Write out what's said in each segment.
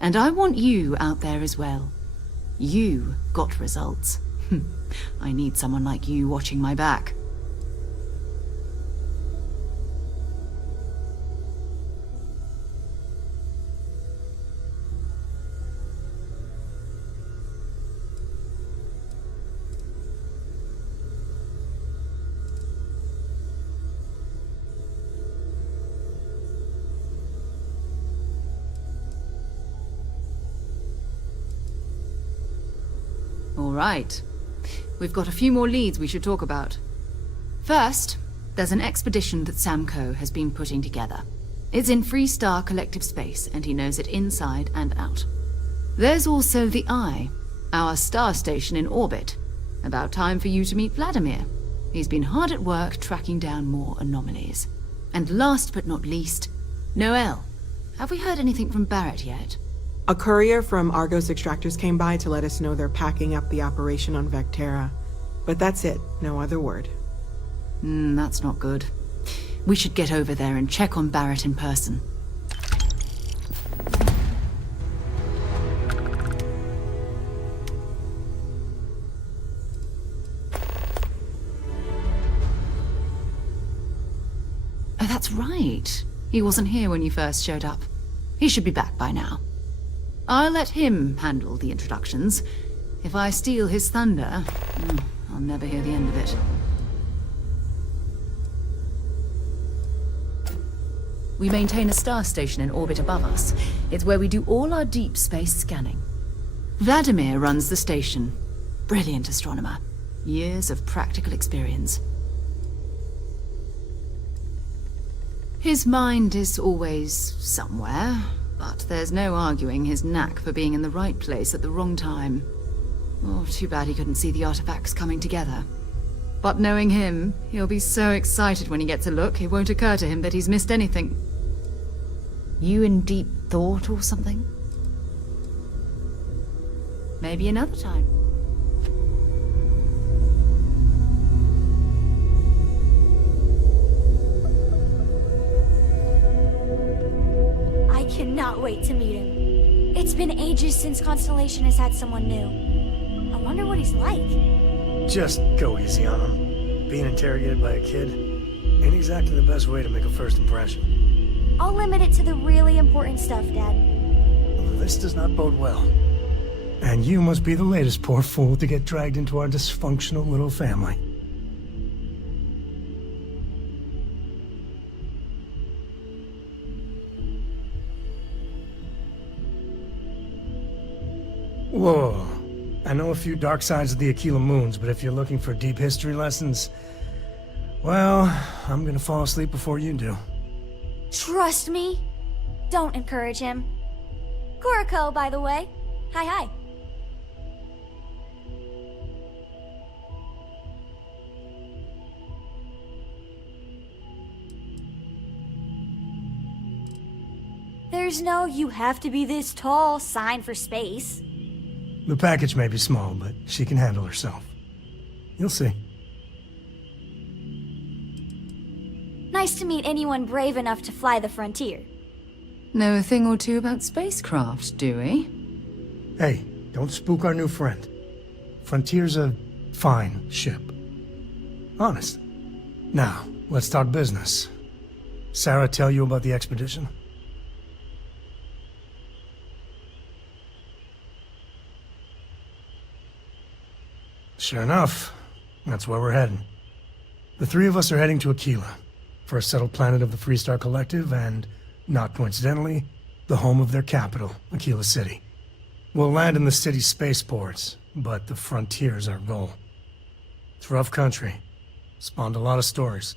And I want you out there as well. You got results. I need someone like you watching my back. All right. We've got a few more leads we should talk about. First, there's an expedition that Samco has been putting together. It's in Freestar Collective Space, and he knows it inside and out. There's also the Eye, our star station in orbit. About time for you to meet Vladimir. He's been hard at work tracking down more anomalies. And last but not least, Noel. Have we heard anything from Barrett yet? A courier from Argos Extractors came by to let us know they're packing up the operation on Vectera. But that's it, no other word. That's not good. We should get over there and check on Barrett in person. Oh, that's right. He wasn't here when you first showed up. He should be back by now. I'll let him handle the introductions. If I steal his thunder, I'll never hear the end of it. We maintain a star station in orbit above us. It's where we do all our deep space scanning. Vladimir runs the station. Brilliant astronomer. Years of practical experience. His mind is always somewhere. But there's no arguing his knack for being in the right place at the wrong time. Oh, too bad he couldn't see the artifacts coming together. But knowing him, he'll be so excited when he gets a look, it won't occur to him that he's missed anything. You in deep thought or something? Maybe another time. I cannot wait to meet him. It's been ages since Constellation has had someone new. I wonder what he's like. Just go easy on him. Being interrogated by a kid ain't exactly the best way to make a first impression. I'll limit it to the really important stuff, Dad. This does not bode well. And you must be the latest poor fool to get dragged into our dysfunctional little family. Whoa. I know a few dark sides of the Aquila Moons, but if you're looking for deep history lessons, well, I'm gonna fall asleep before you do. Trust me. Don't encourage him. Kuriko, by the way. Hi. There's no "you have to be this tall" sign for space. The package may be small, but she can handle herself. You'll see. Nice to meet anyone brave enough to fly the frontier. Know a thing or two about spacecraft, do we? Hey, don't spook our new friend. Frontier's a fine ship. Honest. Now, let's talk business. Sarah tell you about the expedition? Sure enough, that's where we're heading. The three of us are heading to Aquila, first settled planet of the Freestar Collective and, not coincidentally, the home of their capital, Aquila City. We'll land in the city's spaceports, but the frontier's our goal. It's rough country. Spawned a lot of stories.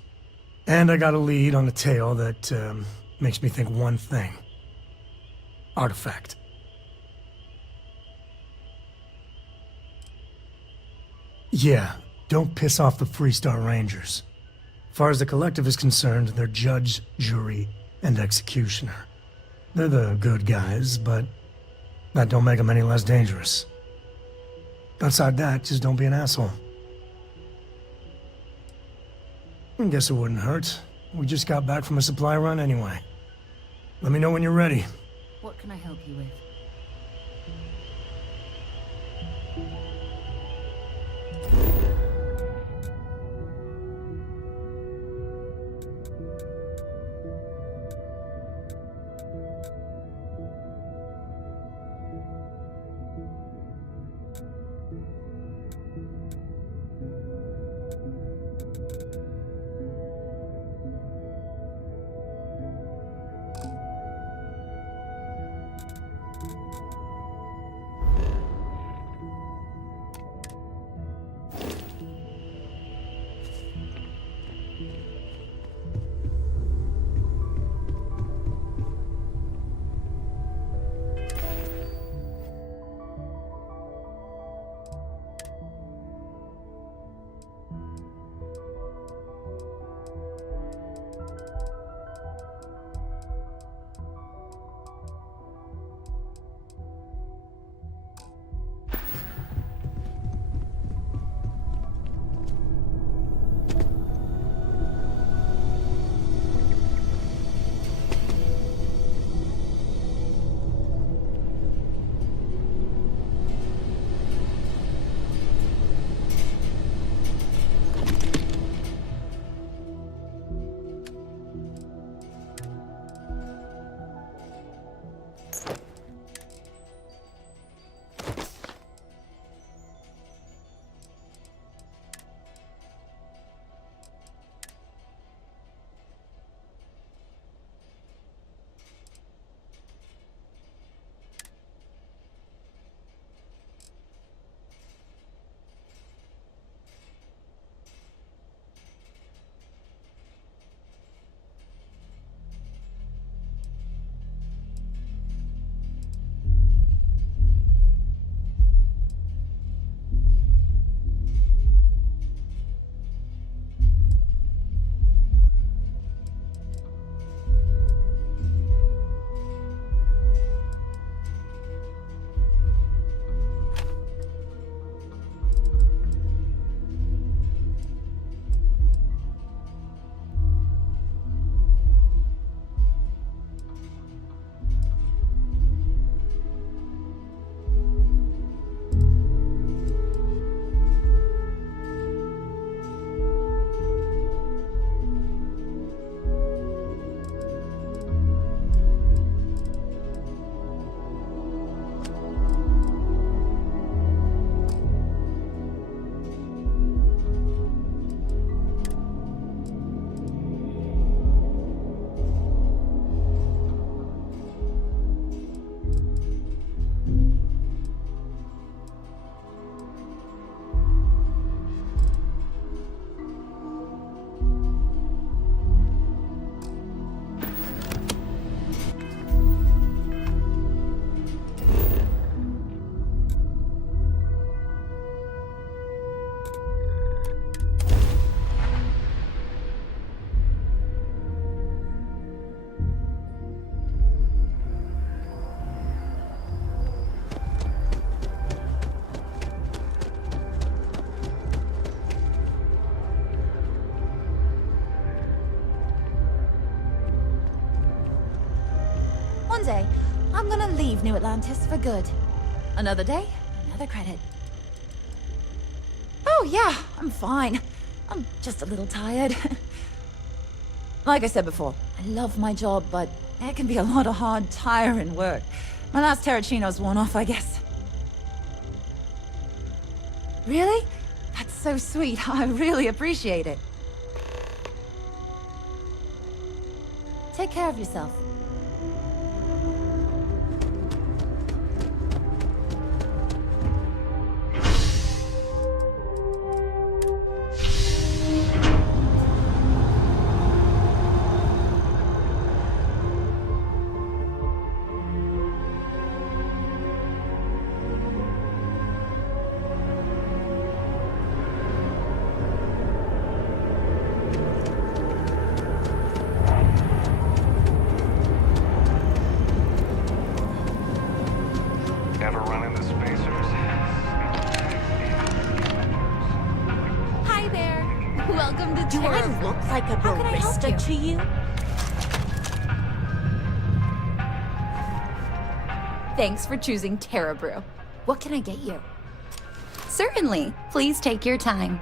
And I got a lead on a tale that makes me think one thing. Artifact. Yeah, don't piss off the Freestar Rangers. As far as the Collective is concerned, they're judge, jury, and executioner. They're the good guys, but that don't make them any less dangerous. Outside that, just don't be an asshole. I guess it wouldn't hurt. We just got back from a supply run anyway. Let me know when you're ready. What can I help you with? One day, I'm gonna leave New Atlantis for good. Another day, another credit. Oh yeah, I'm fine. I'm just a little tired. Like I said before, I love my job, but it can be a lot of hard, tiring work. My last Terracino's worn off, I guess. Really? That's so sweet. I really appreciate it. Take care of yourself. Thanks for choosing Terra Brew. What can I get you? Certainly. Please take your time.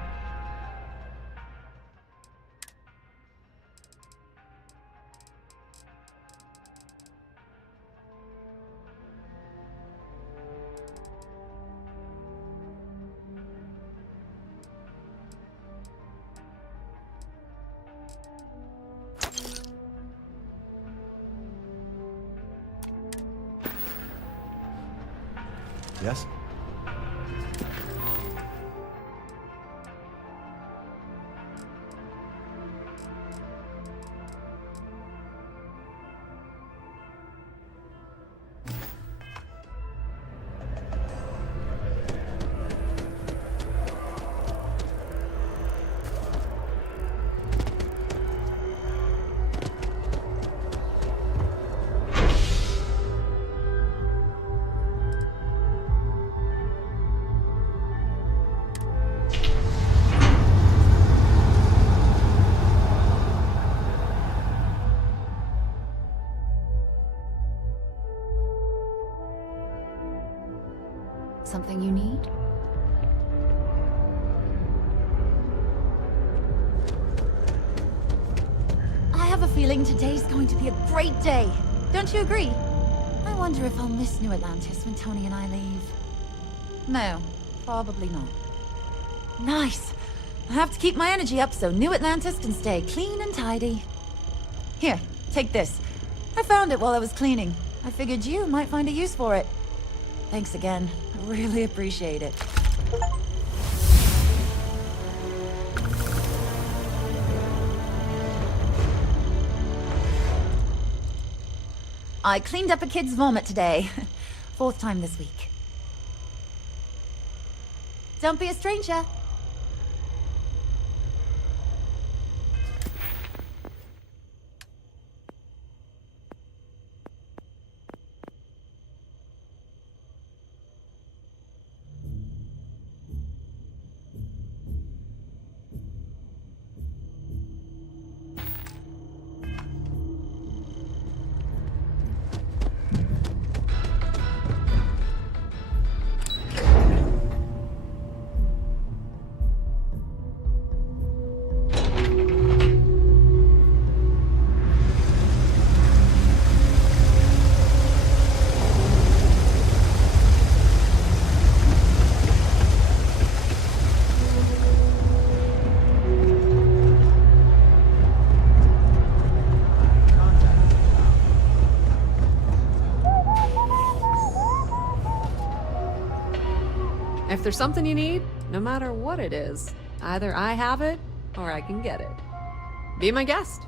Yes? Something you need? I have a feeling today's going to be a great day. Don't you agree? I wonder if I'll miss New Atlantis when Tony and I leave. No, probably not. Nice. I have to keep my energy up so New Atlantis can stay clean and tidy. Here, take this. I found it while I was cleaning. I figured you might find a use for it. Thanks again. I really appreciate it. I cleaned up a kid's vomit today. 4th time this week. Don't be a stranger. If there's something you need, no matter what it is, either I have it or I can get it. Be my guest.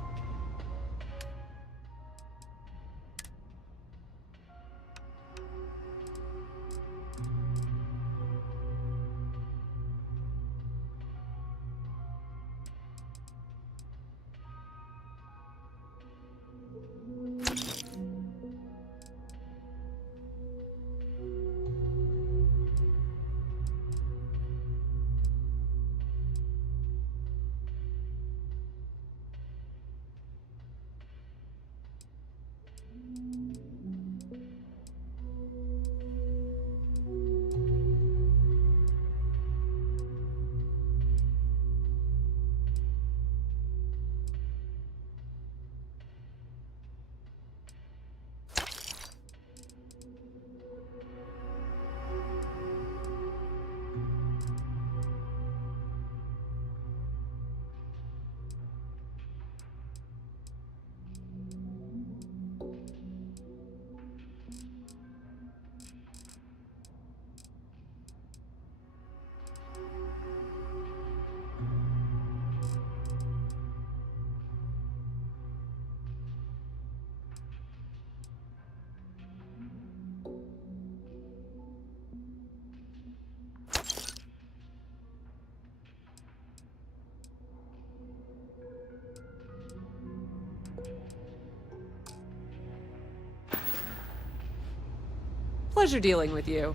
Pleasure dealing with you.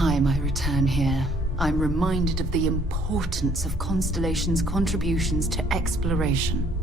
time I return here, I'm reminded of the importance of Constellation's contributions to exploration.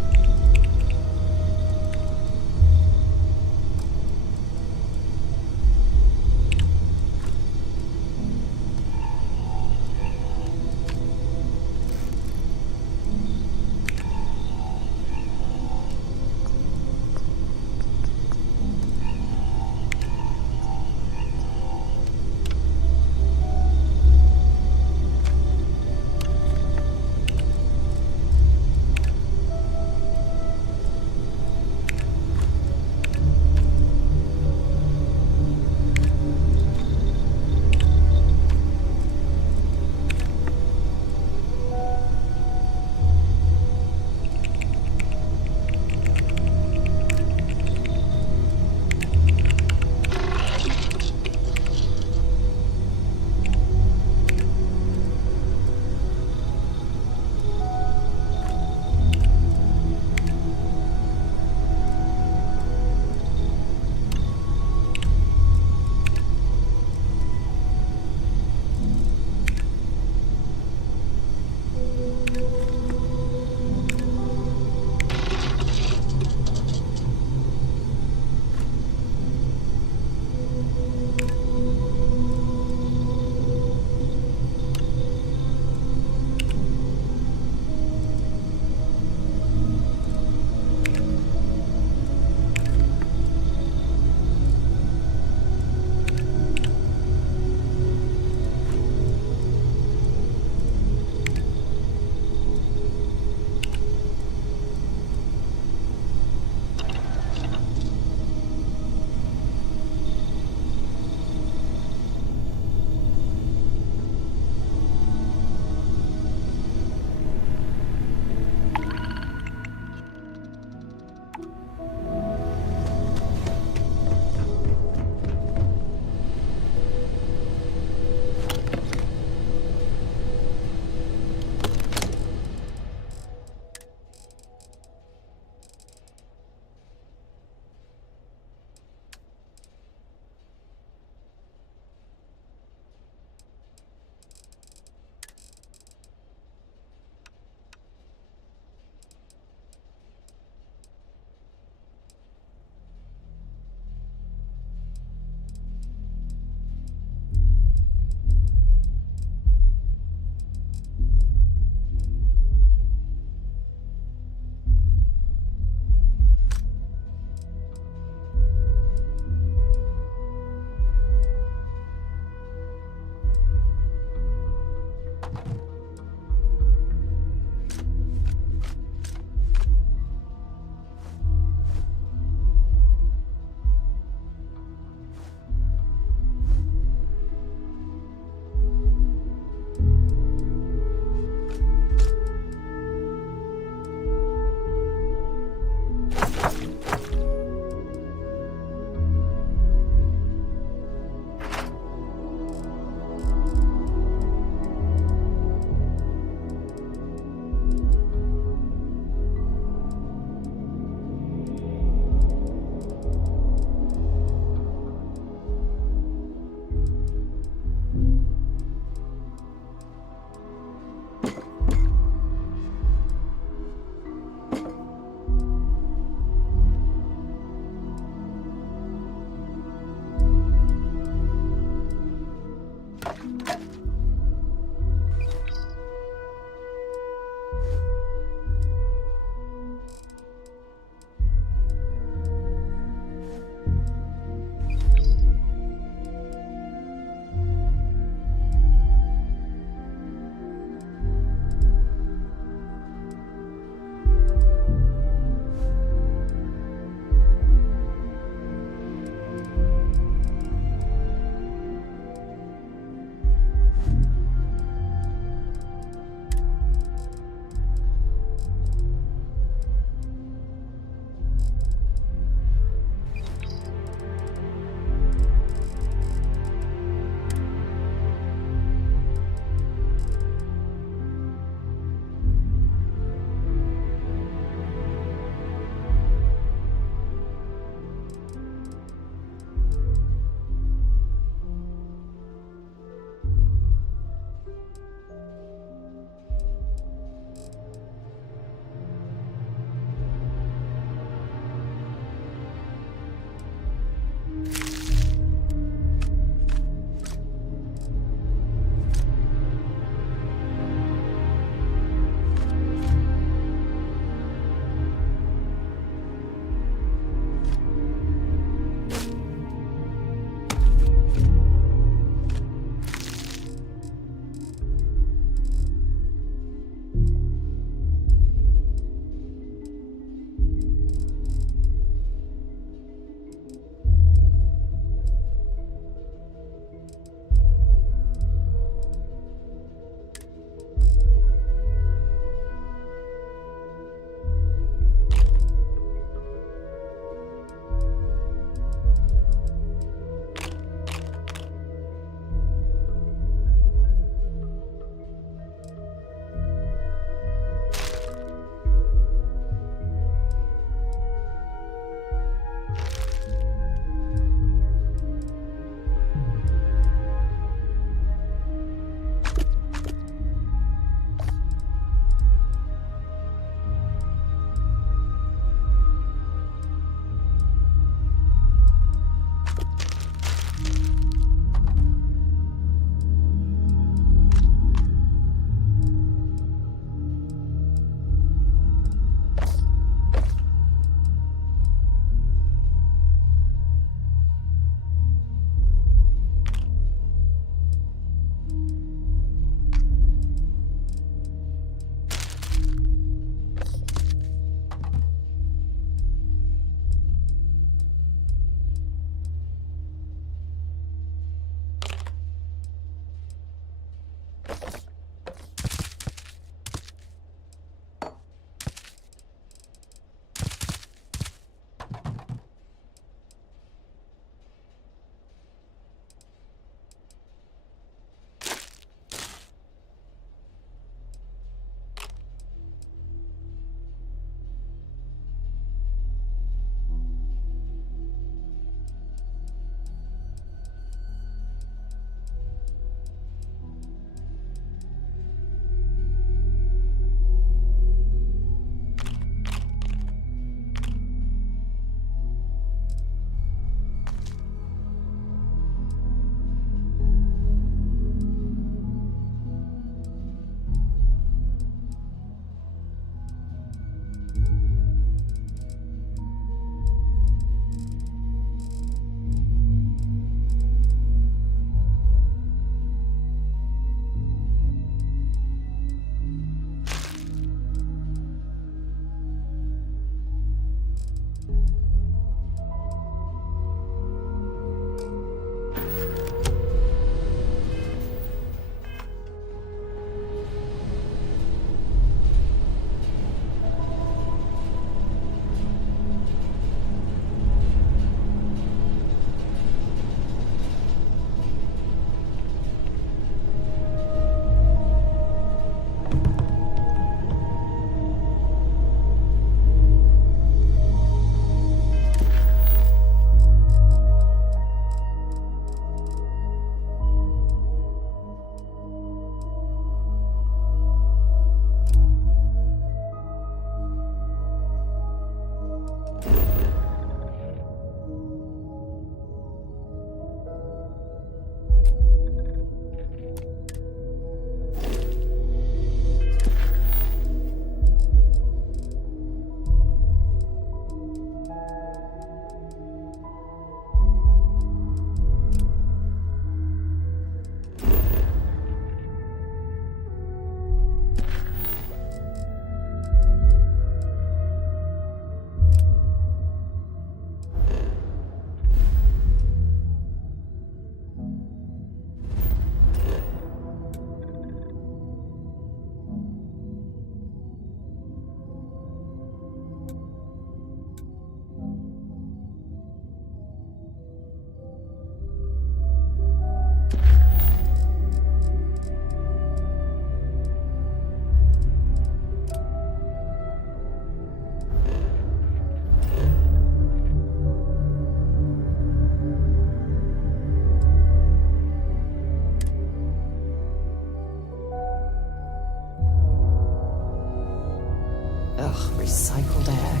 Ugh, recycled air.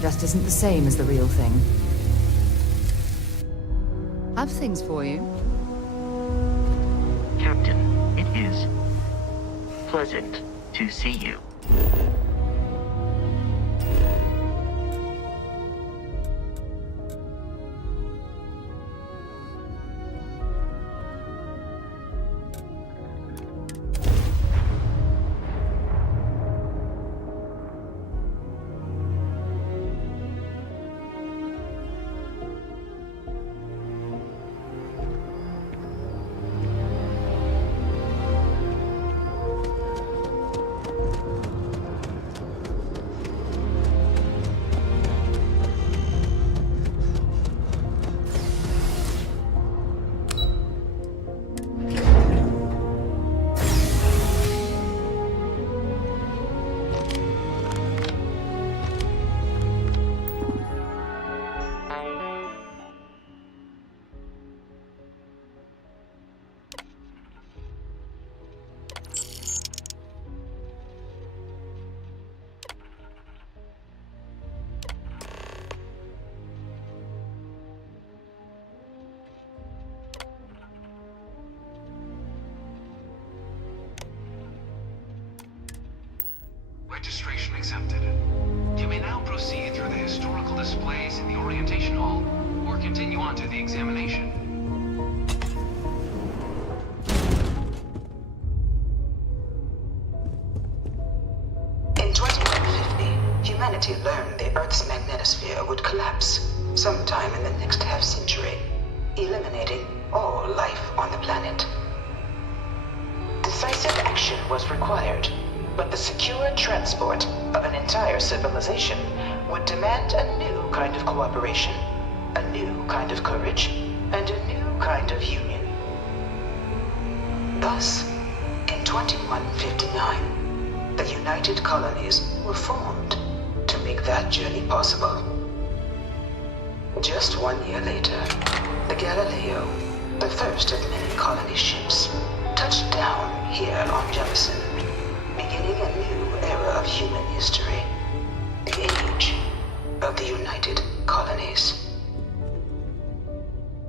Just isn't the same as the real thing. Have things for you. Captain, it is pleasant to see you. Registration accepted. You may now proceed through the historical displays in the orientation hall, or continue on to the examination. In 2150, humanity learned the Earth's magnetosphere would collapse sometime in the next half-century, eliminating all life on the planet. Decisive action was required, but the secure transport of an entire civilization would demand a new kind of cooperation, a new kind of courage, and a new kind of union. Thus, in 2159, the United Colonies were formed to make that journey possible. Just 1 year later, the Galileo, the first of many colony ships, touched down here on Jefferson, beginning a new era of human history, the age of the United Colonies.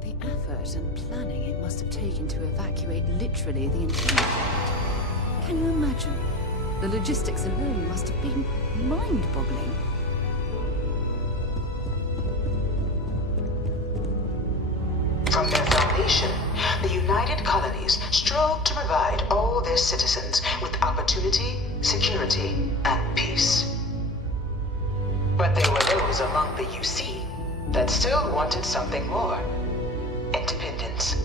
The effort and planning it must have taken to evacuate literally the entire planet. Can you imagine? The logistics alone must have been mind-boggling. From their foundation, the United Colonies strove to provide all their citizens with opportunity, security, and peace. But there were those among the UC that still wanted something more: independence.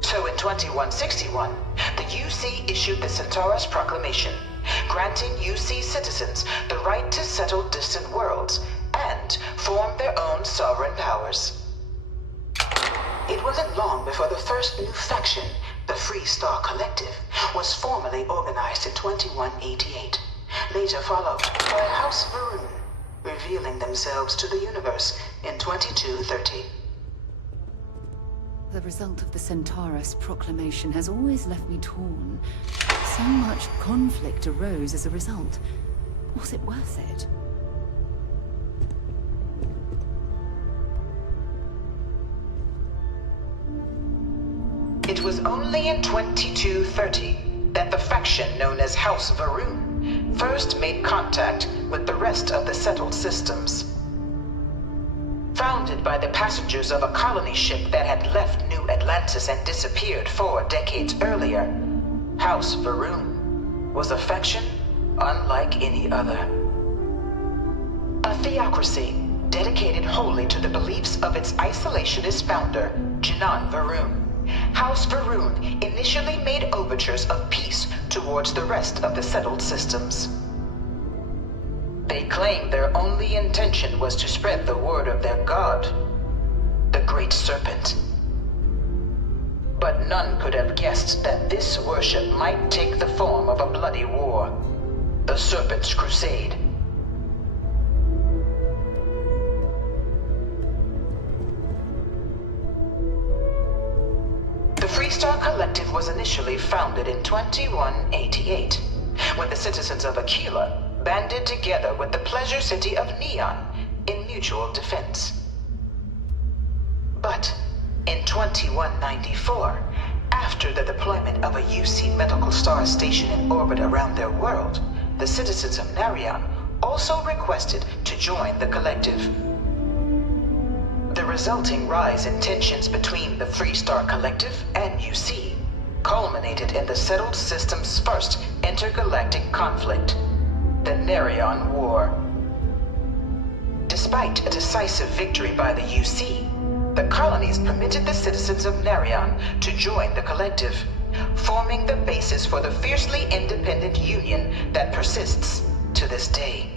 So in 2161, the UC issued the Centaurus Proclamation, granting UC citizens the right to settle distant worlds and form their own sovereign powers. It wasn't long before the first new faction, the Free Star Collective, was formally organized in 2188, later followed by House Varun, revealing themselves to the universe in 2230. The result of the Centaurus Proclamation has always left me torn. So much conflict arose as a result. Was it worth it? It was only in 2230 that the faction known as House Varun first made contact with the rest of the settled systems. Founded by the passengers of a colony ship that had left New Atlantis and disappeared 4 decades earlier, House Varun was a faction unlike any other. A theocracy dedicated wholly to the beliefs of its isolationist founder, Jinan Varun. House Varun initially made overtures of peace towards the rest of the settled systems. They claimed their only intention was to spread the word of their god, the Great Serpent. But none could have guessed that this worship might take the form of a bloody war, the Serpent's Crusade. The Freestar Collective was initially founded in 2188, when the citizens of Aquila banded together with the pleasure city of Neon in mutual defense. But in 2194, after the deployment of a UC medical star station in orbit around their world, the citizens of Narion also requested to join the collective. The resulting rise in tensions between the Freestar Collective and UC culminated in the settled system's first intergalactic conflict, the Narion War. Despite a decisive victory by the UC, the colonies permitted the citizens of Narion to join the collective, forming the basis for the fiercely independent union that persists to this day.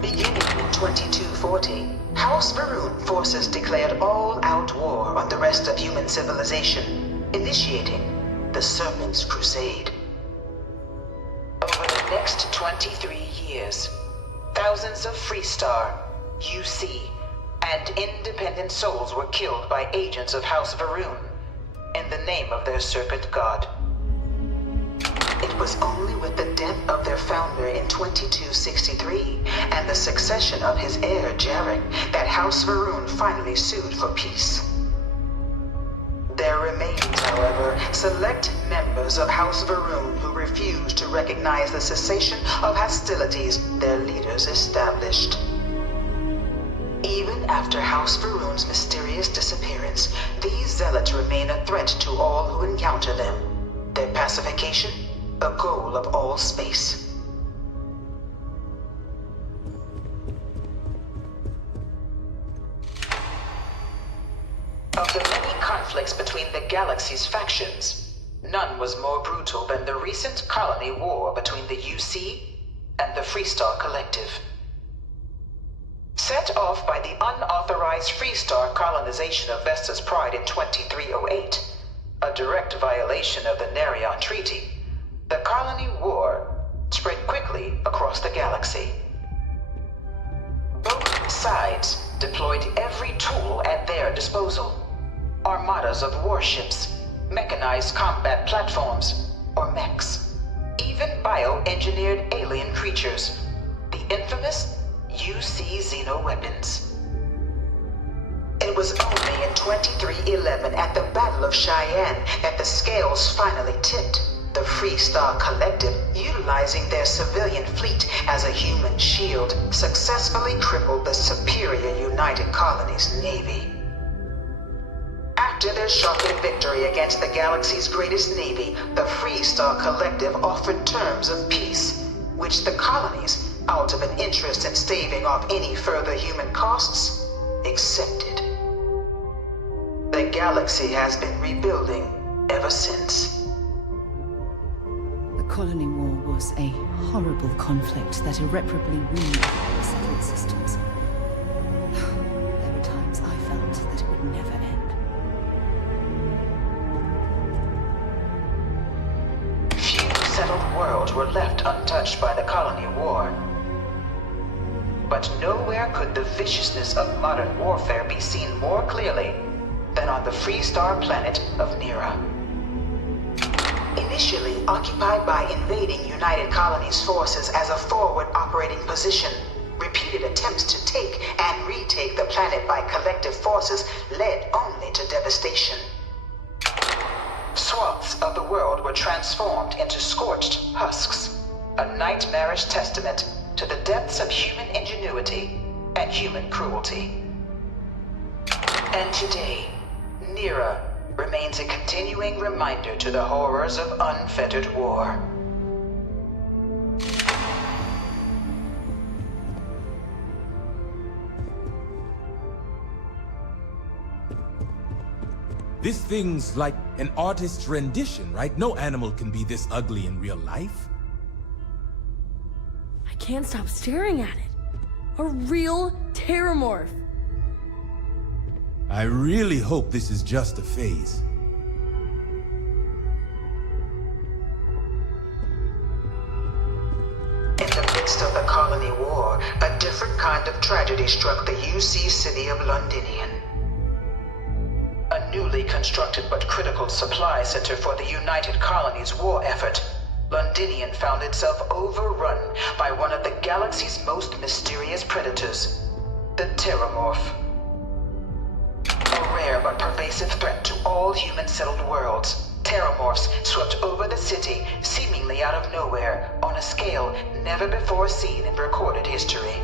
Beginning in 2240, House Varun forces declared all-out war on the rest of human civilization, initiating the Serpent's Crusade. Over the next 23 years, thousands of Freestar, UC, and independent souls were killed by agents of House Varun in the name of their serpent god. It was only with the death of their founder in 2263 and the succession of his heir, Jarek, that House Varun finally sued for peace. There remained, however, select members of House Varun who refused to recognize the cessation of hostilities their leaders established. Even after House Varun's mysterious disappearance, these zealots remain a threat to all who encounter them. Their pacification, a goal of all space. Of the many conflicts between the galaxy's factions, none was more brutal than the recent colony war between the UC and the Freestar Collective. Set off by the unauthorized Freestar colonization of Vesta's Pride in 2308, a direct violation of the Narion Treaty, the colony war spread quickly across the galaxy. Both sides deployed every tool at their disposal. Armadas of warships, mechanized combat platforms, or mechs, even bioengineered alien creatures, the infamous UC xeno-weapons. It was only in 2311 at the Battle of Cheyenne that the scales finally tipped. The Freestar Collective, utilizing their civilian fleet as a human shield, successfully crippled the superior United Colonies' navy. After their shocking victory against the galaxy's greatest navy, the Freestar Collective offered terms of peace, which the colonies, out of an interest in staving off any further human costs, accepted. The galaxy has been rebuilding ever since. The colony war was a horrible conflict that irreparably ruined the settled systems. There were times I felt that it would never end. Few settled worlds were left untouched by the colony war. But nowhere could the viciousness of modern warfare be seen more clearly than on the Freestar planet of Nira. Initially occupied by invading United Colonies forces as a forward operating position, repeated attempts to take and retake the planet by collective forces led only to devastation. Swaths of the world were transformed into scorched husks, a nightmarish testament to the depths of human ingenuity and human cruelty. And today, Nira remains a continuing reminder to the horrors of unfettered war. This thing's like an artist's rendition, right? No animal can be this ugly in real life. I can't stop staring at it. A real terramorph. I really hope this is just a phase. In the midst of the colony war, a different kind of tragedy struck the UC city of Londinian. A newly constructed but critical supply center for the United Colonies' war effort, Londinian found itself overrun by one of the galaxy's most mysterious predators, the Terramorph. A rare but pervasive threat to all human-settled worlds, Terramorphs swept over the city, seemingly out of nowhere, on a scale never before seen in recorded history.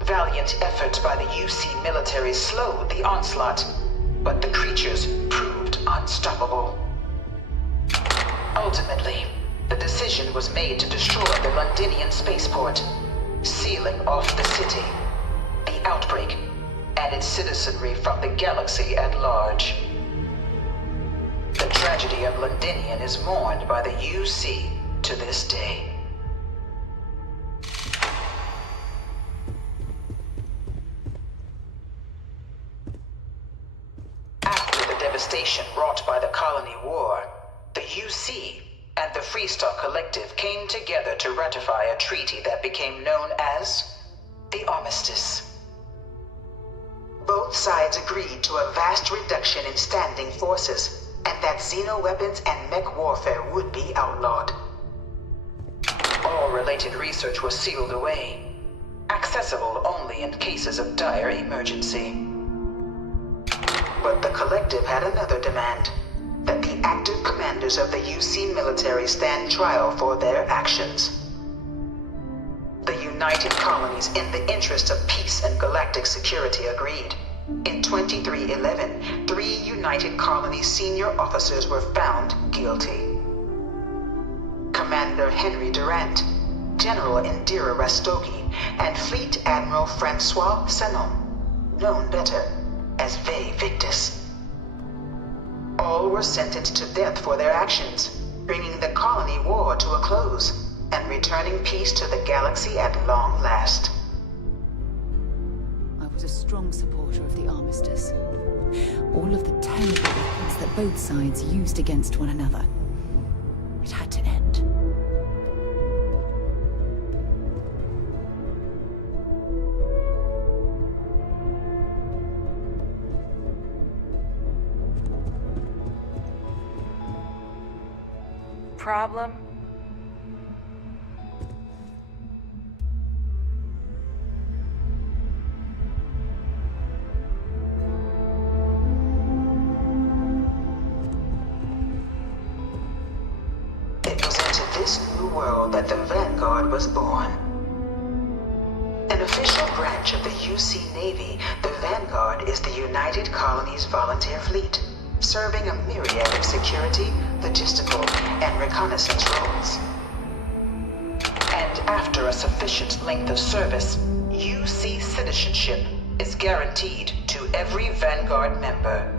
Valiant efforts by the UC military slowed the onslaught, but the creatures proved unstoppable. Ultimately, the decision was made to destroy the Londinian spaceport, sealing off the city, the outbreak, and its citizenry from the galaxy at large. The tragedy of Londinian is mourned by the UC to this day. After the devastation wrought by the colony war, the UC and the Freestar Collective came together to ratify a treaty that became known as the Armistice. Both sides agreed to a vast reduction in standing forces, and that xeno-weapons and mech warfare would be outlawed. All related research was sealed away, accessible only in cases of dire emergency. But the Collective had another demand, that the active commanders of the UC military stand trial for their actions. The United Colonies, in the interest of peace and galactic security, agreed. In 2311, 3 United Colonies senior officers were found guilty. Commander Henry Durant, General Indira Rastogi, and Fleet Admiral Francois Sanon, known better as Ve Victus. All were sentenced to death for their actions, bringing the colony war to a close and returning peace to the galaxy at long last. I was a strong supporter of the Armistice. All of the terrible weapons that both sides used against one another. It had to end. Problem? It was into this new world that the Vanguard was born. An official branch of the UC Navy, the Vanguard is the United Colonies Volunteer Fleet, serving a myriad of security, logistical, and reconnaissance roles. And after a sufficient length of service, UC citizenship is guaranteed to every Vanguard member.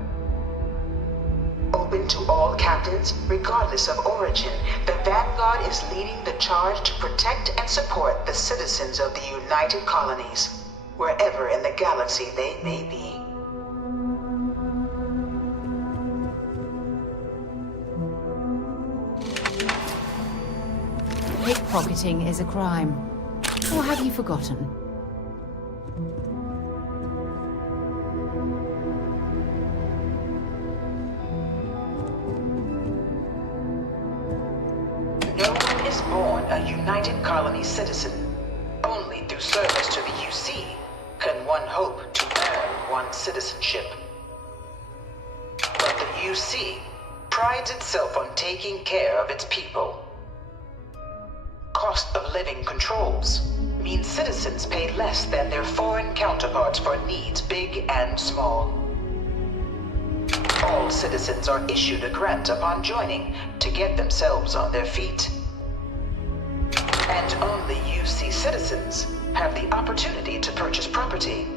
Open to all captains, regardless of origin, the Vanguard is leading the charge to protect and support the citizens of the United Colonies, wherever in the galaxy they may be. Pickpocketing is a crime. Or have you forgotten? No one is born a United Colony citizen. Only through service to the UC can one hope to earn one's citizenship. But the UC prides itself on taking care of its people. Cost of living controls mean citizens pay less than their foreign counterparts for needs big and small. All citizens are issued a grant upon joining to get themselves on their feet. And only UC citizens have the opportunity to purchase property,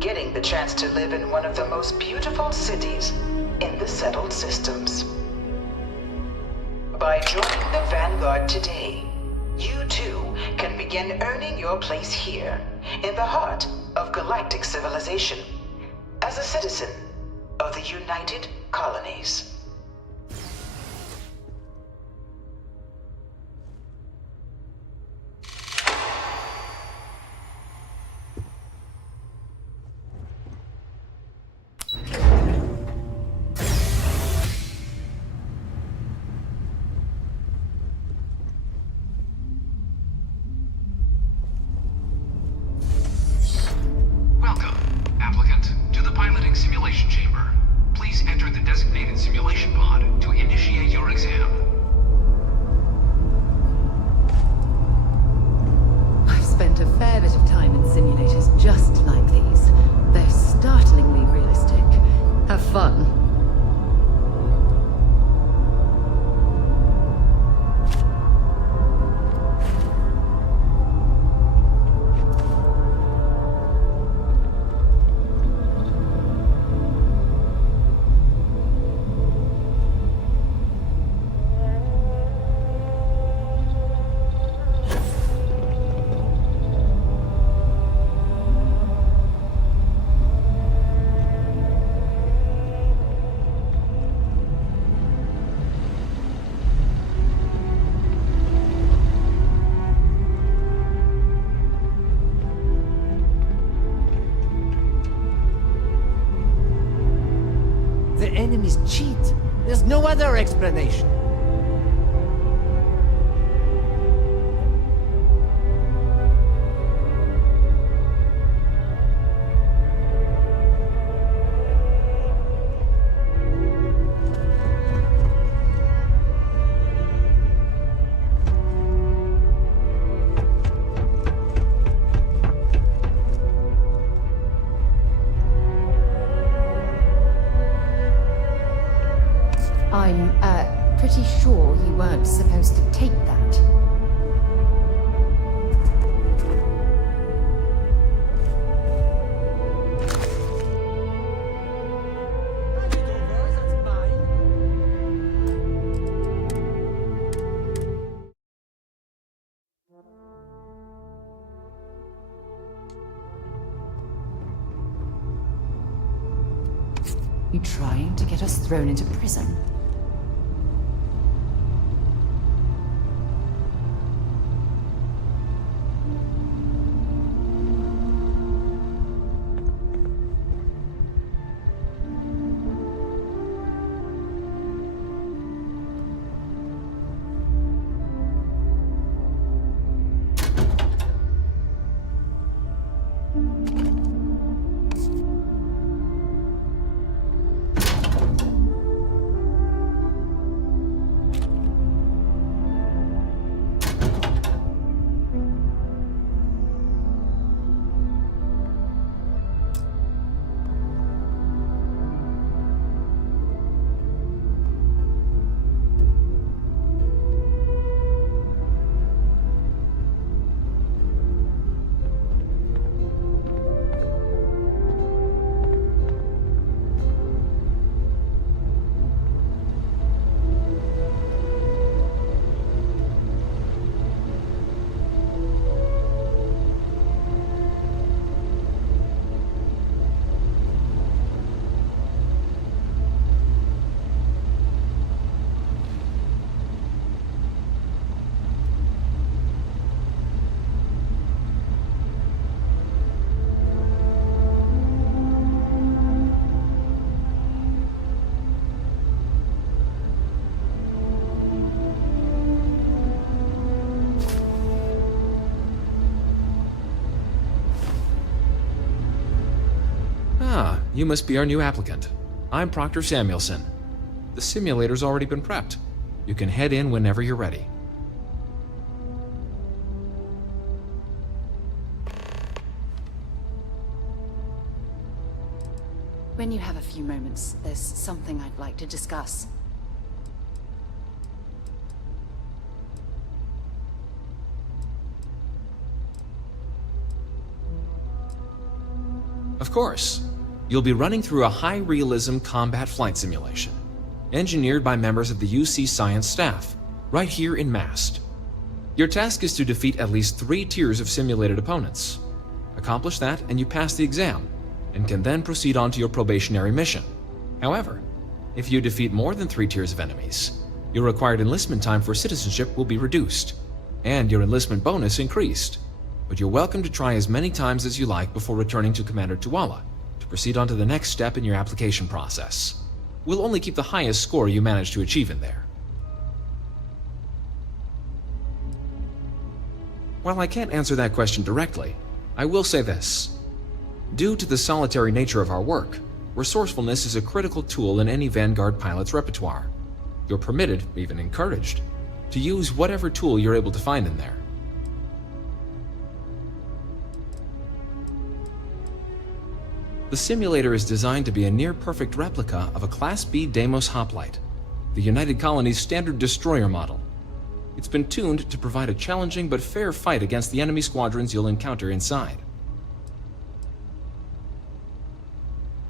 getting the chance to live in one of the most beautiful cities in the settled systems. By joining the Vanguard today, you too can begin earning your place here, in the heart of galactic civilization, as a citizen of the United Colonies. Welcome, applicant, to the piloting simulation chamber. Please enter the designated simulation pod to initiate your exam. I've spent a fair bit of time in simulators just like these. They're startlingly realistic. Have fun. The enemies cheat. There's no other explanation. I'm, pretty sure you weren't supposed to take that. You trying to get us thrown into prison? You must be our new applicant. I'm Proctor Samuelson. The simulator's already been prepped. You can head in whenever you're ready. When you have a few moments, there's something I'd like to discuss. Of course. You'll be running through a high-realism combat flight simulation, engineered by members of the UC Science staff, right here in Mast. Your task is to defeat at least 3 tiers of simulated opponents. Accomplish that, and you pass the exam. and can then proceed on to your probationary mission. However, if you defeat more than 3 tiers of enemies, your required enlistment time for citizenship will be reduced, and your enlistment bonus increased. But you're welcome to try as many times as you like before returning to Commander Tuala to proceed on to the next step in your application process. We'll only keep the highest score you manage to achieve in there. While I can't answer that question directly, I will say this. Due to the solitary nature of our work, resourcefulness is a critical tool in any Vanguard pilot's repertoire. You're permitted, even encouraged, to use whatever tool you're able to find in there. The simulator is designed to be a near-perfect replica of a Class B Deimos hoplite, the United Colony's standard destroyer model. It's been tuned to provide a challenging but fair fight against the enemy squadrons you'll encounter inside.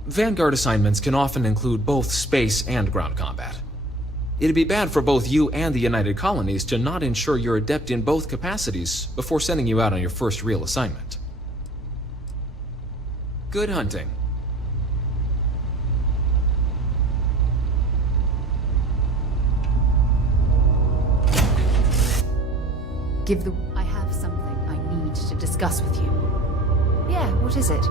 Vanguard assignments can often include both space and ground combat. It'd be bad for both you and the United Colonies to not ensure you're adept in both capacities before sending you out on your first real assignment. Good hunting. I have something I need to discuss with you. Yeah, what is it?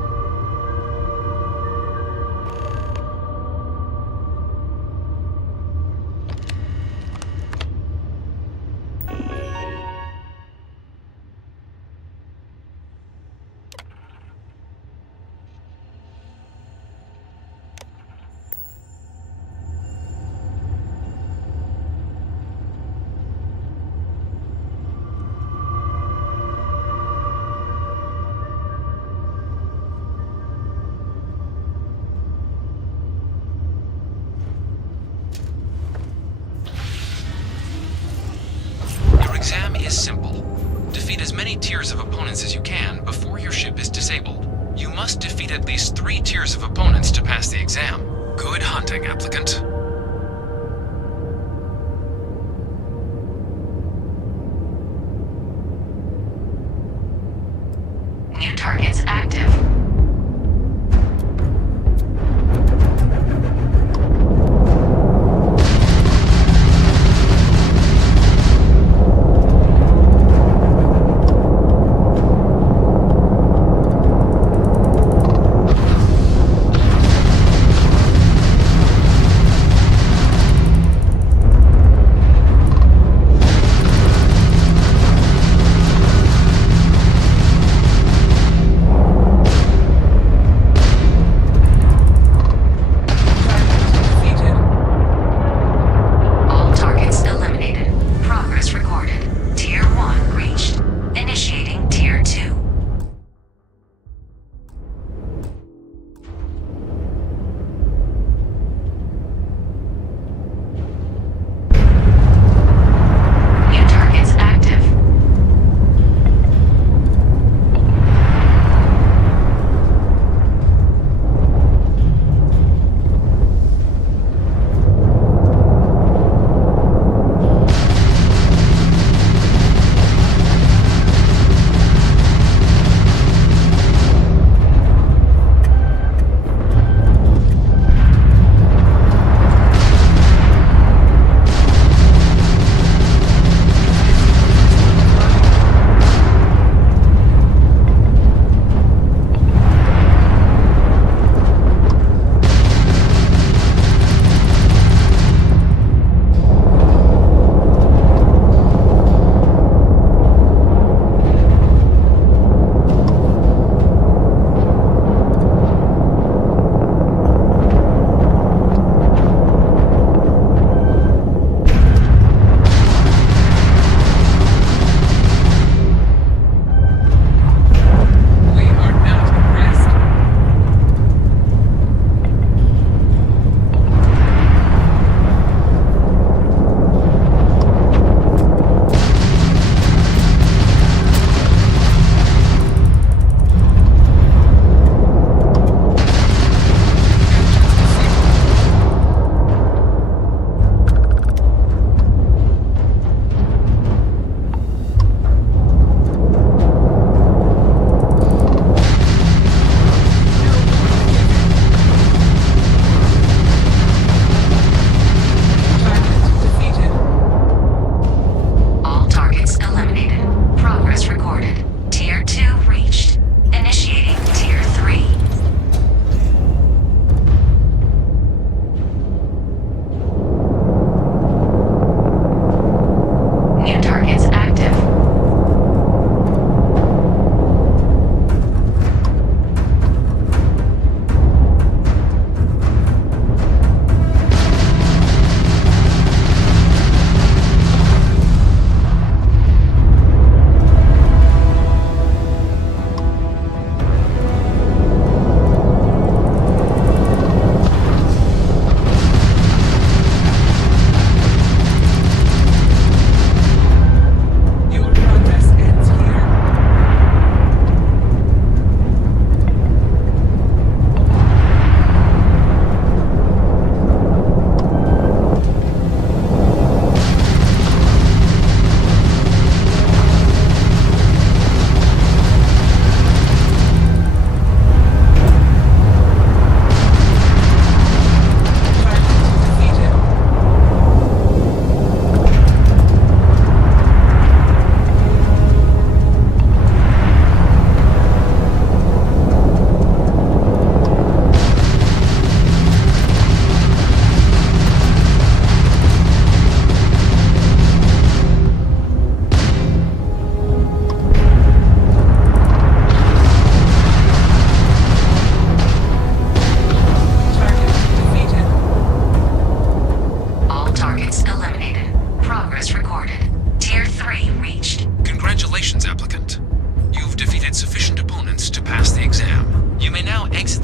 Exam is simple. Defeat as many tiers of opponents as you can before your ship is disabled. You must defeat at least 3 tiers of opponents to pass the exam. Good hunting, applicant. New targets active.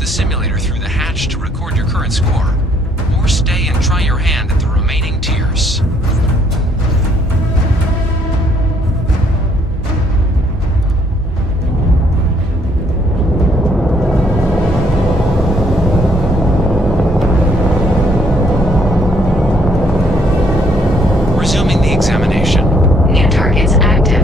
the simulator through the hatch to record your current score, or stay and try your hand at the remaining tiers. Resuming the examination. New targets active.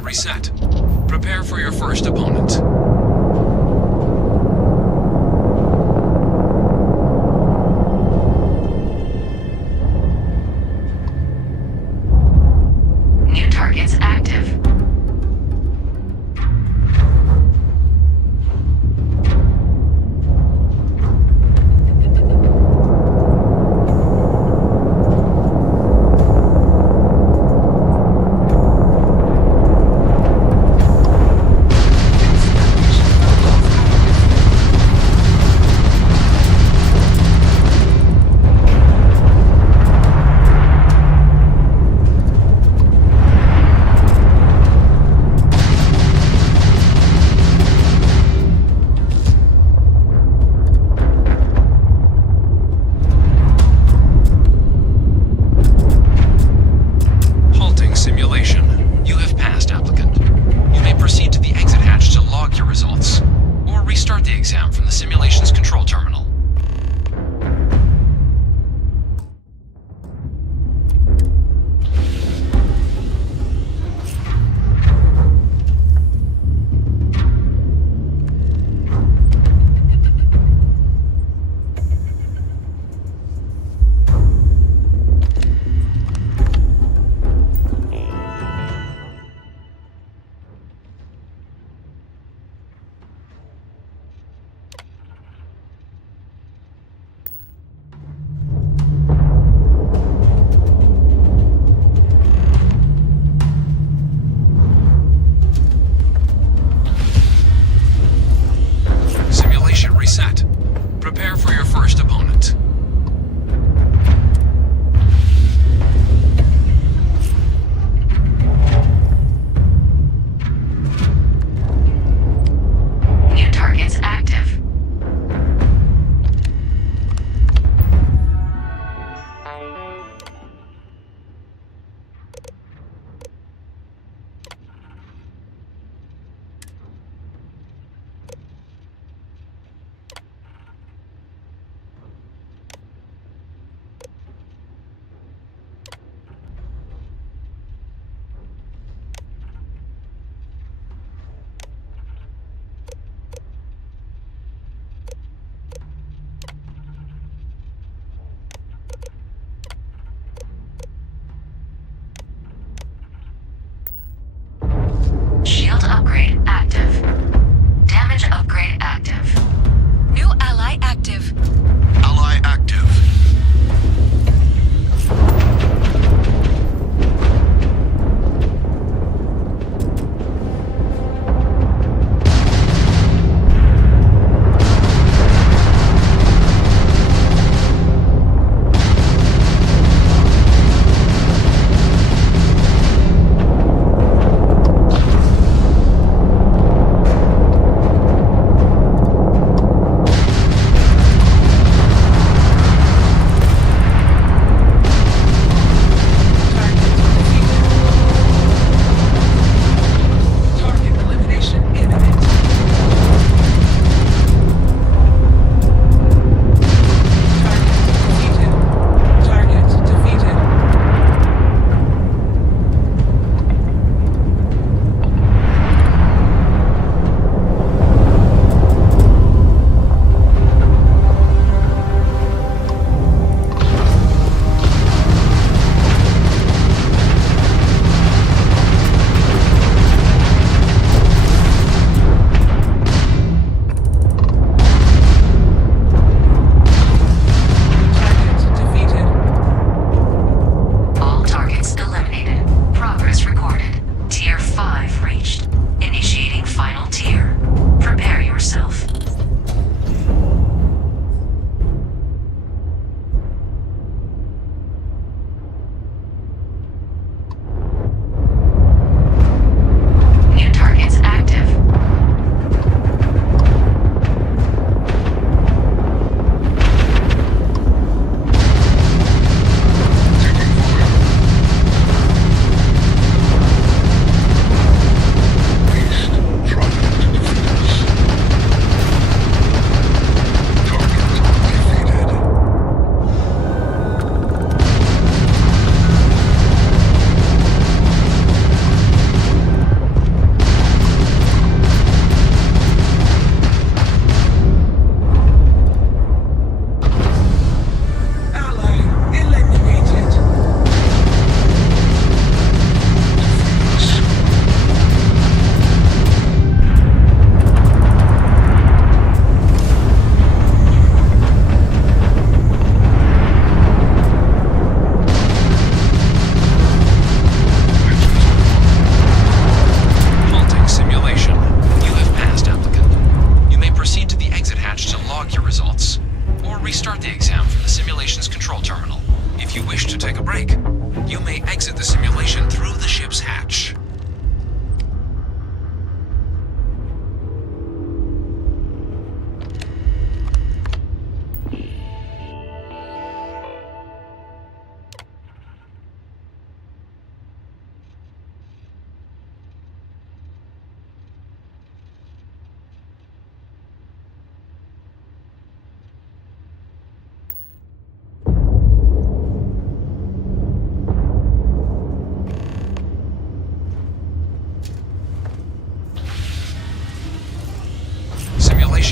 Reset. Prepare for your first opponent. New targets active.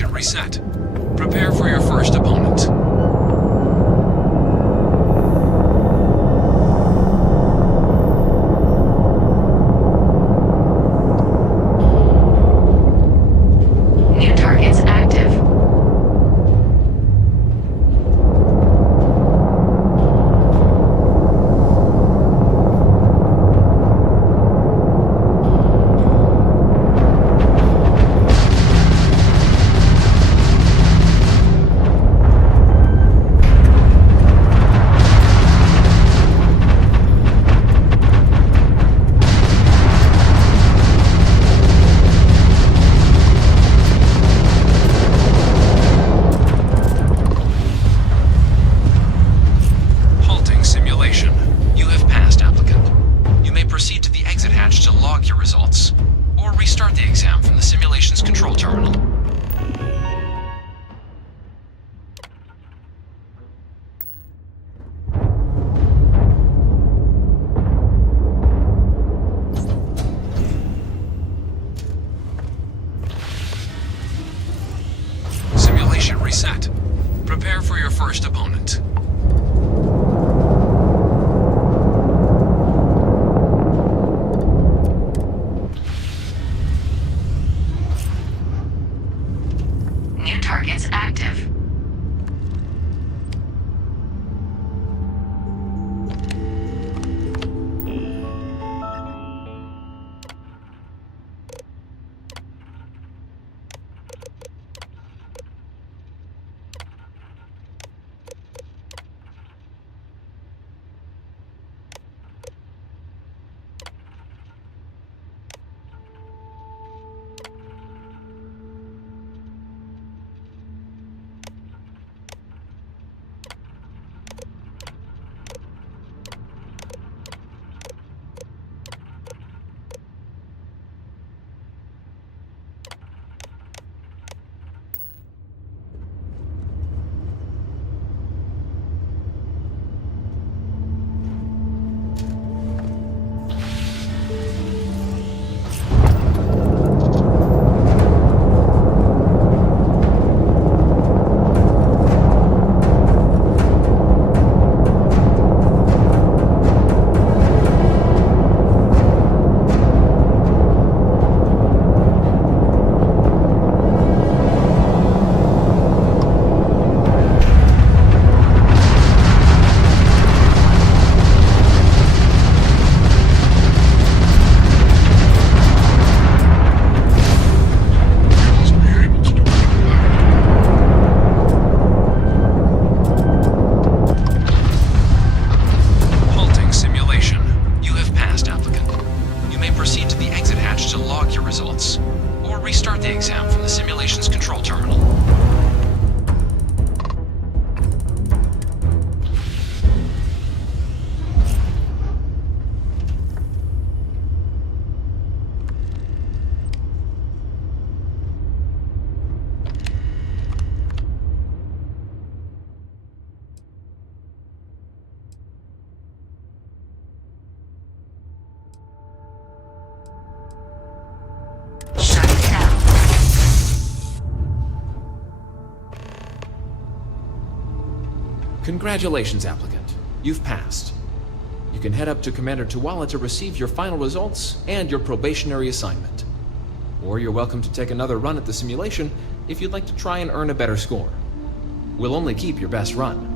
Simulation reset. Prepare for your first opponent. New targets active. Halting simulation. You have passed, applicant. You may proceed to the exit hatch to log your results, or restart the exam from the simulation's control terminal. Simulation reset. Prepare for your first opponent. New targets active. Halting simulation. You have passed, applicant. You may proceed to the exit hatch to log your results, or restart the exam from the simulation's control terminal. Shut down. Congratulations, applicant. You've passed. You can head up to Commander Tuwala to receive your final results and your probationary assignment. Or you're welcome to take another run at the simulation if you'd like to try and earn a better score. We'll only keep your best run.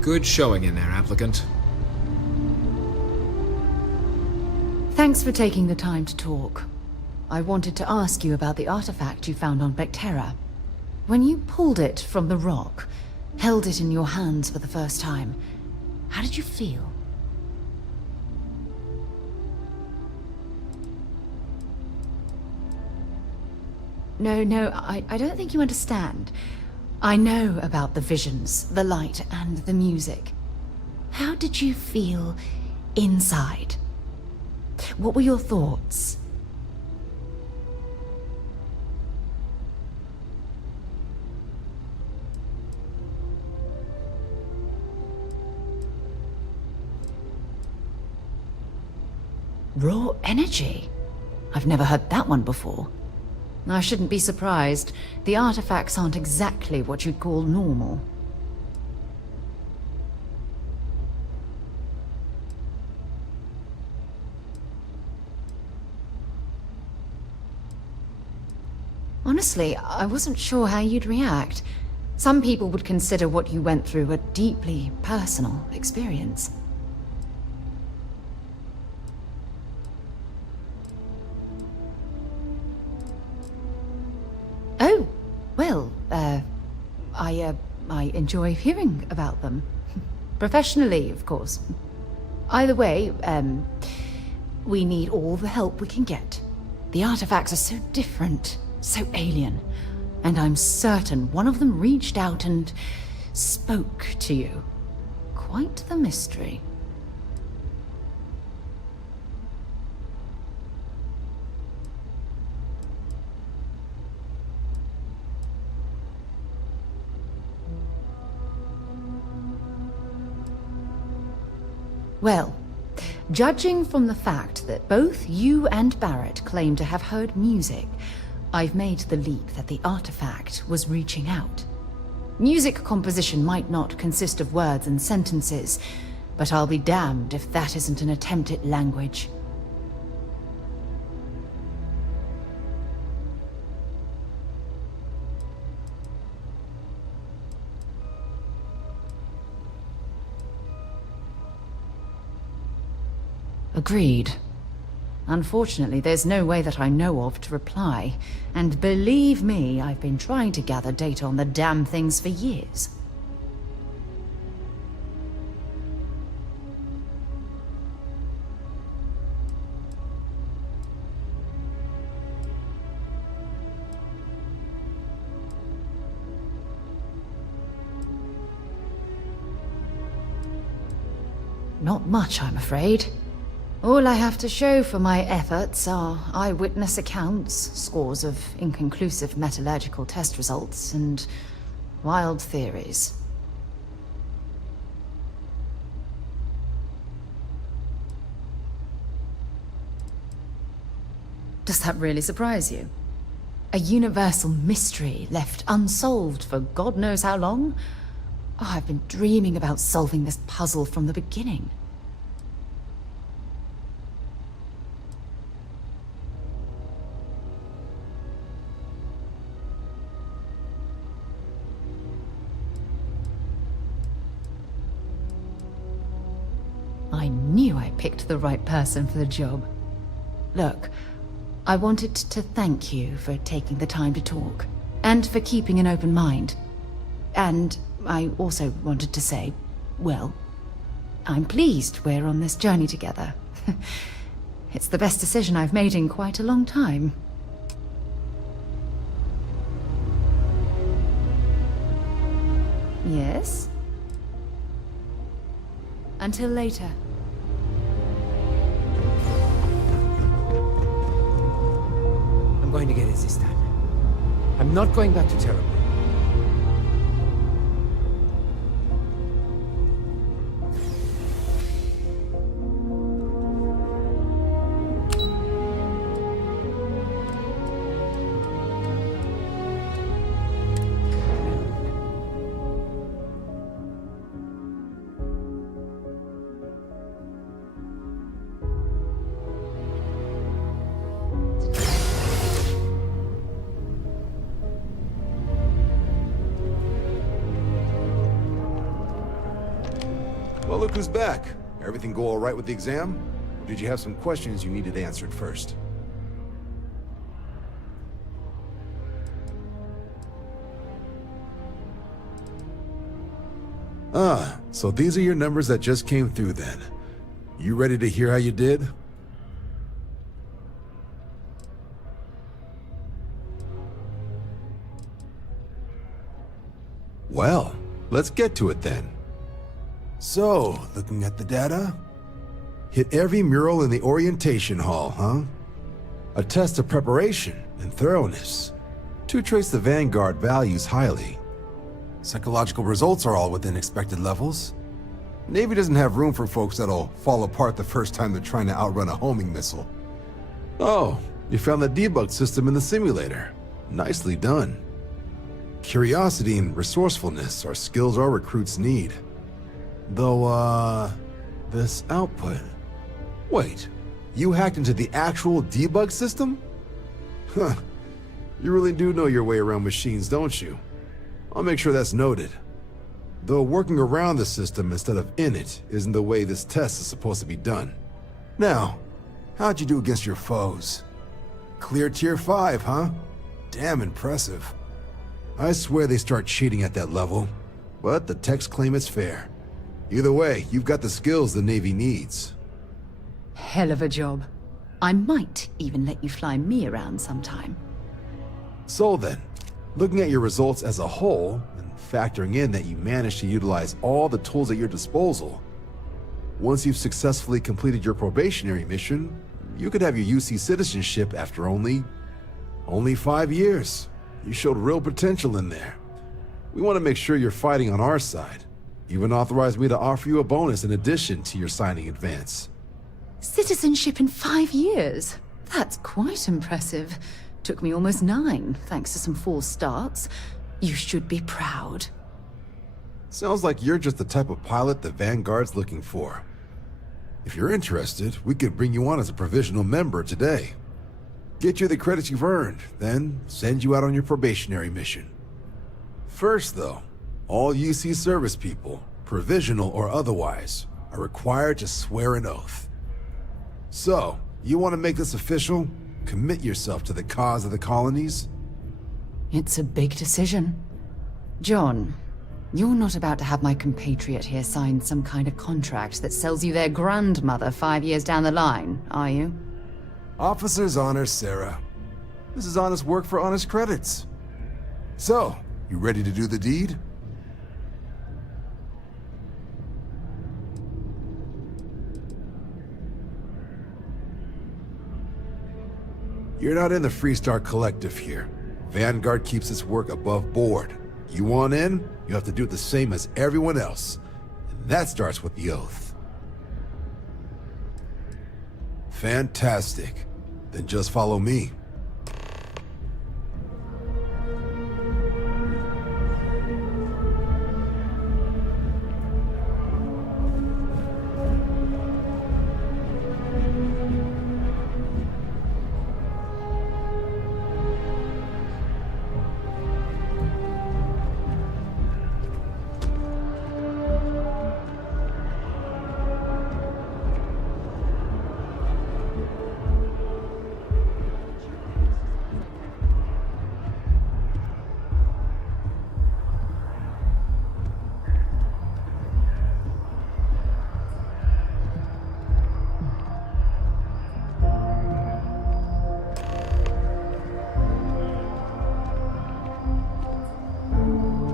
Good showing in there, applicant. Thanks for taking the time to talk. I wanted to ask you about the artifact you found on Vectera. When you pulled it from the rock, held it in your hands for the first time, how did you feel? No, I don't think you understand. I know about the visions, the light, and the music. How did you feel inside? What were your thoughts? Raw energy? I've never heard that one before. I shouldn't be surprised. The artifacts aren't exactly what you'd call normal. Honestly, I wasn't sure how you'd react. Some people would consider what you went through a deeply personal experience. Oh, well, I enjoy hearing about them. Professionally, of course. Either way, we need all the help we can get. The artifacts are so different, so alien, and I'm certain one of them reached out and spoke to you. Quite the mystery. Well, judging from the fact that both you and Barrett claim to have heard music, I've made the leap that the artifact was reaching out. Music composition might not consist of words and sentences, but I'll be damned if that isn't an attempt at language. Agreed. Unfortunately, there's no way that I know of to reply. And believe me, I've been trying to gather data on the damn things for years. Not much, I'm afraid. All I have to show for my efforts are eyewitness accounts, scores of inconclusive metallurgical test results, and wild theories. Does that really surprise you? A universal mystery left unsolved for God knows how long? Oh, I've been dreaming about solving this puzzle from the beginning. I knew I picked the right person for the job. Look, I wanted to thank you for taking the time to talk, and for keeping an open mind. And I also wanted to say, well, I'm pleased we're on this journey together. It's the best decision I've made in quite a long time. Yes? Until later. I'm going to get it this time. I'm not going back to Terrible. Well, look who's back. Everything go all right with the exam? Or did you have some questions you needed answered first? Ah, so these are your numbers that just came through then. You ready to hear how you did? Well, let's get to it then. So, looking at the data, hit every mural in the orientation hall, huh? A test of preparation and thoroughness. To trace the Vanguard values highly. Psychological results are all within expected levels. Navy doesn't have room for folks that'll fall apart the first time they're trying to outrun a homing missile. Oh, You found the debug system in the simulator. Nicely done. Curiosity and resourcefulness are skills our recruits need. Though, this output... Wait, you hacked into the actual debug system? Huh. You really do know your way around machines, don't you? I'll make sure that's noted. Though working around the system instead of in it isn't the way this test is supposed to be done. Now, how'd you do against your foes? Clear tier 5, huh? Damn impressive. I swear they start cheating at that level, but the techs claim it's fair. Either way, you've got the skills the Navy needs. Hell of a job. I might even let you fly me around sometime. So then, looking at your results as a whole, and factoring in that you managed to utilize all the tools at your disposal, once you've successfully completed your probationary mission, you could have your UC citizenship after only 5 years. You showed real potential in there. We want to make sure you're fighting on our side. Even authorized me to offer you a bonus in addition to your signing advance. Citizenship in 5 years? That's quite impressive. Took me almost 9, thanks to some false starts. You should be proud. Sounds like you're just the type of pilot the Vanguard's looking for. If you're interested, we could bring you on as a provisional member today. Get you the credits you've earned, then send you out on your probationary mission. First though, all UC service people, provisional or otherwise, are required to swear an oath. So, you want to make this official? Commit yourself to the cause of the colonies? It's a big decision. John, you're not about to have my compatriot here sign some kind of contract that sells you their grandmother 5 years down the line, are you? Officer's honor, Sarah. This is honest work for honest credits. So, you ready to do the deed? You're not in the Freestar Collective here. Vanguard keeps its work above board. You want in, you have to do the same as everyone else. And that starts with the oath. Fantastic. Then just follow me.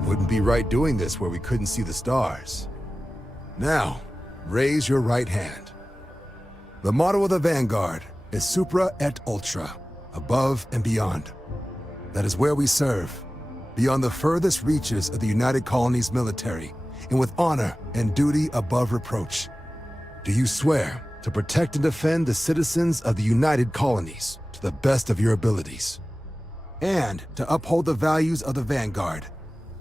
Wouldn't be right doing this where we couldn't see the stars. Now, raise your right hand. The motto of the Vanguard is Supra et Ultra, above and beyond. That is where we serve, beyond the furthest reaches of the United Colonies military, and with honor and duty above reproach. Do you swear to protect and defend the citizens of the United Colonies to the best of your abilities, and to uphold the values of the Vanguard?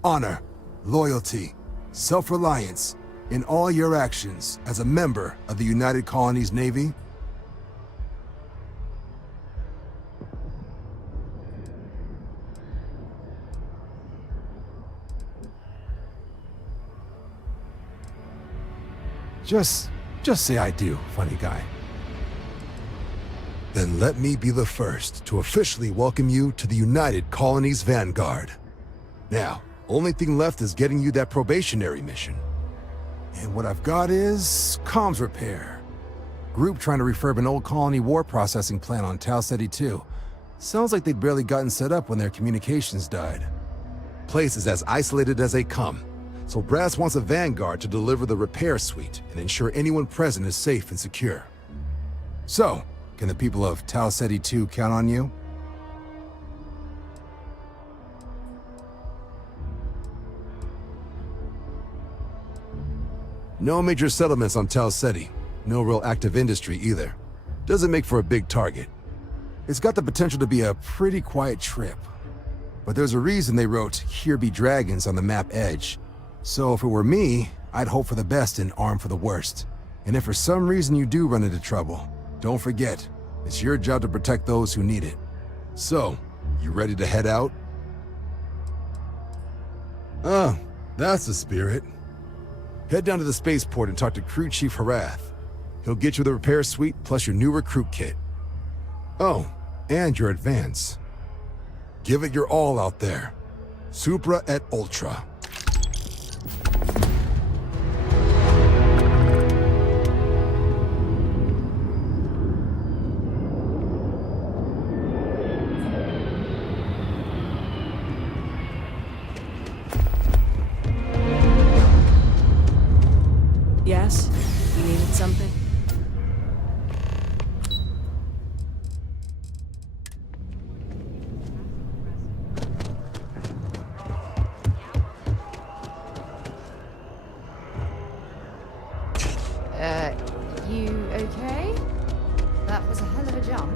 Honor, loyalty, self-reliance in all your actions as a member of the United Colonies Navy? Just say I do, funny guy. Then let me be the first to officially welcome you to the United Colonies Vanguard. Now, only thing left is getting you that probationary mission. And what I've got is comms repair. Group trying to refurb an old colony war processing plant on Tau Ceti 2. Sounds like they'd barely gotten set up when their communications died. Place is as isolated as they come, so Brass wants a Vanguard to deliver the repair suite and ensure anyone present is safe and secure. So, can the people of Tau Ceti 2 count on you? No major settlements on Tau Ceti. No real active industry either. Doesn't make for a big target. It's got the potential to be a pretty quiet trip. But there's a reason they wrote, "Here be dragons" on the map edge. So if it were me, I'd hope for the best and arm for the worst. And if for some reason you do run into trouble, don't forget, it's your job to protect those who need it. So, you ready to head out? Oh, that's the spirit. Head down to the spaceport and talk to Crew Chief Harath. He'll get you the repair suite plus your new recruit kit. Oh, and your advance. Give it your all out there. Supra et Ultra. Yes? You needed something? You okay? That was a hell of a jump.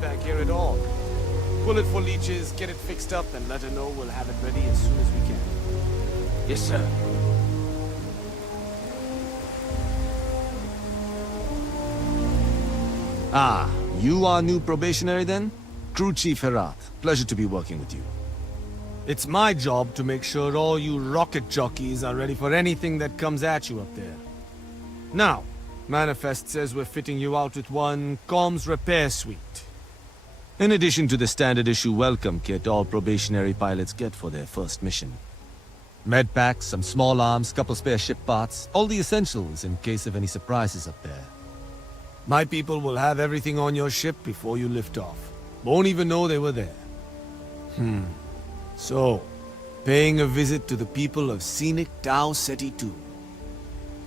Back here at all. Pull it for leeches, get it fixed up, and let her know we'll have it ready as soon as we can. Yes, sir. Ah, you are new probationary then? Crew Chief Herath. Pleasure to be working with you. It's my job to make sure all you rocket jockeys are ready for anything that comes at you up there. Now, Manifest says we're fitting you out with one comms repair suite. In addition to the standard issue welcome kit all probationary pilots get for their first mission. Med packs, some small arms, couple spare ship parts, all the essentials in case of any surprises up there. My people will have everything on your ship before you lift off. Won't even know they were there. So, paying a visit to the people of scenic Tau Ceti 2.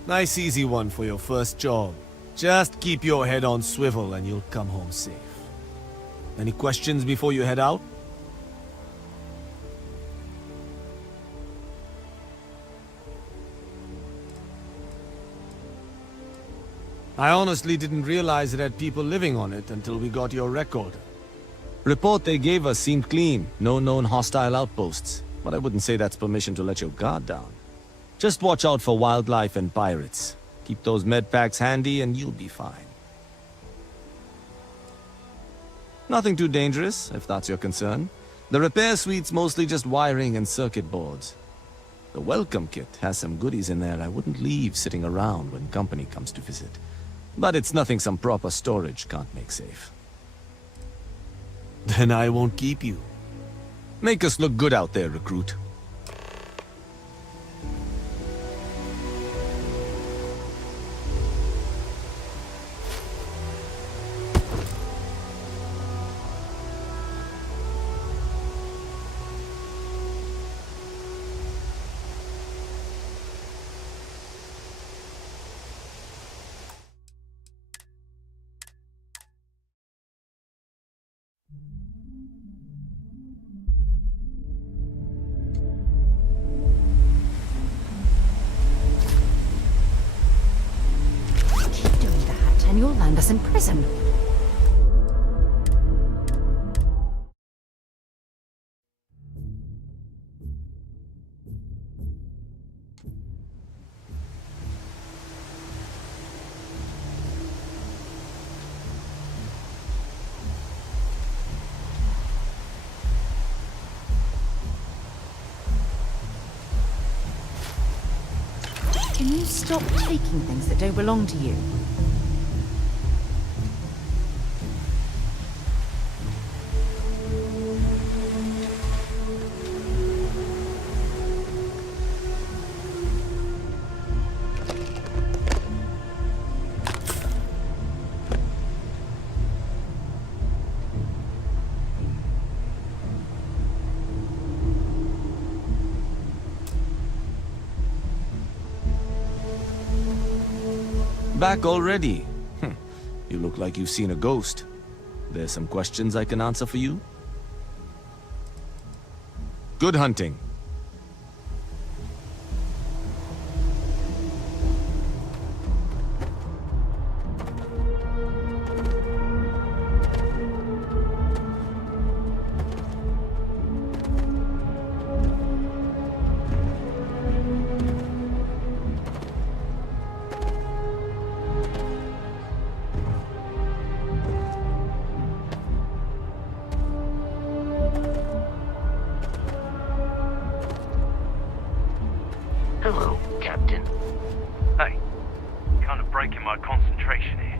Nice easy one for your first job. Just keep your head on swivel and you'll come home safe. Any questions before you head out? I honestly didn't realize it had people living on it until we got your record. Report they gave us seemed clean. No known hostile outposts. But I wouldn't say that's permission to let your guard down. Just watch out for wildlife and pirates. Keep those med packs handy and you'll be fine. Nothing too dangerous, if that's your concern. The repair suite's mostly just wiring and circuit boards. The welcome kit has some goodies in there I wouldn't leave sitting around when company comes to visit. But it's nothing some proper storage can't make safe. Then I won't keep you. Make us look good out there, recruit. And you'll land us in prison. Can you stop taking things that don't belong to you? Back already? You look like you've seen a ghost. There's some questions I can answer for you? Good hunting. Hello, Captain. Hey, kind of breaking my concentration here.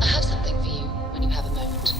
I have something for you when you have a moment.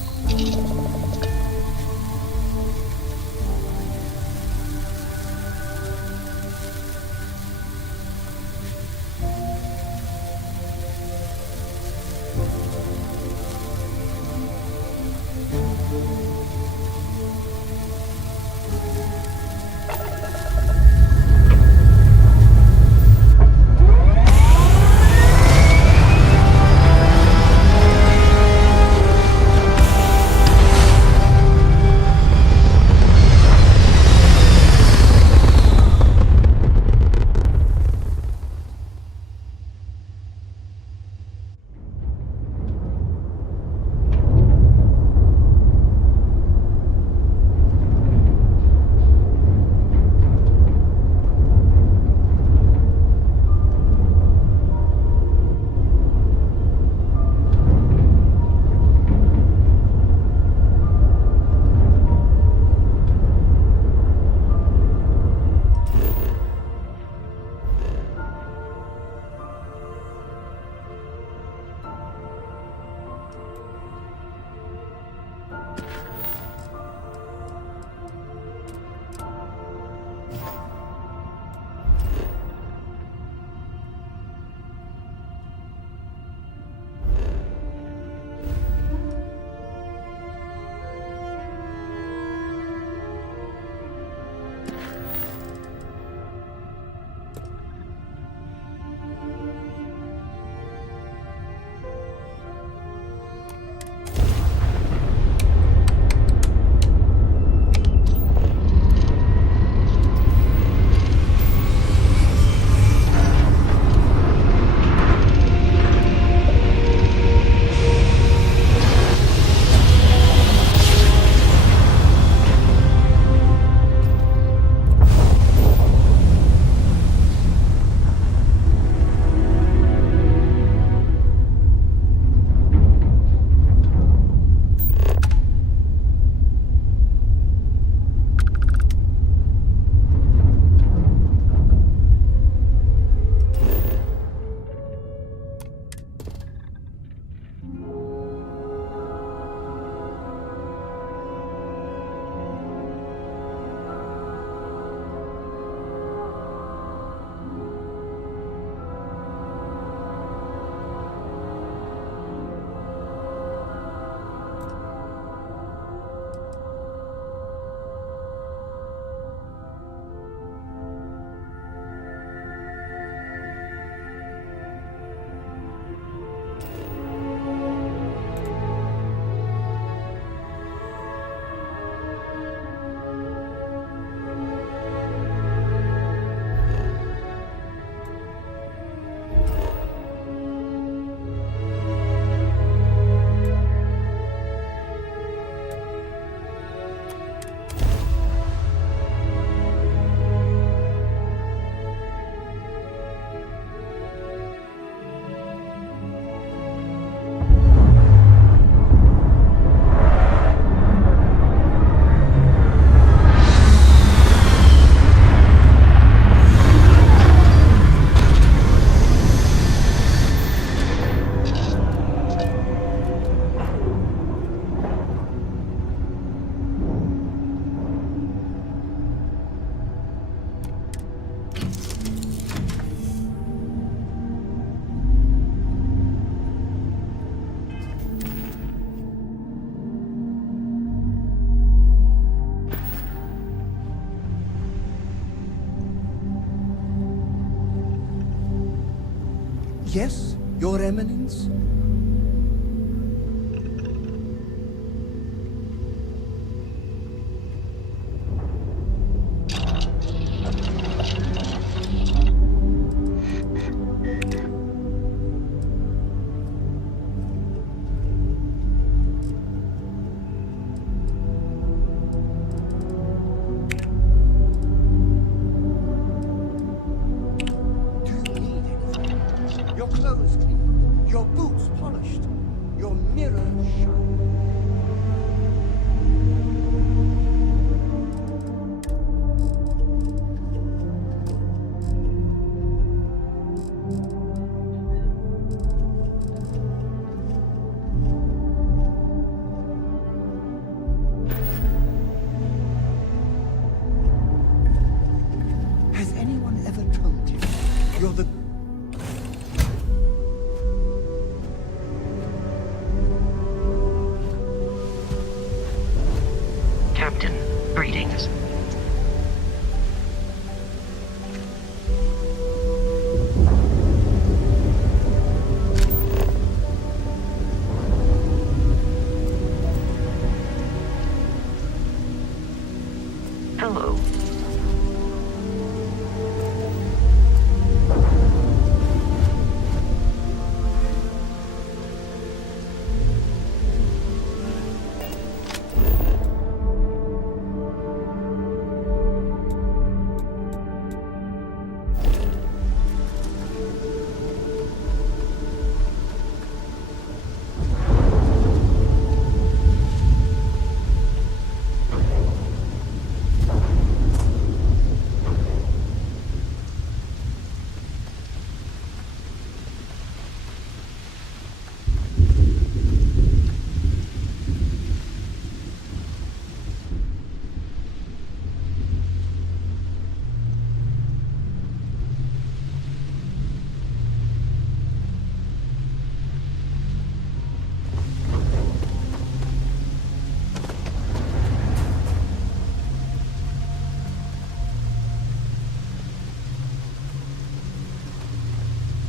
Yes, Your Eminence? Your clothes clean, your boots polished, your mirror shine. Has anyone ever told you you're the Captain, greetings. Hello.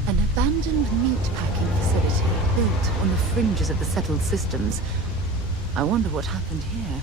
An abandoned meat-packing facility built on the fringes of the settled systems. I wonder what happened here.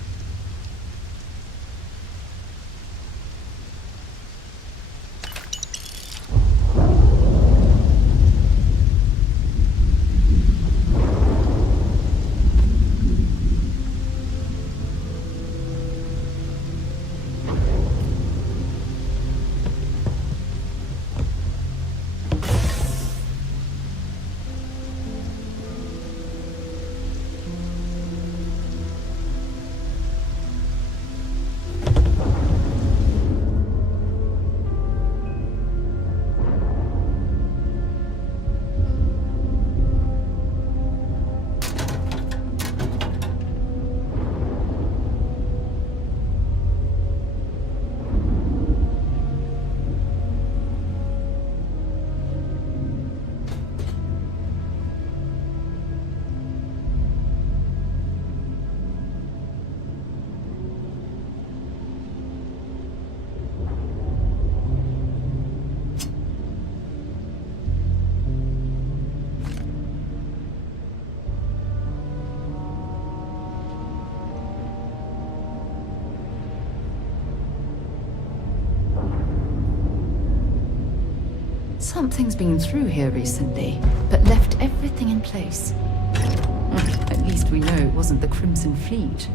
Something's been through here recently, but left everything in place. At least we know it wasn't the Crimson Fleet.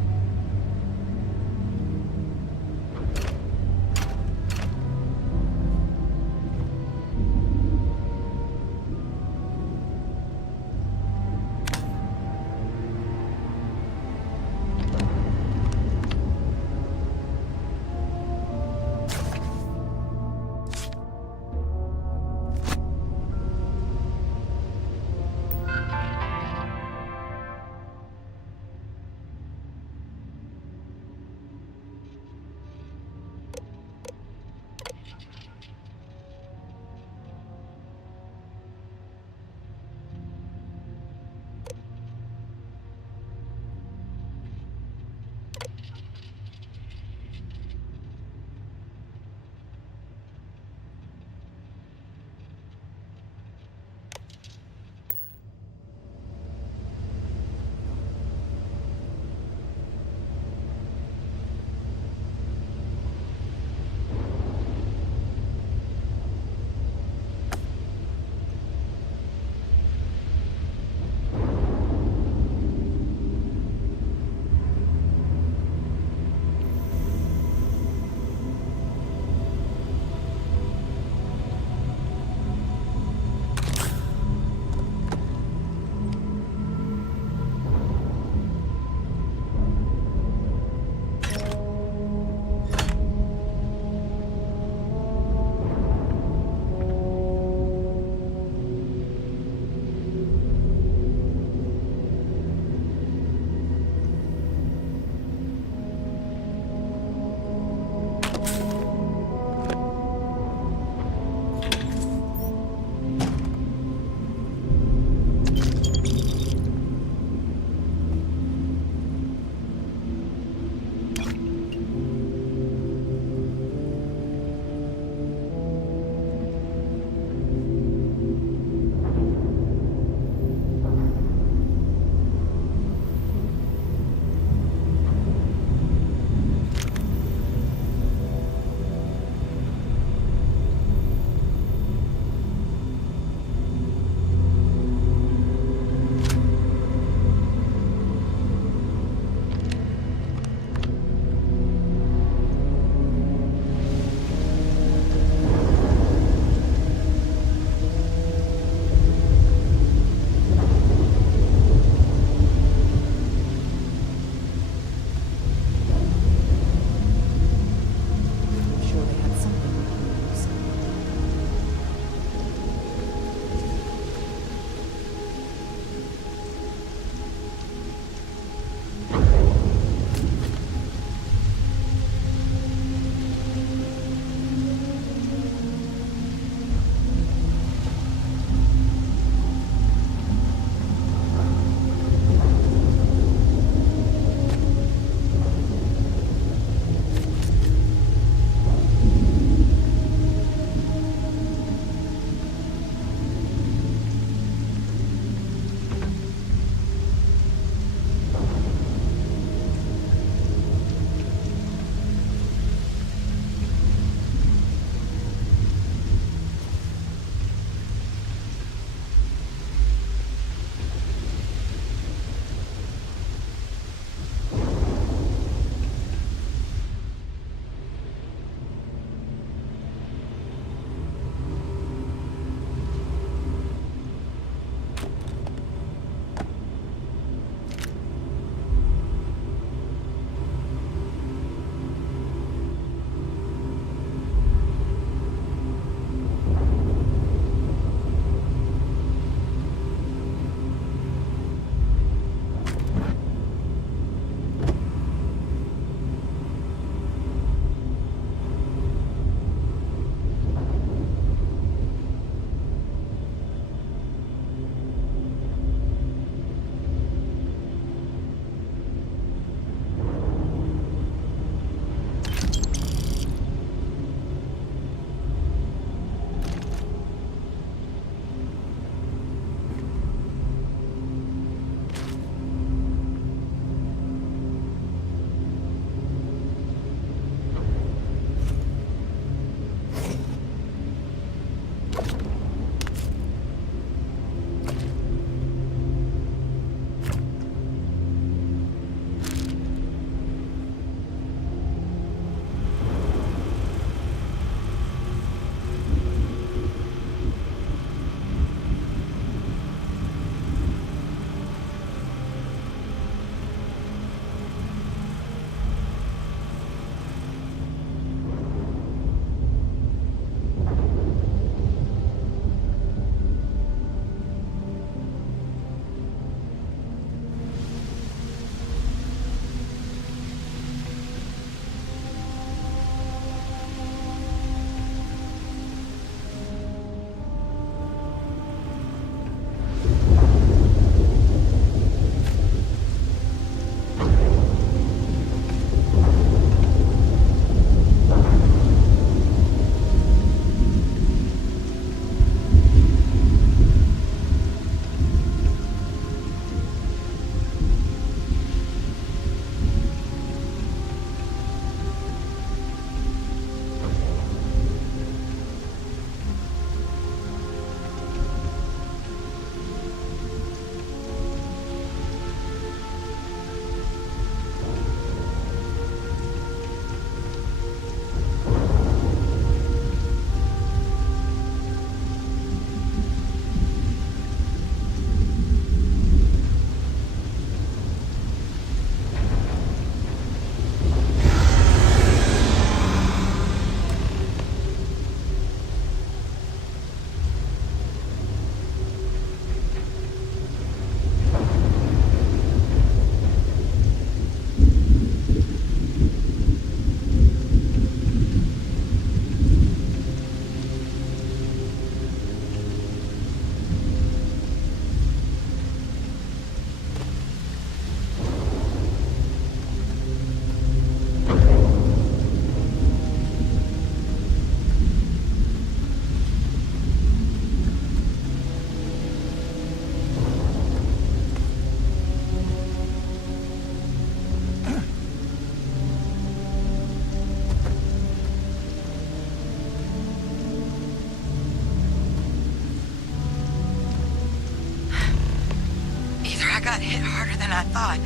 got hit harder than I thought.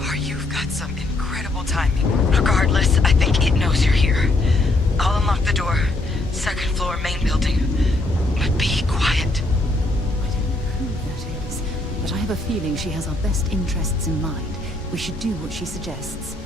Or you've got some incredible timing. Regardless, I think it knows you're here. I'll unlock the door. Second floor, main building. But be quiet. I don't know who that is, but I have a feeling she has our best interests in mind. We should do what she suggests.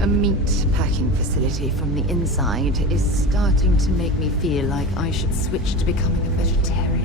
A meat packing facility from the inside is starting to make me feel like I should switch to becoming a vegetarian.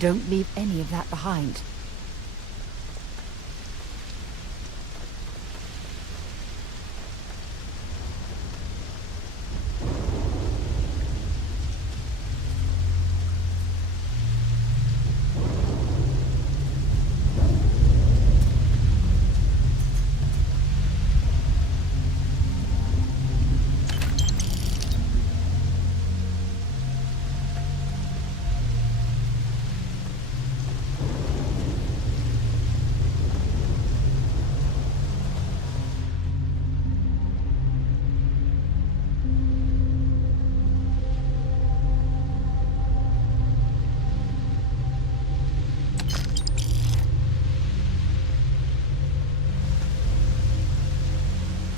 Don't leave any of that behind.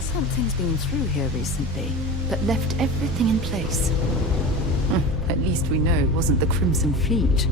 Something's been through here recently, but left everything in place. At least we know it wasn't the Crimson Fleet.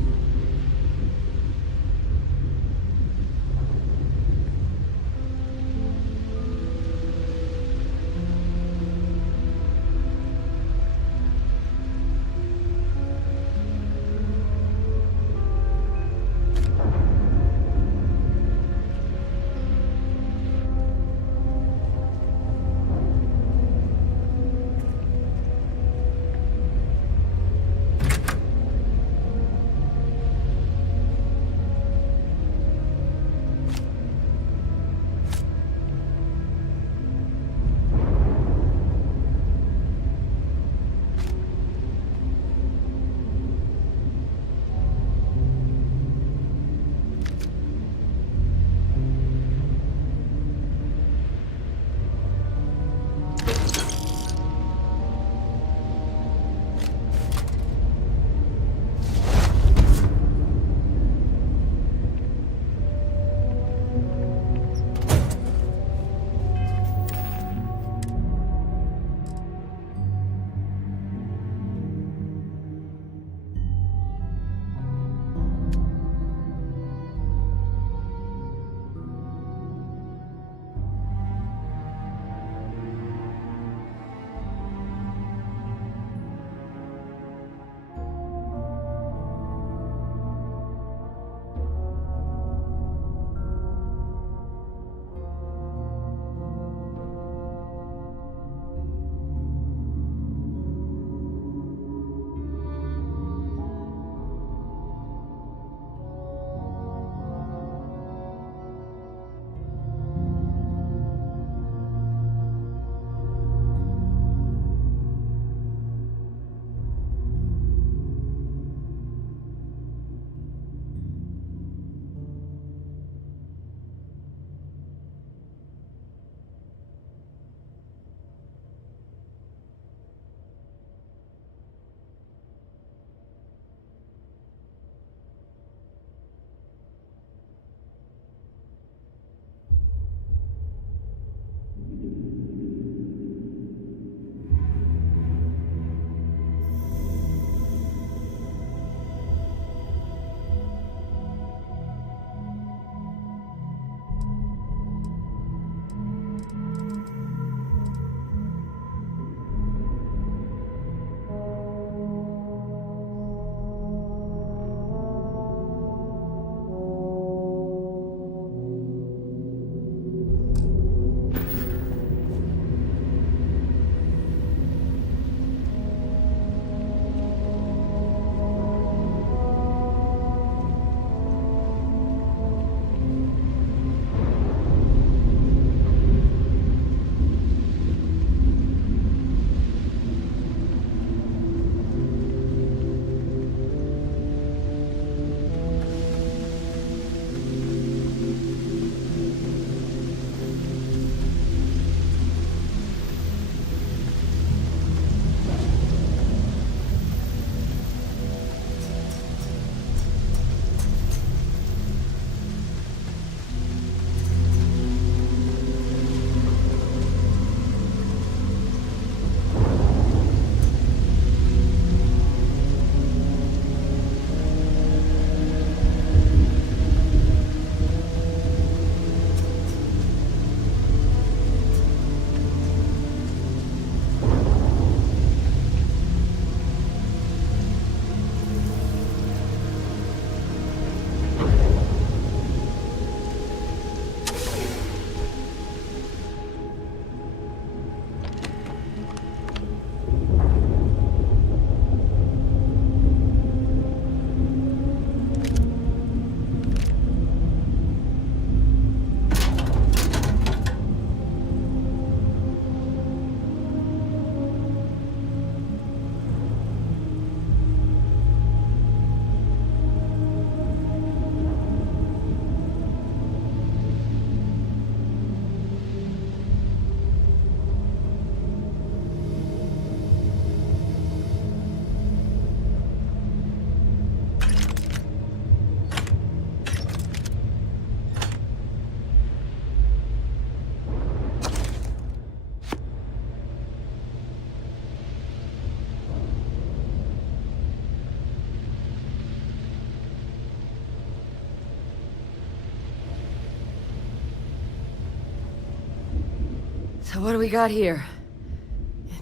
So what do we got here?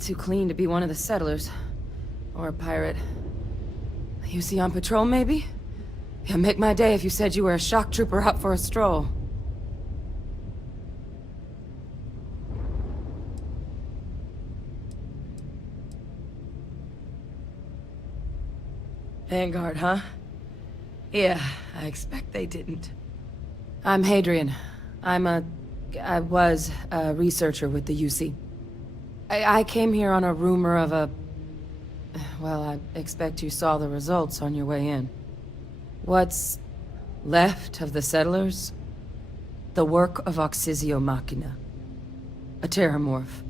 Too clean to be one of the settlers. Or a pirate. You see on patrol, maybe? Yeah, make my day if you said you were a shock trooper out for a stroll. Vanguard, huh? Yeah, I expect they didn't. I'm Hadrian. I was a researcher with the UC. I came here on a rumor of a... Well, I expect you saw the results on your way in. What's left of the settlers? The work of Oxysio Machina. A terramorph.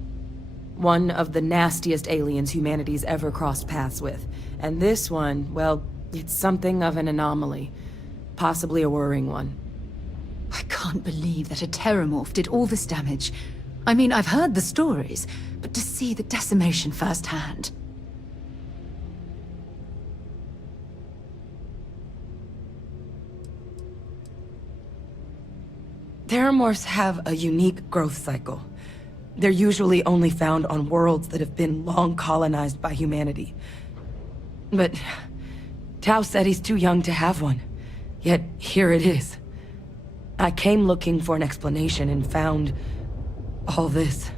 One of the nastiest aliens humanity's ever crossed paths with. And this one, well, it's something of an anomaly. Possibly a worrying one. I can't believe that a terramorph did all this damage. I mean, I've heard the stories, but to see the decimation firsthand... Terramorphs have a unique growth cycle. They're usually only found on worlds that have been long colonized by humanity. But Tao said he's too young to have one. Yet, here it is. I came looking for an explanation and found... all this.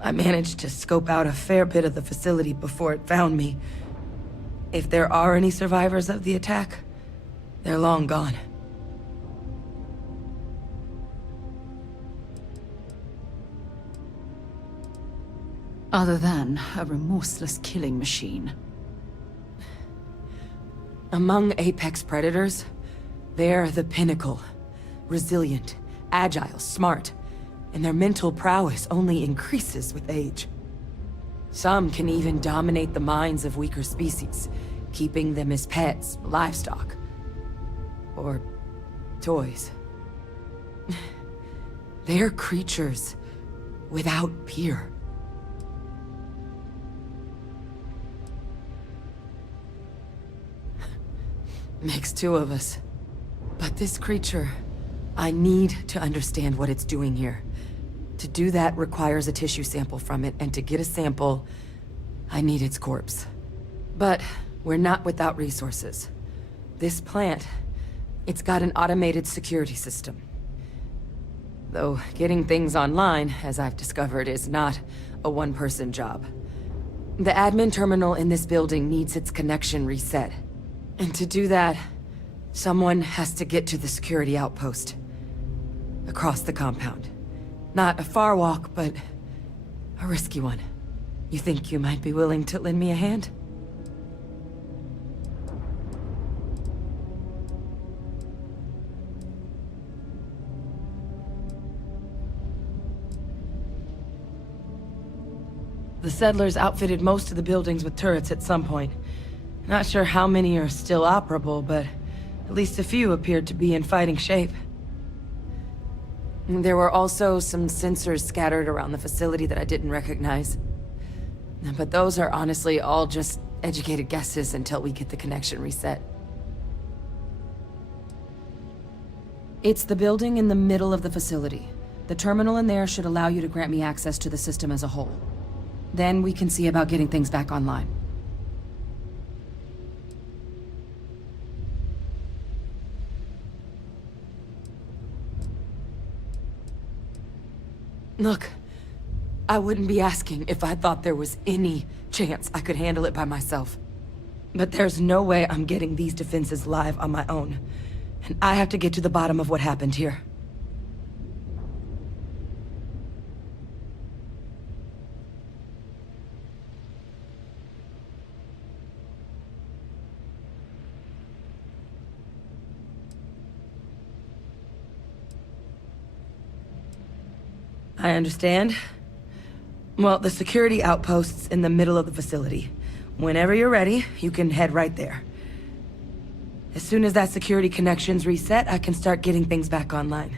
I managed to scope out a fair bit of the facility before it found me. If there are any survivors of the attack, they're long gone. Other than a remorseless killing machine. Among apex predators, they're the pinnacle. Resilient, agile, smart, and their mental prowess only increases with age. Some can even dominate the minds of weaker species, keeping them as pets, livestock, or toys. They're creatures without peer. Makes two of us. But this creature, I need to understand what it's doing here. To do that requires a tissue sample from it, and to get a sample, I need its corpse. But we're not without resources. This plant, it's got an automated security system. Though getting things online, as I've discovered, is not a one-person job. The admin terminal in this building needs its connection reset. And to do that, someone has to get to the security outpost. Across the compound. Not a far walk, but a risky one. You think you might be willing to lend me a hand? The settlers outfitted most of the buildings with turrets at some point. Not sure how many are still operable, but at least a few appeared to be in fighting shape. There were also some sensors scattered around the facility that I didn't recognize. But those are honestly all just educated guesses until we get the connection reset. It's the building in the middle of the facility. The terminal in there should allow you to grant me access to the system as a whole. Then we can see about getting things back online. Look, I wouldn't be asking if I thought there was any chance I could handle it by myself. But there's no way I'm getting these defenses live on my own. And I have to get to the bottom of what happened here. I understand. Well, the security outpost's in the middle of the facility. Whenever you're ready, you can head right there. As soon as that security connection's reset, I can start getting things back online.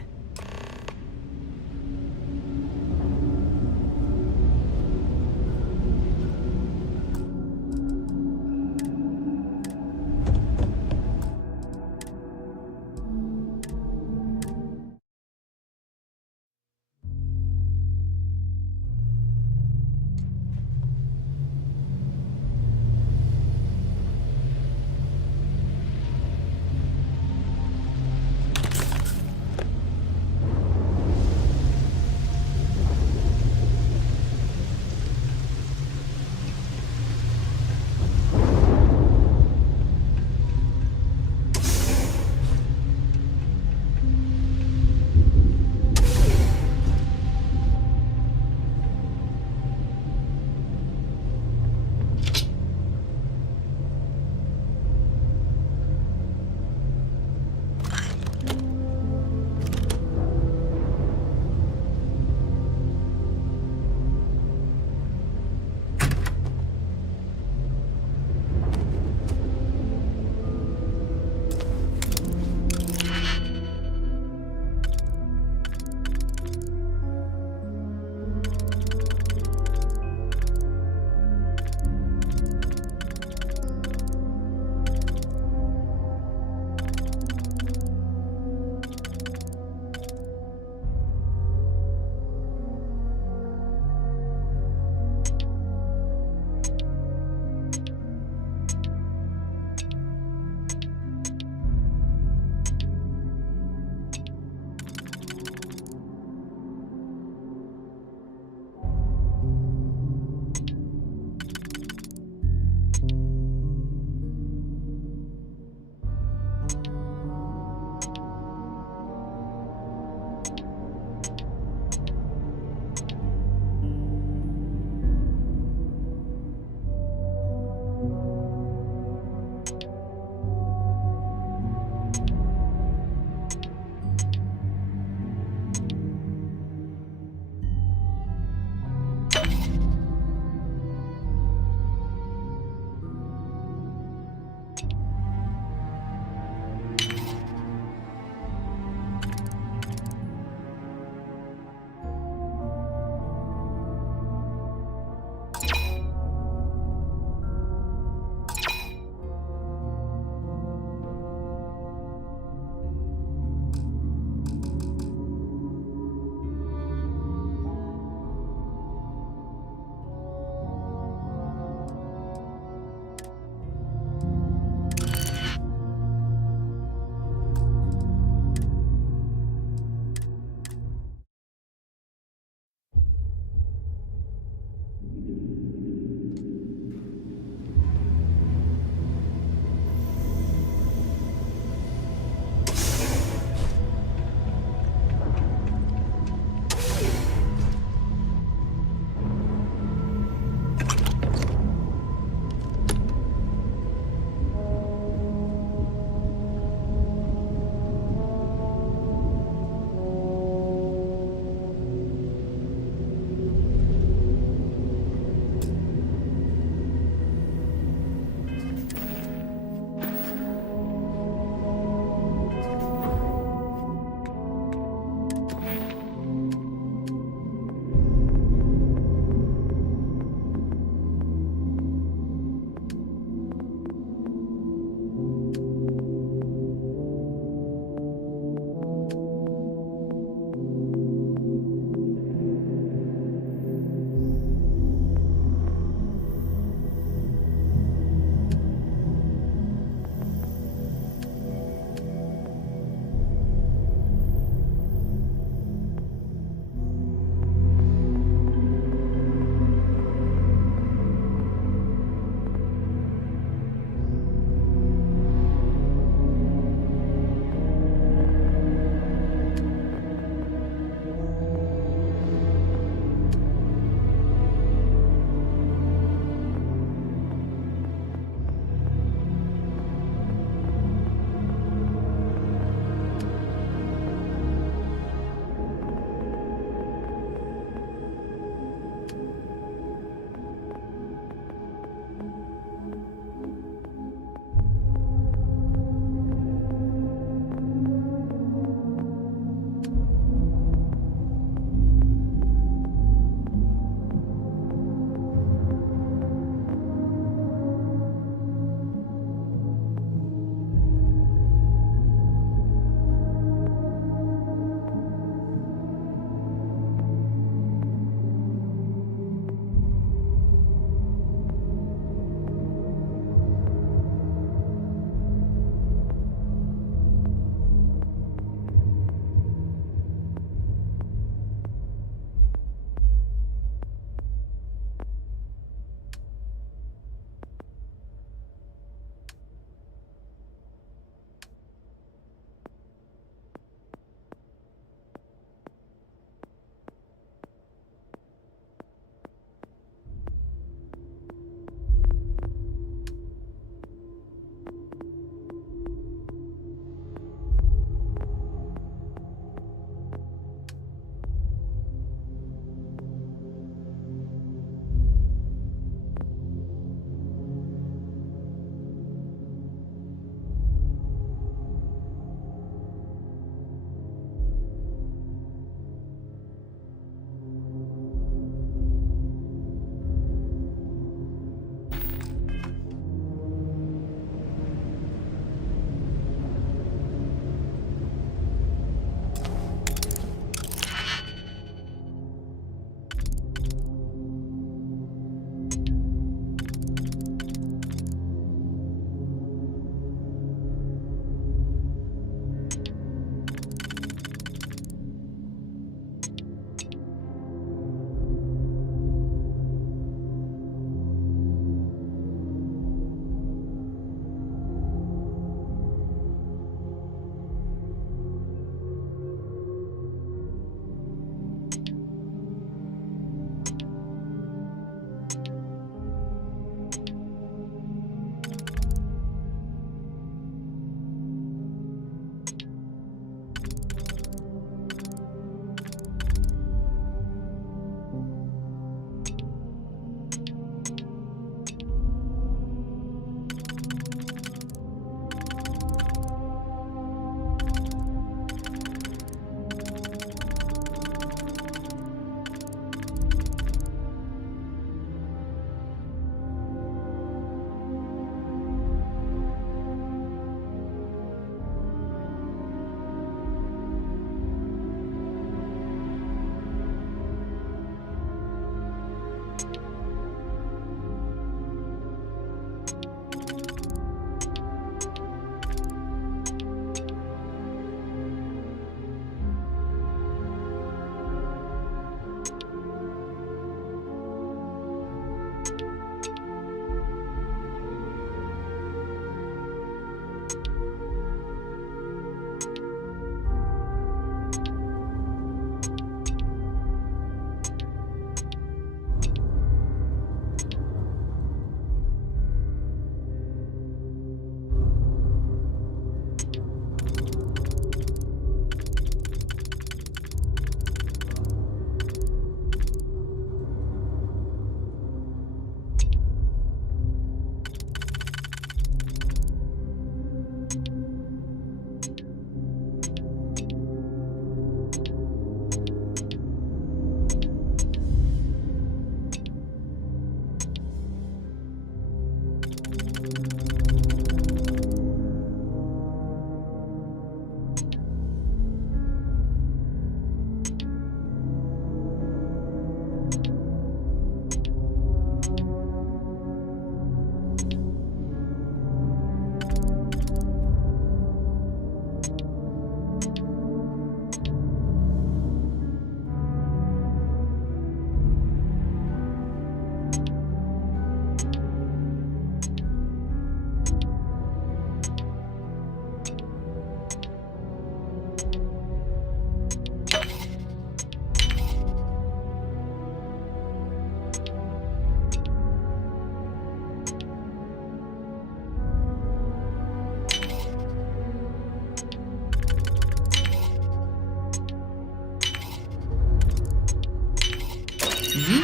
You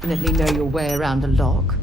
definitely know your way around a lock.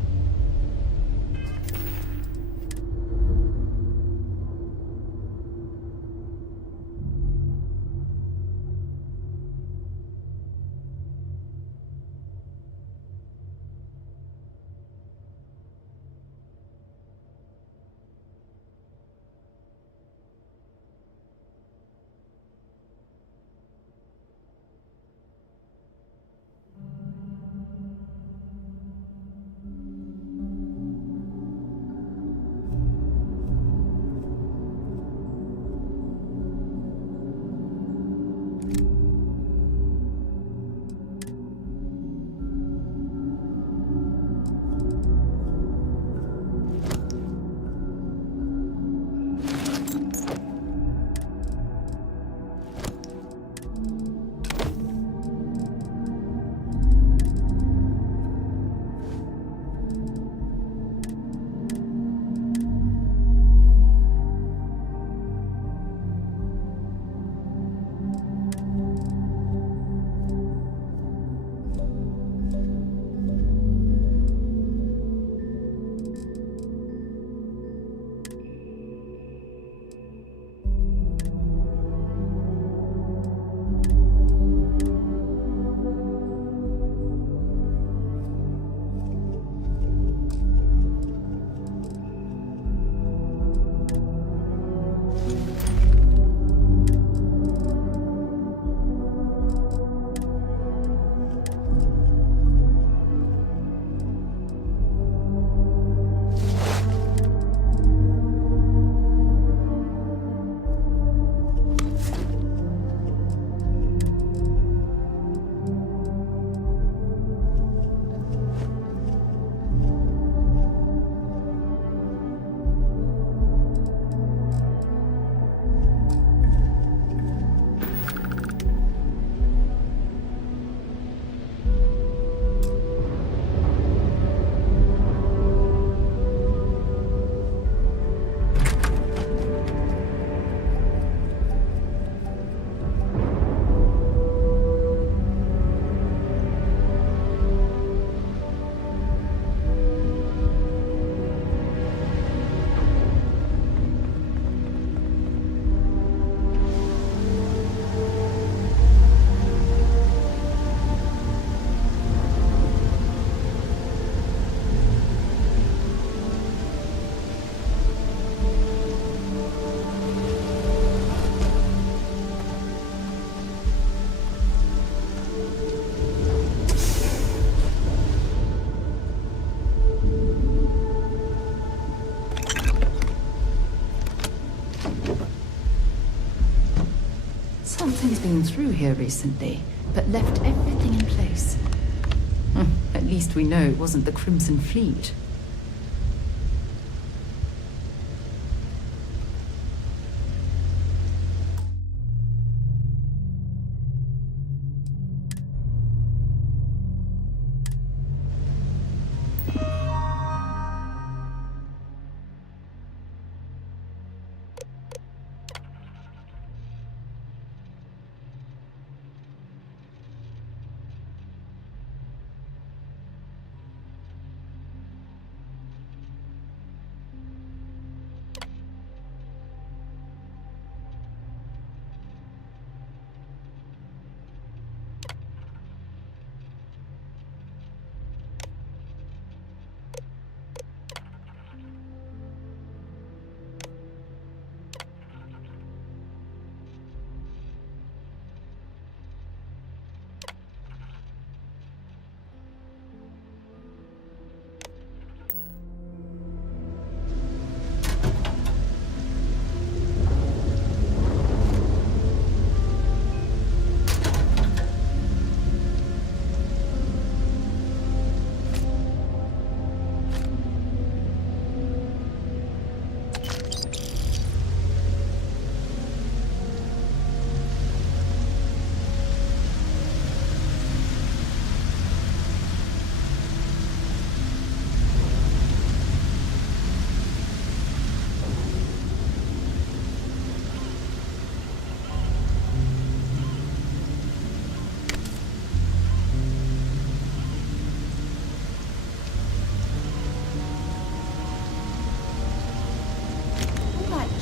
Something's been through here recently, but left everything in place. At least we know it wasn't the Crimson Fleet.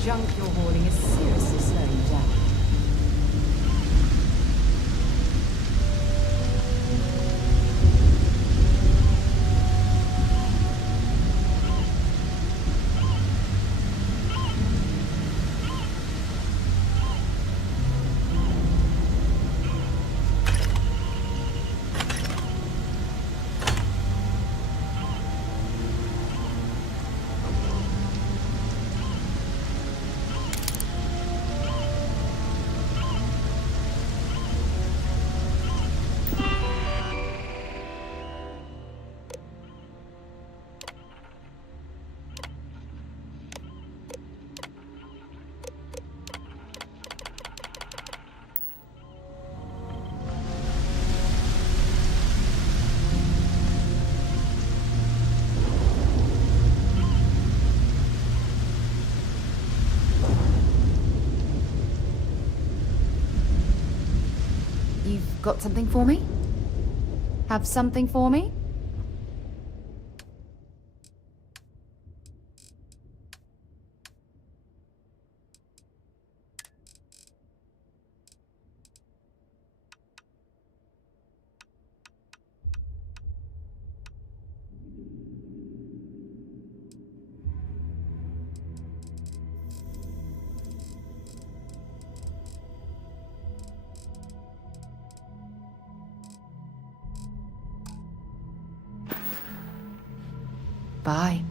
Junk you're hoarding is seriously slowing you down. Got something for me? Have something for me? Bye.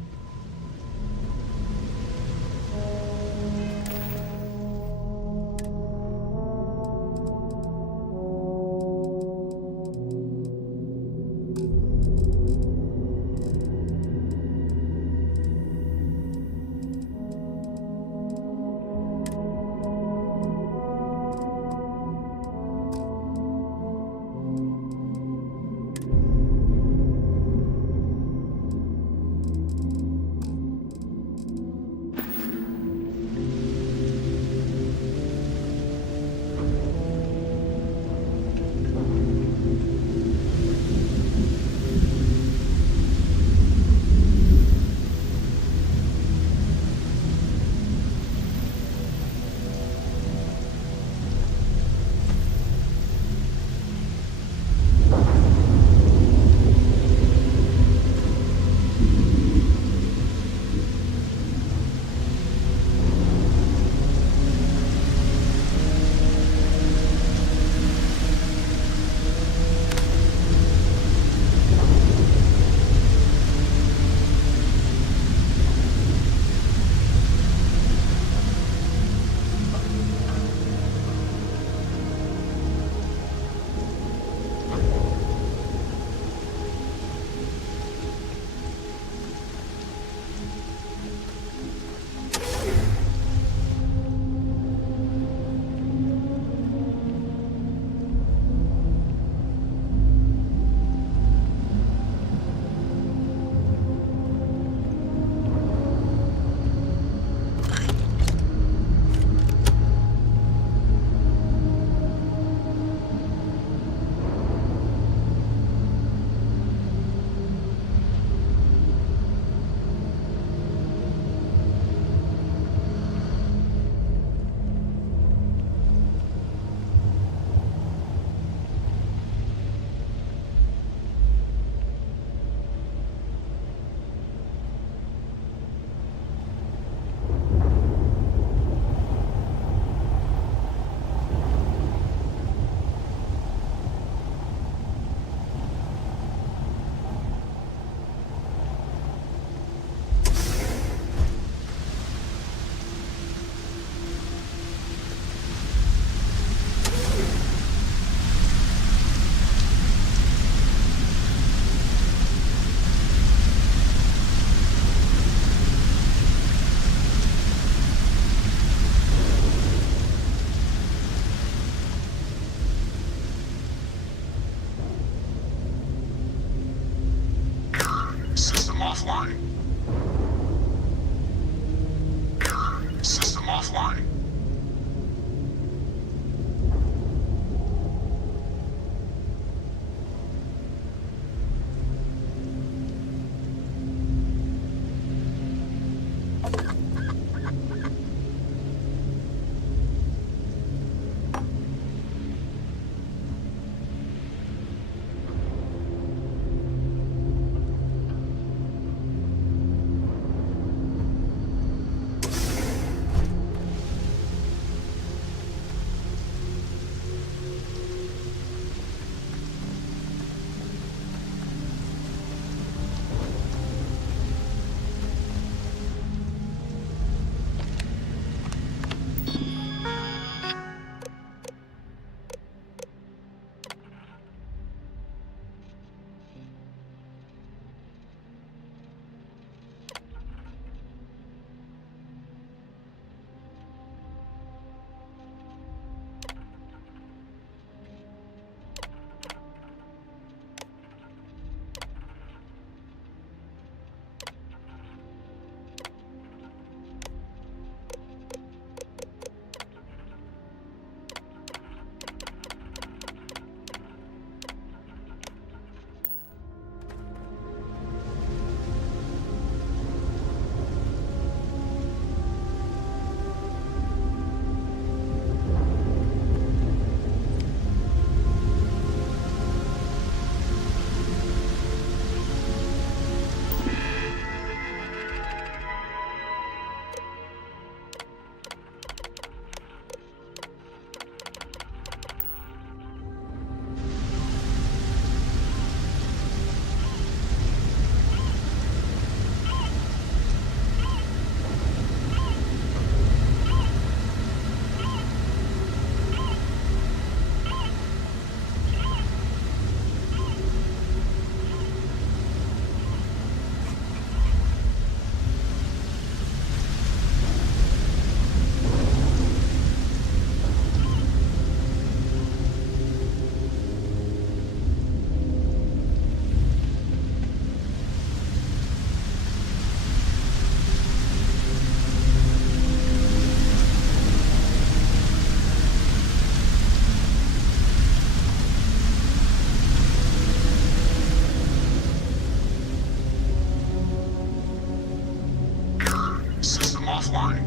offline.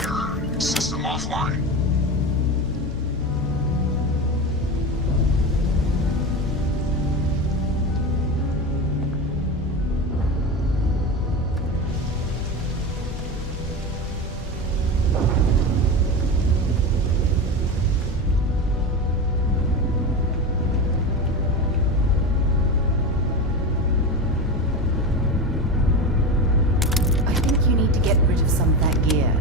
Error. System offline. I think you need to get rid of some of that gear.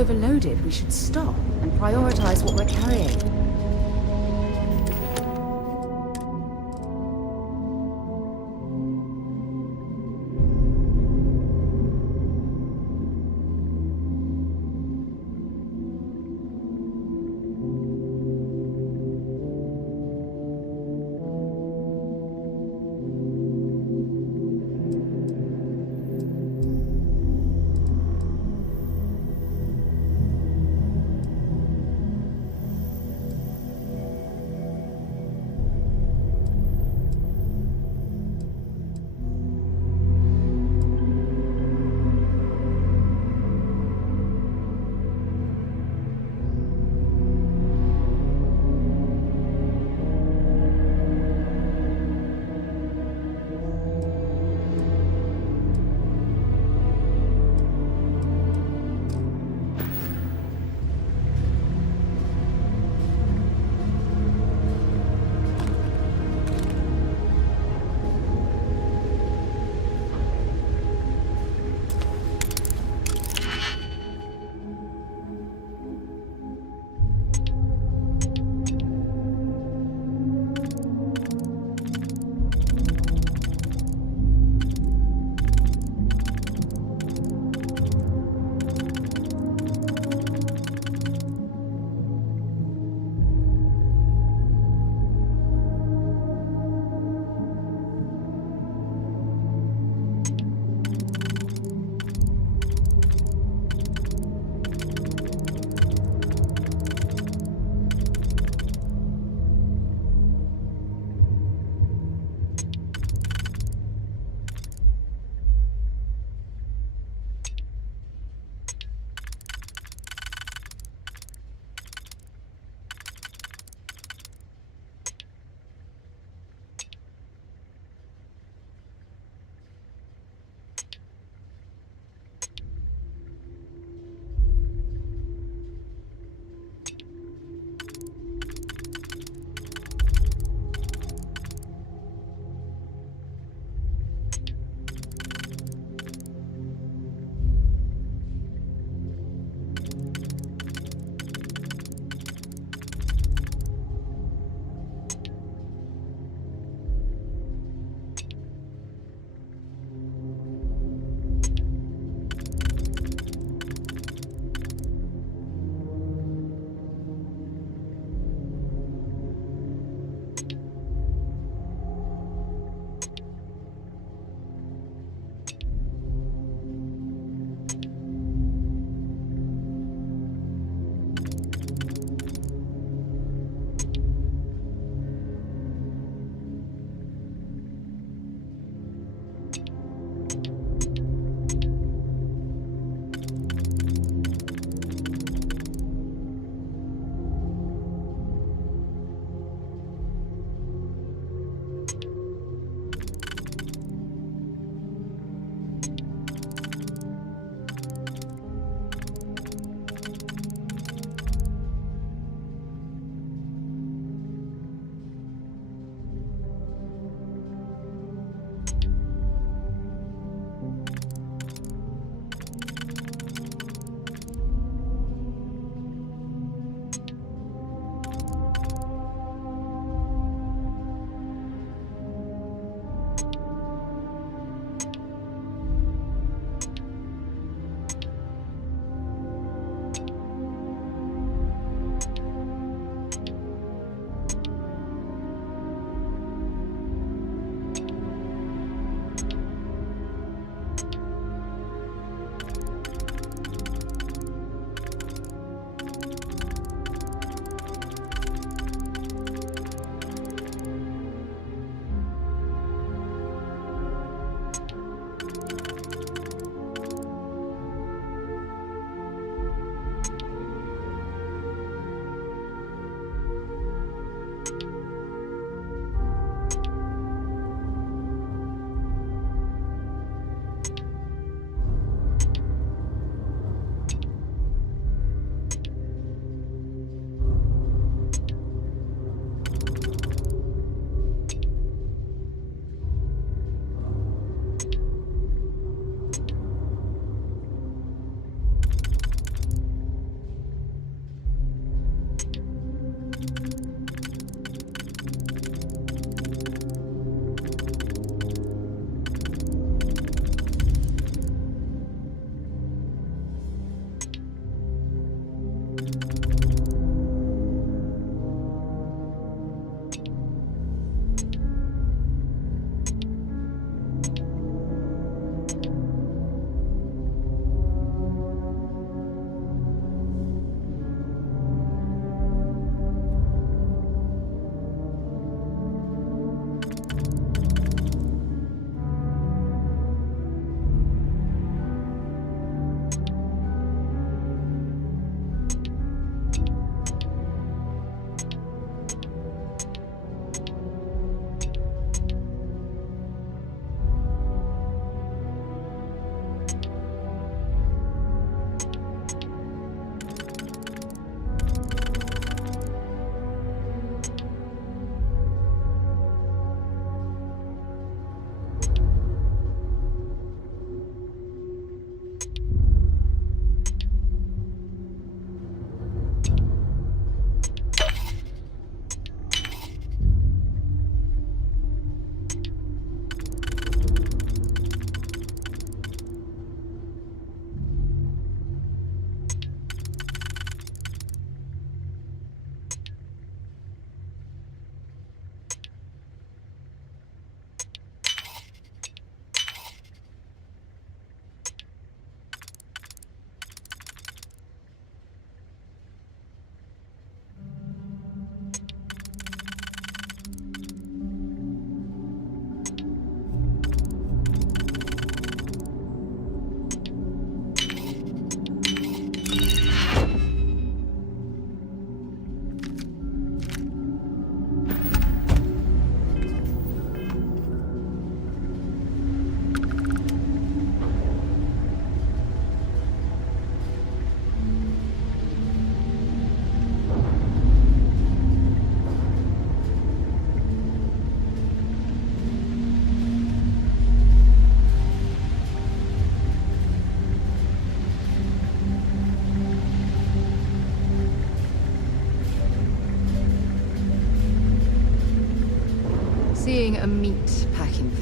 overloaded, we should stop and prioritize what we're carrying.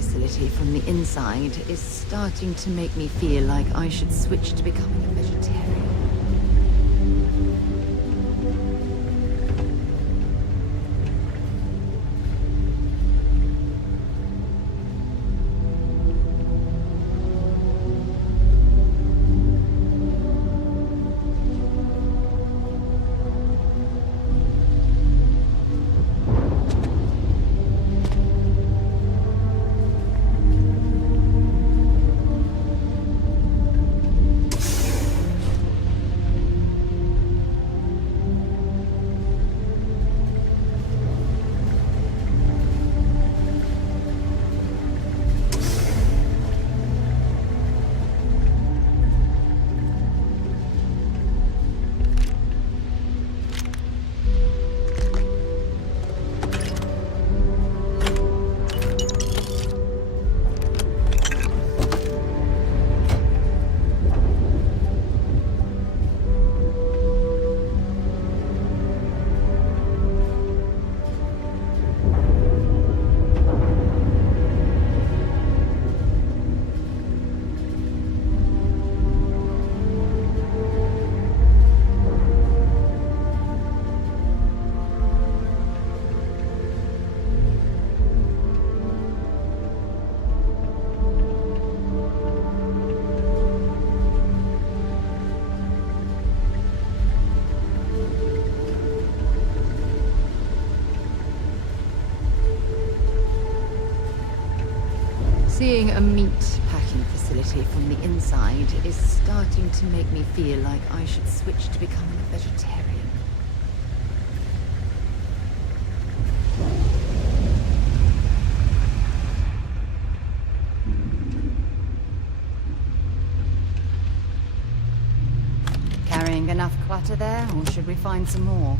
facility from the inside is starting to make me feel like I should switch to becoming a vegetarian. Seeing a meat packing facility from the inside is starting to make me feel like I should switch to becoming a vegetarian. Carrying enough clutter there, or should we find some more?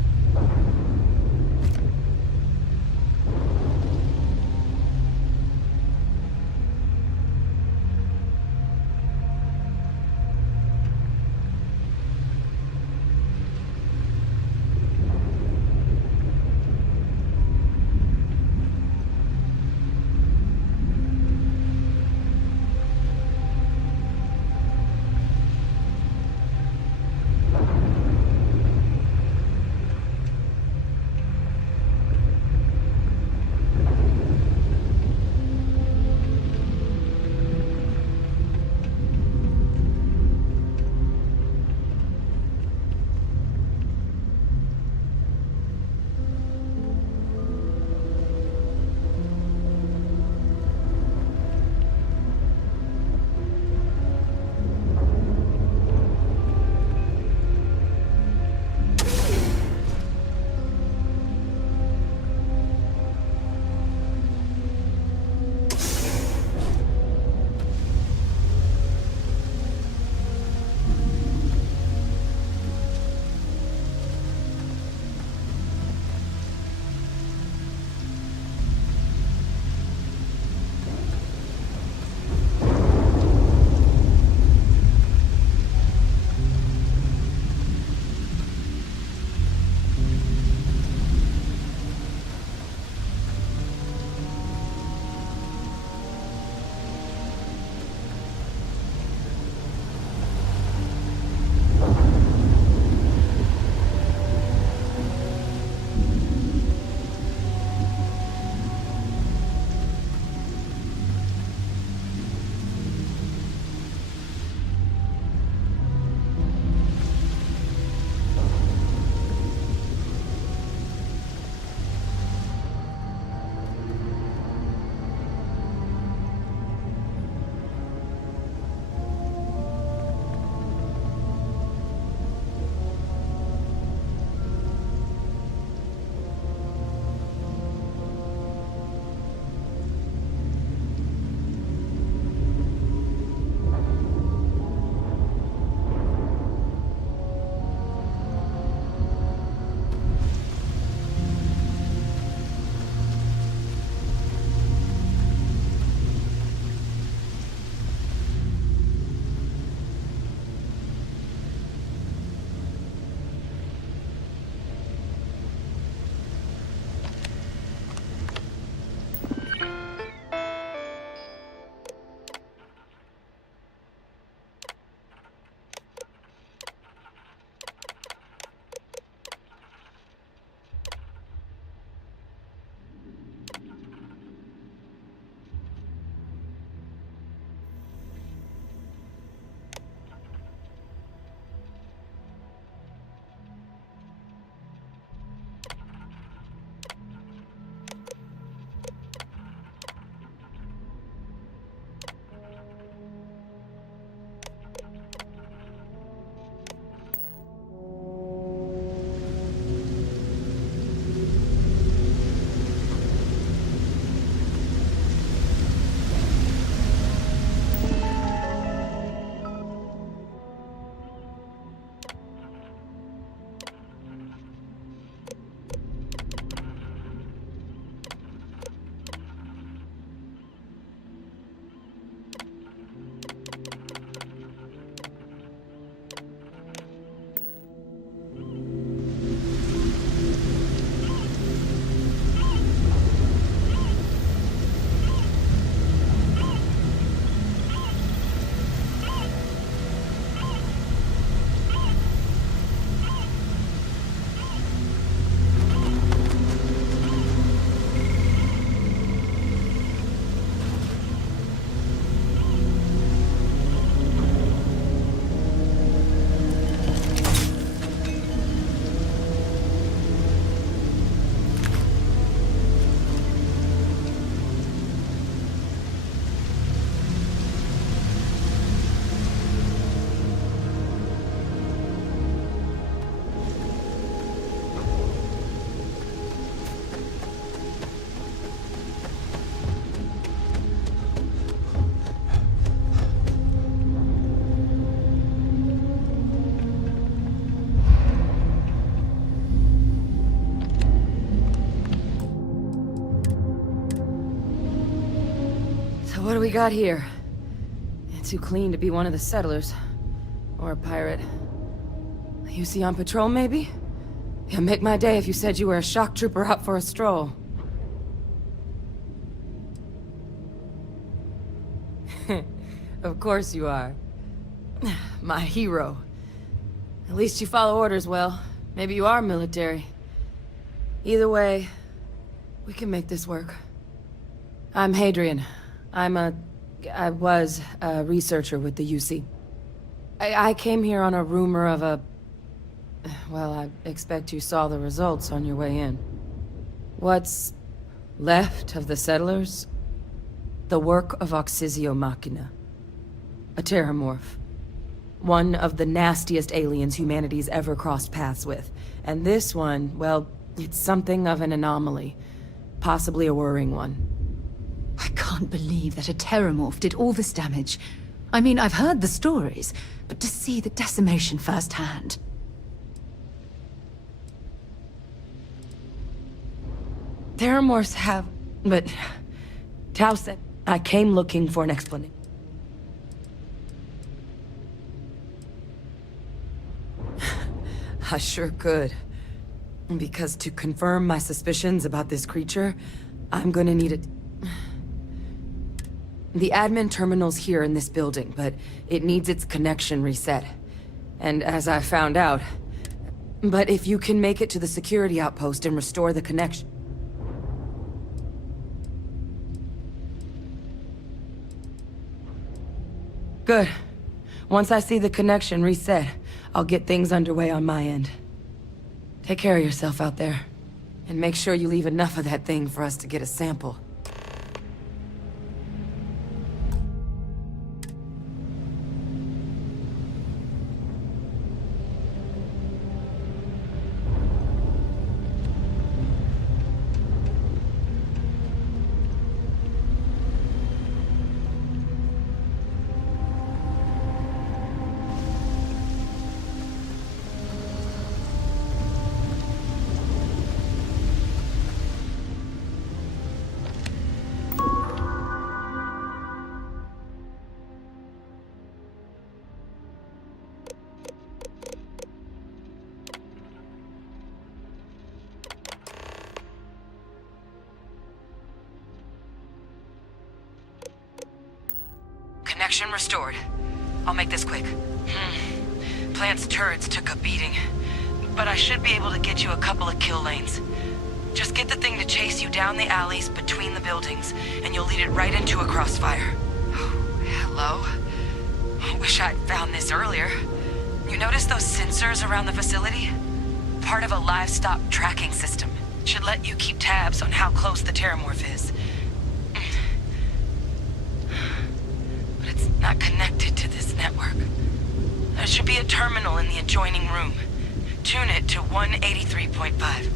what do we got here? Too clean to be one of the settlers. Or a pirate. You see on patrol, maybe? Yeah, make my day if you said you were a shock trooper out for a stroll. Of course you are. My hero. At least you follow orders well. Maybe you are military. Either way, we can make this work. I'm Hadrian. I was a researcher with the UC. I came here on a rumor of a... Well, I expect you saw the results on your way in. What's left of the settlers? The work of Oxysio Machina. A terramorph. One of the nastiest aliens humanity's ever crossed paths with. And this one, well, it's something of an anomaly. Possibly a worrying one. I can't believe that a terramorph did all this damage. I mean, I've heard the stories, but to see the decimation firsthand... Terramorphs have... But... Tao said I came looking for an explanation. I sure could. Because to confirm my suspicions about this creature, I'm gonna need it. The admin terminal's here in this building, but it needs its connection reset. And as I found out... But if you can make it to the security outpost and restore the connection... Good. Once I see the connection reset, I'll get things underway on my end. Take care of yourself out there. And make sure you leave enough of that thing for us to get a sample. Connection restored. I'll make this quick. Plant's turrets took a beating, but I should be able to get you a couple of kill lanes. Just get the thing to chase you down the alleys between the buildings, and you'll lead it right into a crossfire. Oh, hello? I wish I'd found this earlier. You notice those sensors around the facility? Part of a livestock tracking system. Should let you keep tabs on how close the terramorph is. Not connected to this network. There should be a terminal in the adjoining room. Tune it to 183.5.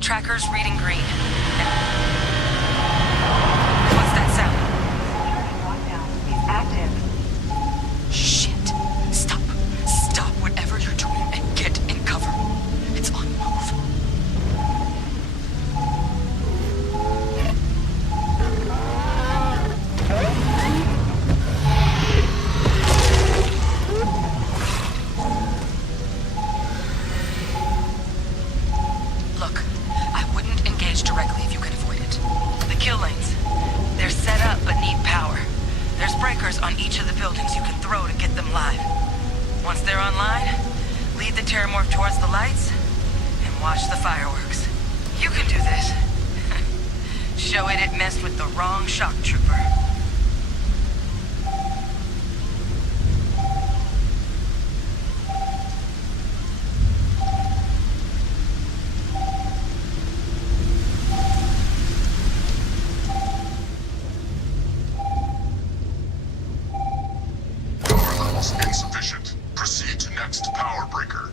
Tracker's reading green. What's that sound? Security lockdown is active. Shit. Stop. Stop whatever you're doing and get in cover. It's on move. Look. Directly if you can avoid it. The kill lanes. They're set up but need power. There's breakers on each of the buildings you can throw to get them live. Once they're online, lead the terramorph towards the lights and watch the fireworks. You can do this. Show it messed with the wrong shock trooper. Signals insufficient. Proceed to next power breaker.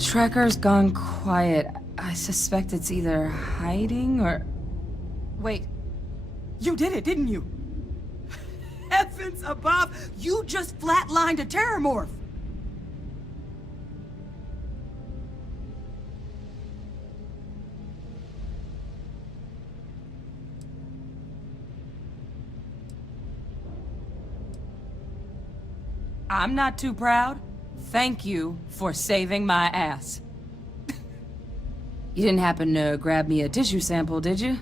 Trekker's gone quiet. I suspect it's either hiding or... Wait. You did it, didn't you? Heavens above! You just flatlined a terramorph! I'm not too proud. Thank you for saving my ass. You didn't happen to grab me a tissue sample, did you?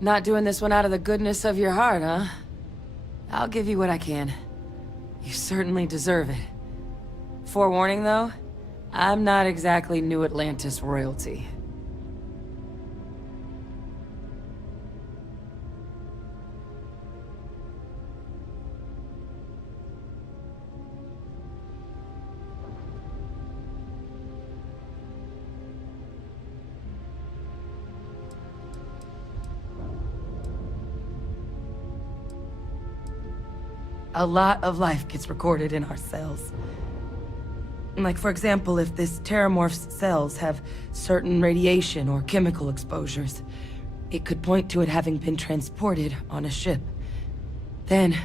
Not doing this one out of the goodness of your heart, huh? I'll give you what I can. You certainly deserve it. Forewarning, though, I'm not exactly New Atlantis royalty. A lot of life gets recorded in our cells. Like, for example, if this terramorph's cells have certain radiation or chemical exposures, it could point to it having been transported on a ship. Then,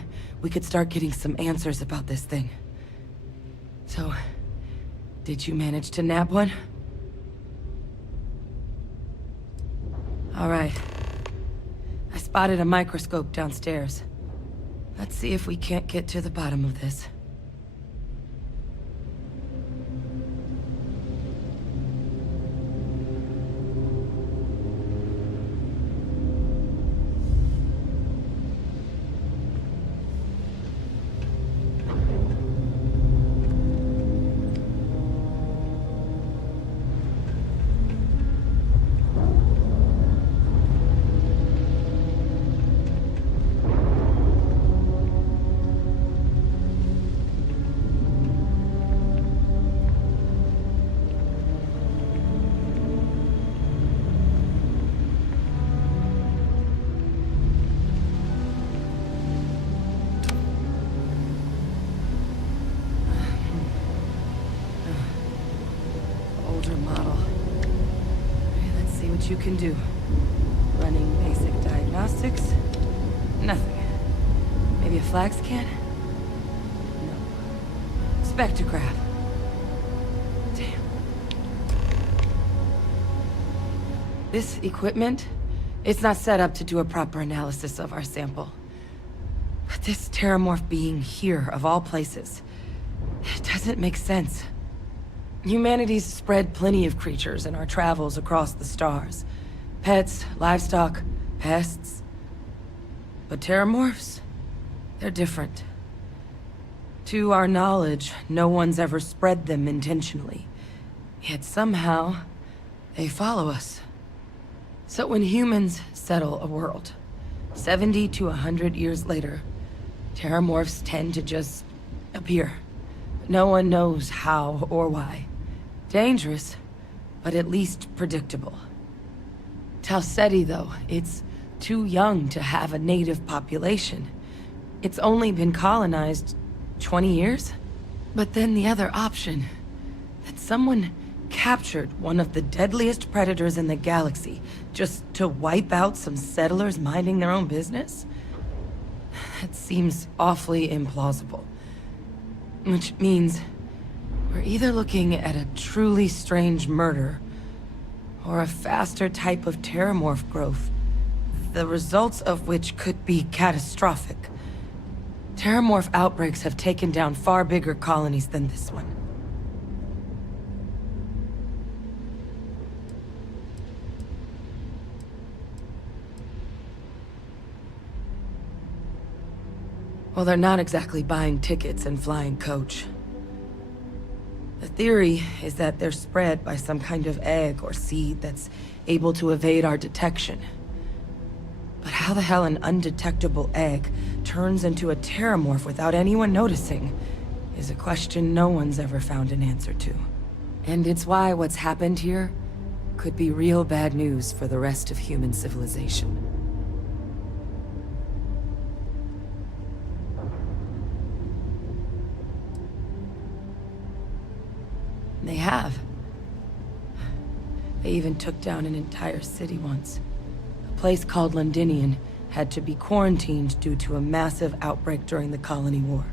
we could start getting some answers about this thing. So, did you manage to nab one? All right. I spotted a microscope downstairs. Let's see if we can't get to the bottom of this. You can do. Running basic diagnostics? Nothing. Maybe a flag scan? No. Spectrograph. Damn. This equipment, it's not set up to do a proper analysis of our sample. But this terramorph being here, of all places, it doesn't make sense. Humanity's spread plenty of creatures in our travels across the stars. Pets, livestock, pests. But terramorphs? They're different. To our knowledge, no one's ever spread them intentionally. Yet somehow, they follow us. So when humans settle a world, 70 to 100 years later, terramorphs tend to just appear. No one knows how or why. Dangerous, but at least predictable. Tau Ceti, though, it's too young to have a native population. It's only been colonized 20 years? But then the other option, that someone captured one of the deadliest predators in the galaxy just to wipe out some settlers minding their own business? That seems awfully implausible. Which means we're either looking at a truly strange murder, or a faster type of terramorph growth, the results of which could be catastrophic. Terramorph outbreaks have taken down far bigger colonies than this one. Well, they're not exactly buying tickets and flying coach. The theory is that they're spread by some kind of egg or seed that's able to evade our detection. But how the hell an undetectable egg turns into a terramorph without anyone noticing is a question no one's ever found an answer to. And it's why what's happened here could be real bad news for the rest of human civilization. They have. They even took down an entire city once. A place called Londinium had to be quarantined due to a massive outbreak during the Colony War.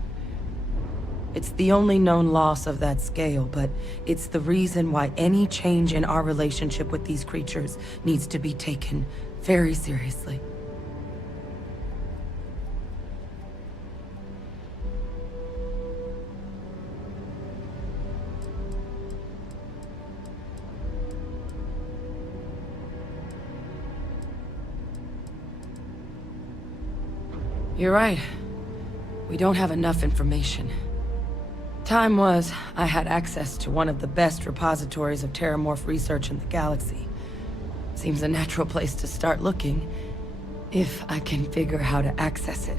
It's the only known loss of that scale, but it's the reason why any change in our relationship with these creatures needs to be taken very seriously. You're right. We don't have enough information. Time was, I had access to one of the best repositories of terramorph research in the galaxy. Seems a natural place to start looking, if I can figure how to access it.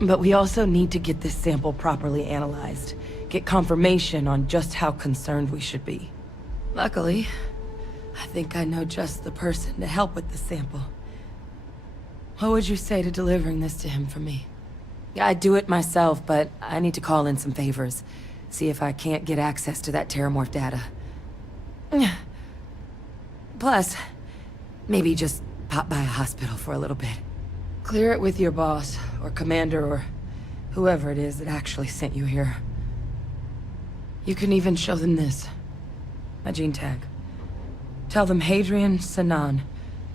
But we also need to get this sample properly analyzed, get confirmation on just how concerned we should be. Luckily, I think I know just the person to help with the sample. What would you say to delivering this to him for me? I'd do it myself, but I need to call in some favors. See if I can't get access to that terramorph data. Plus, maybe just pop by a hospital for a little bit. Clear it with your boss, or commander, or whoever it is that actually sent you here. You can even show them this. My gene tag. Tell them Hadrian Sanan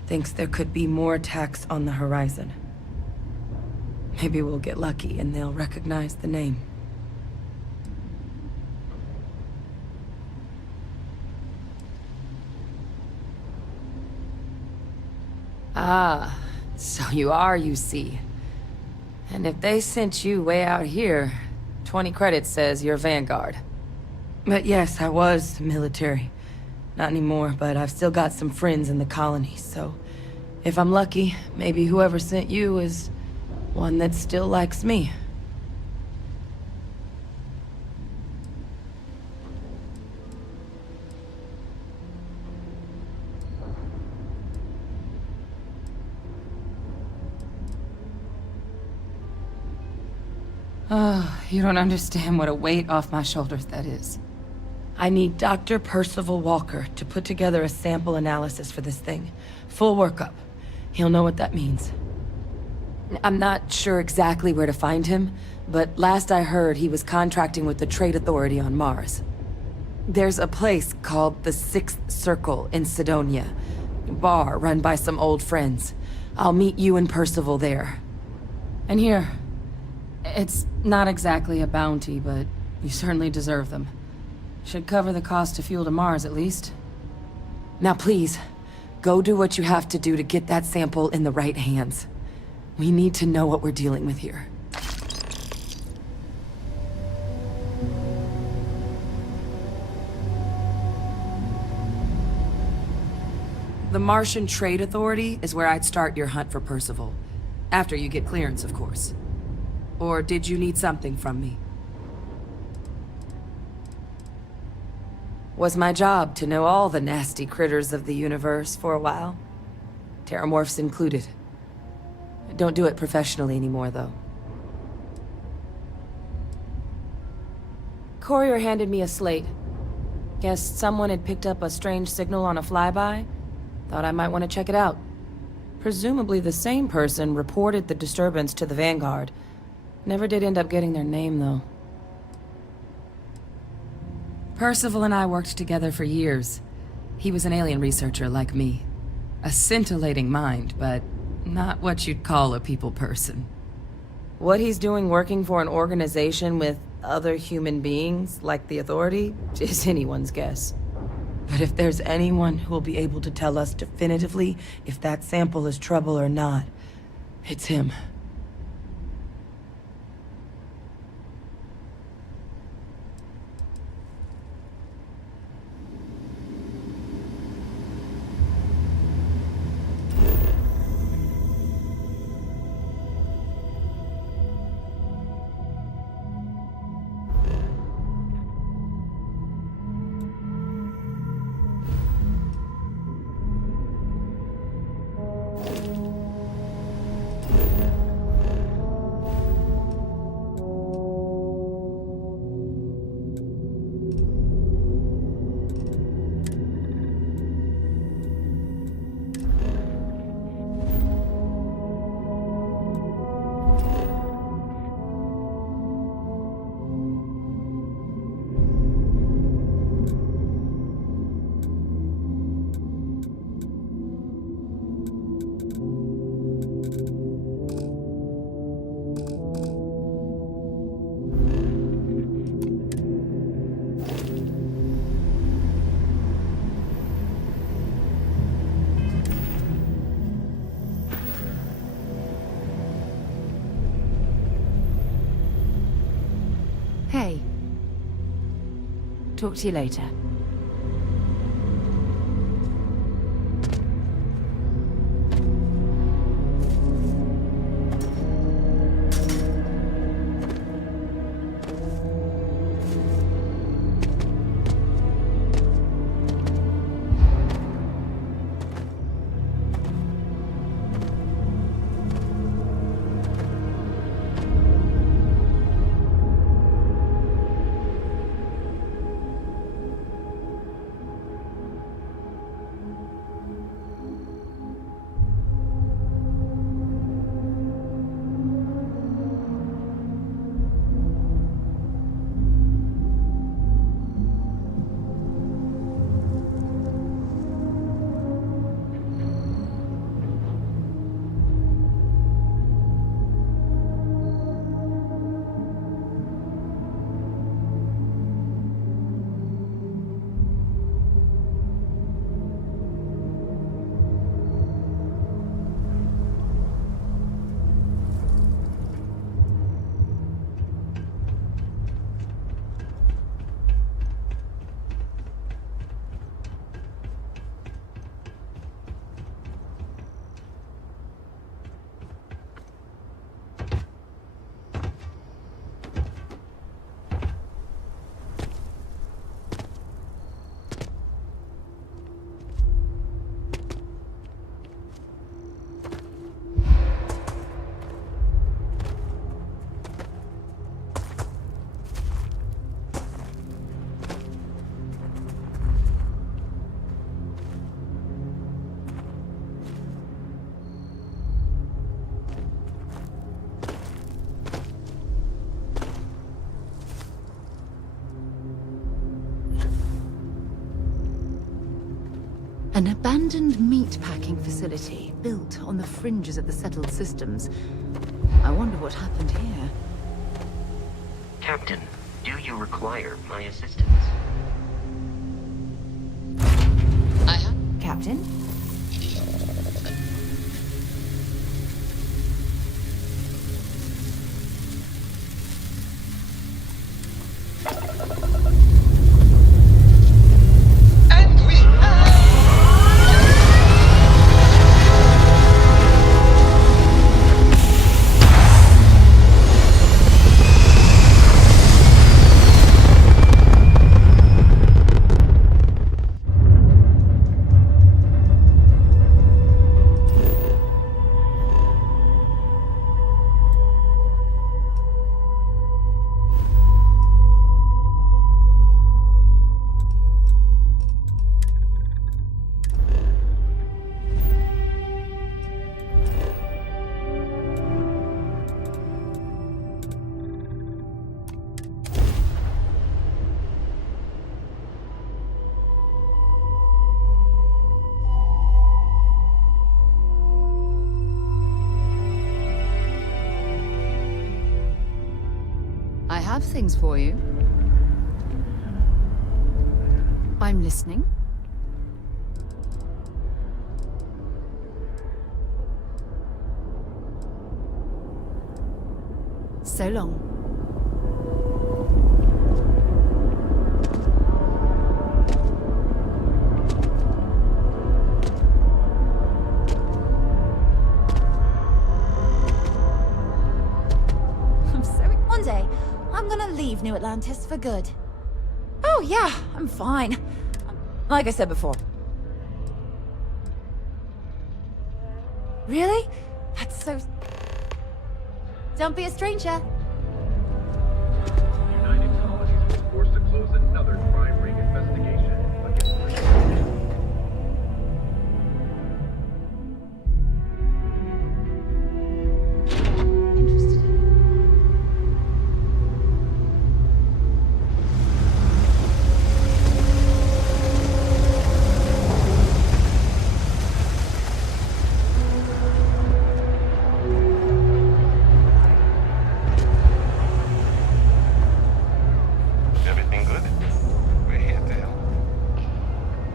thinks there could be more attacks on the horizon. Maybe we'll get lucky and they'll recognize the name. Ah, so you are UC. And if they sent you way out here, 20 credits says you're Vanguard. But yes, I was military. Not anymore, but I've still got some friends in the colony, so if I'm lucky, maybe whoever sent you is one that still likes me. Oh, you don't understand what a weight off my shoulders that is. I need Dr. Percival Walker to put together a sample analysis for this thing. Full workup. He'll know what that means. I'm not sure exactly where to find him, but last I heard he was contracting with the Trade Authority on Mars. There's a place called the Sixth Circle in Sidonia. A bar run by some old friends. I'll meet you and Percival there. And here, it's not exactly a bounty, but you certainly deserve them. Should cover the cost to fuel to Mars, at least. Now please, go do what you have to do to get that sample in the right hands. We need to know what we're dealing with here. The Martian Trade Authority is where I'd start your hunt for Percival. After you get clearance, of course. Or did you need something from me? Was my job to know all the nasty critters of the universe for a while. Terramorphs included. Don't do it professionally anymore, though. Courier handed me a slate. Guess someone had picked up a strange signal on a flyby. Thought I might want to check it out. Presumably the same person reported the disturbance to the Vanguard. Never did end up getting their name, though. Percival and I worked together for years. He was an alien researcher like me. A scintillating mind, but not what you'd call a people person. What he's doing working for an organization with other human beings, like the Authority, is anyone's guess. But if there's anyone who will be able to tell us definitively if that sample is trouble or not, it's him. Hey. Talk to you later. An abandoned meat-packing facility built on the fringes of the settled systems. I wonder what happened here. Captain, do you require my assistance? Captain? I have things for you. I'm listening. So long. One day, I'm gonna leave New Atlantis for good. Oh yeah, I'm fine. Like I said before. Really? That's so... Don't be a stranger. United Colonies was forced to close another crime ring investigation against...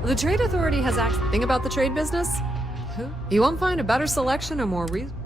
The Trade Authority has asked thing about the trade business. You won't find a better selection or more reason.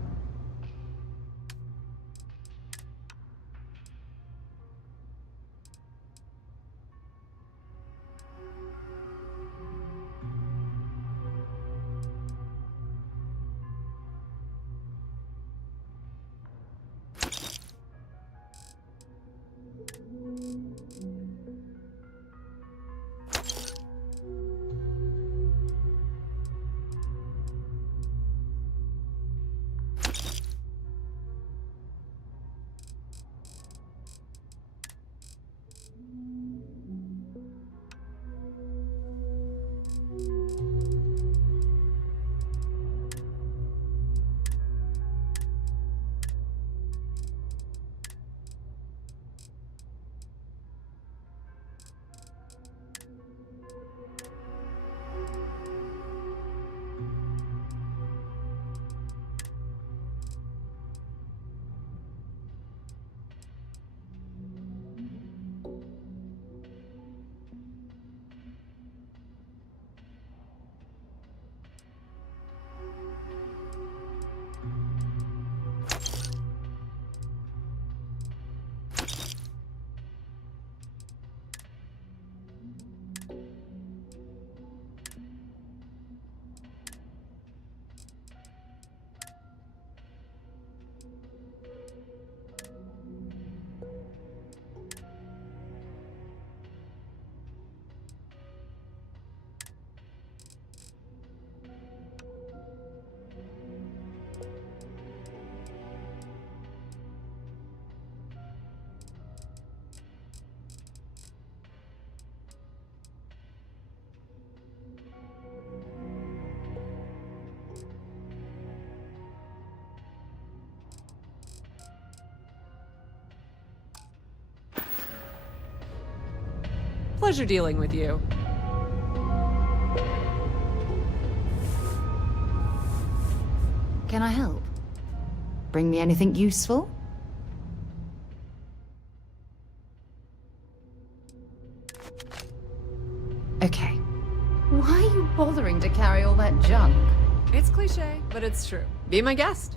Pleasure dealing with you. Can I help? Bring me anything useful? Okay. Why are you bothering to carry all that junk? It's cliche, but it's true. Be my guest.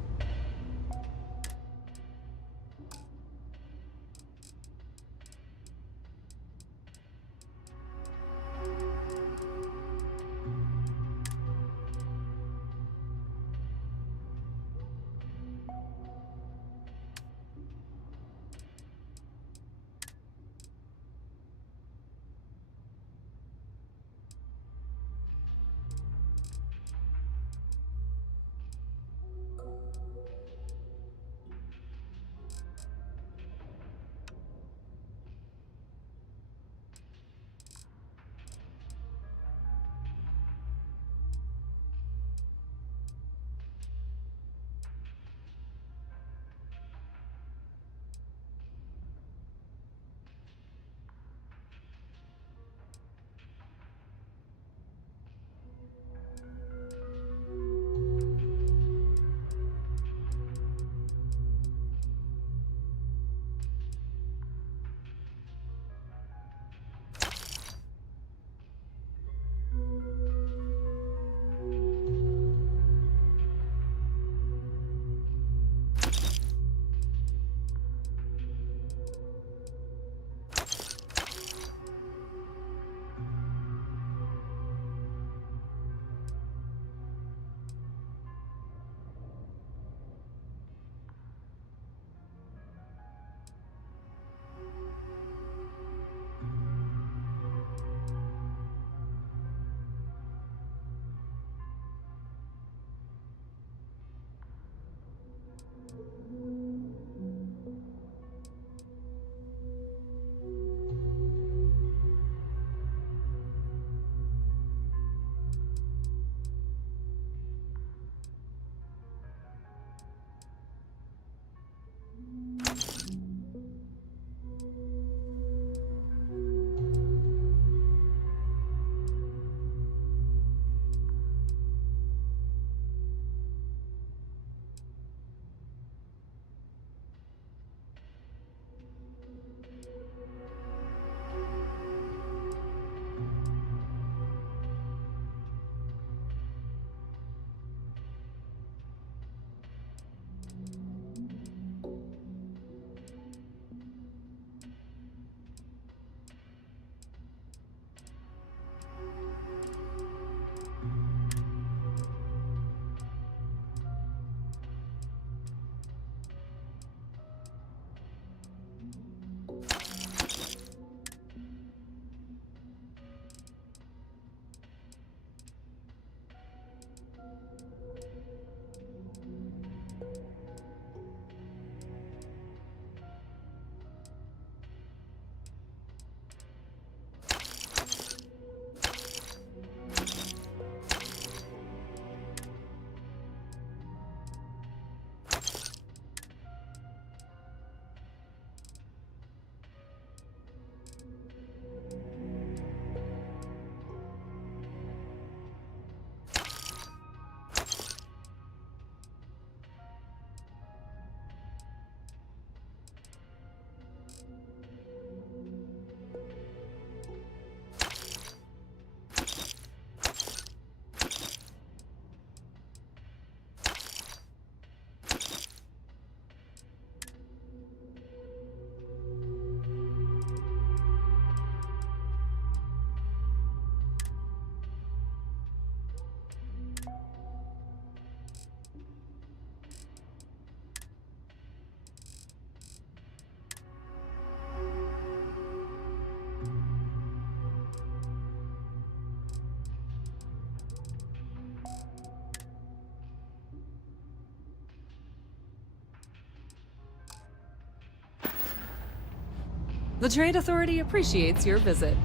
The Trade Authority appreciates your visit.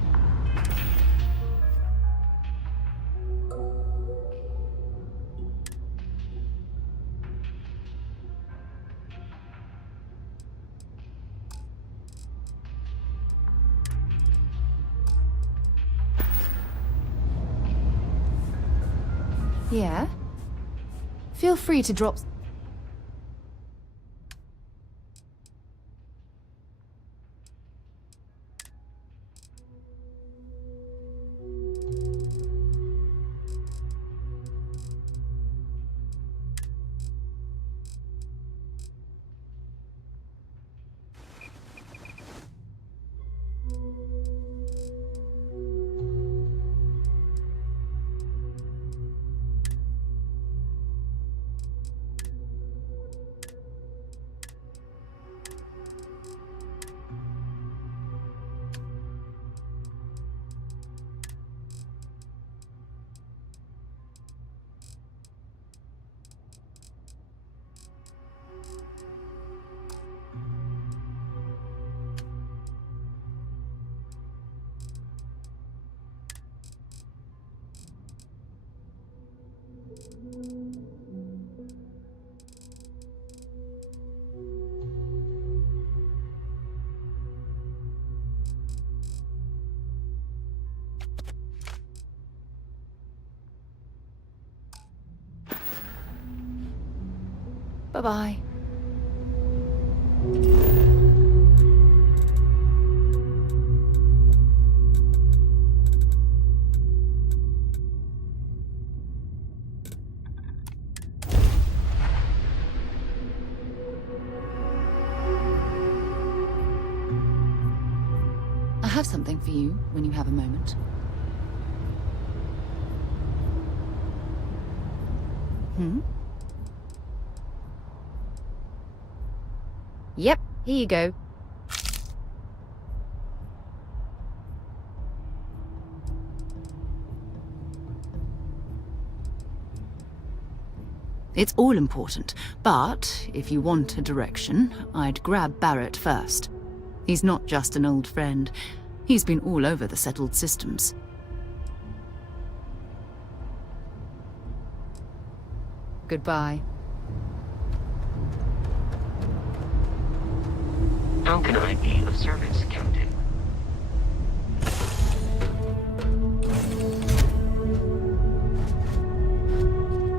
Yeah? Feel free to drop... Bye-bye. I have something for you when you have a moment. Hmm? Yep, here you go. It's all important, but if you want a direction, I'd grab Barrett first. He's not just an old friend. He's been all over the settled systems. Goodbye. How can I be of service, Captain?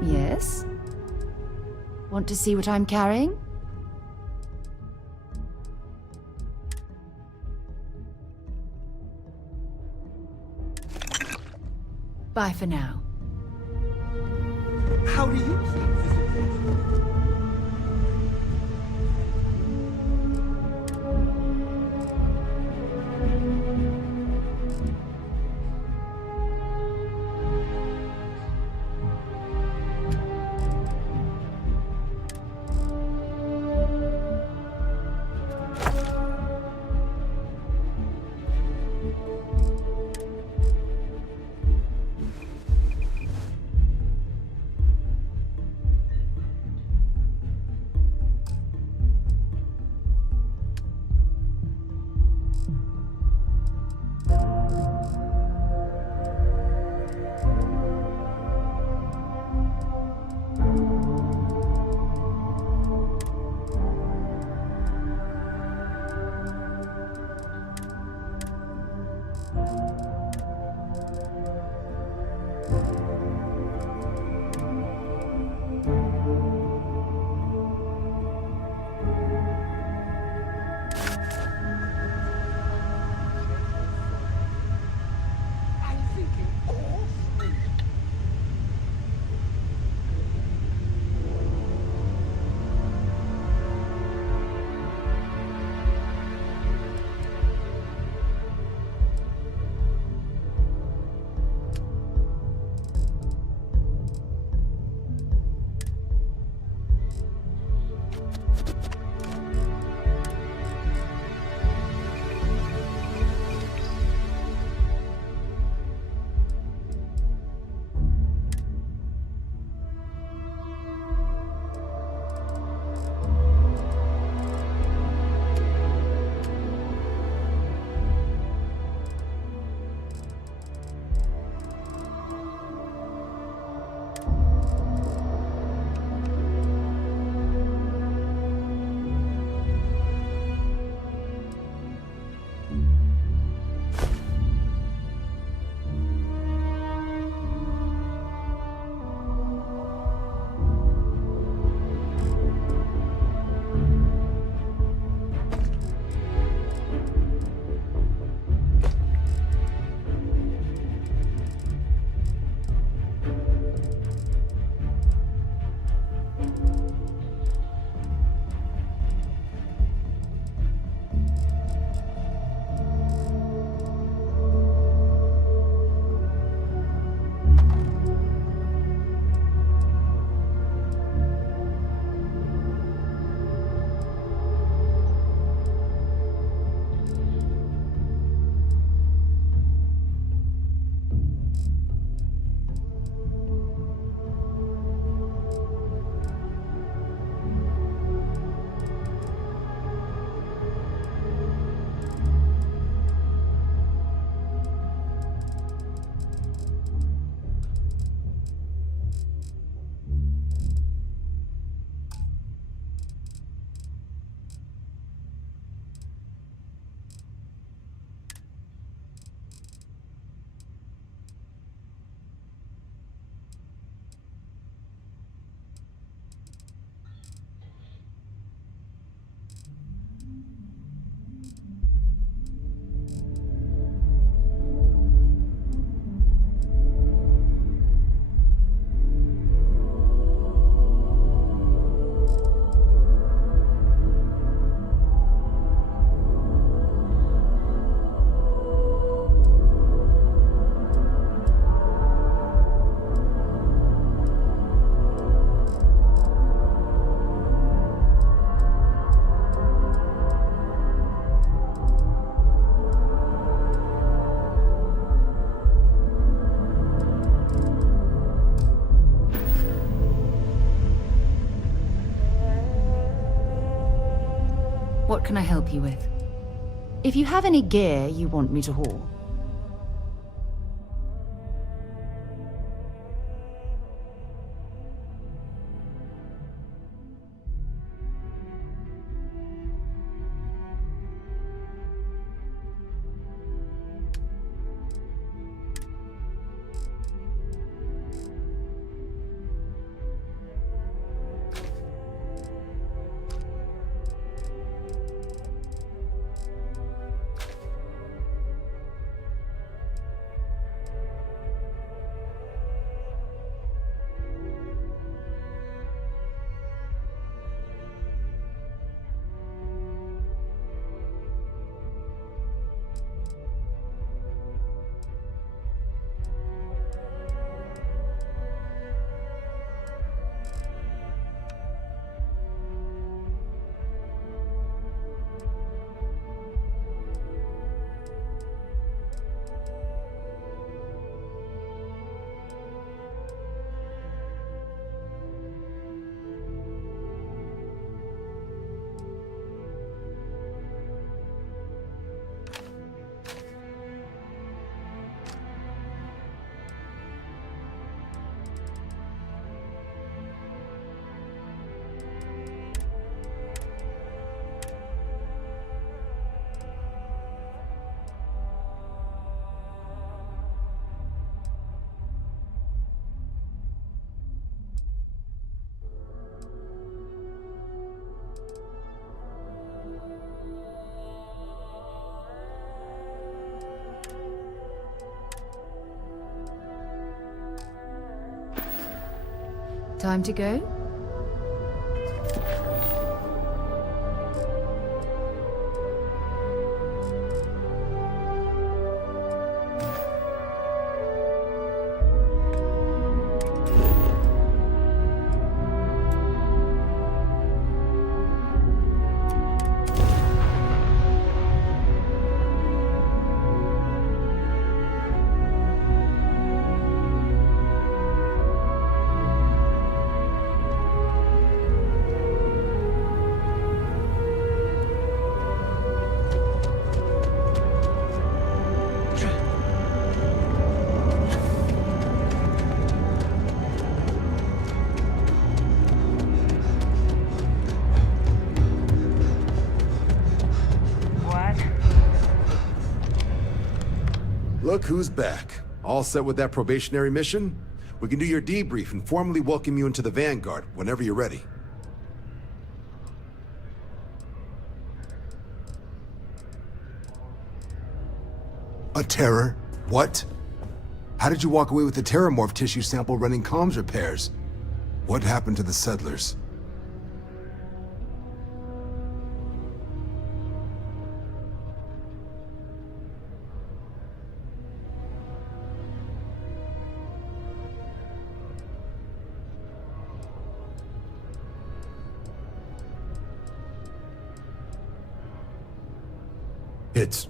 Yes? Want to see what I'm carrying? Bye for now. How do you keep visitation? What can I help you with? If you have any gear you want me to haul. Time to go? Look who's back. All set with that probationary mission? We can do your debrief and formally welcome you into the Vanguard whenever you're ready. A terror? What? How did you walk away with the terramorph tissue sample running comms repairs? What happened to the settlers? It's...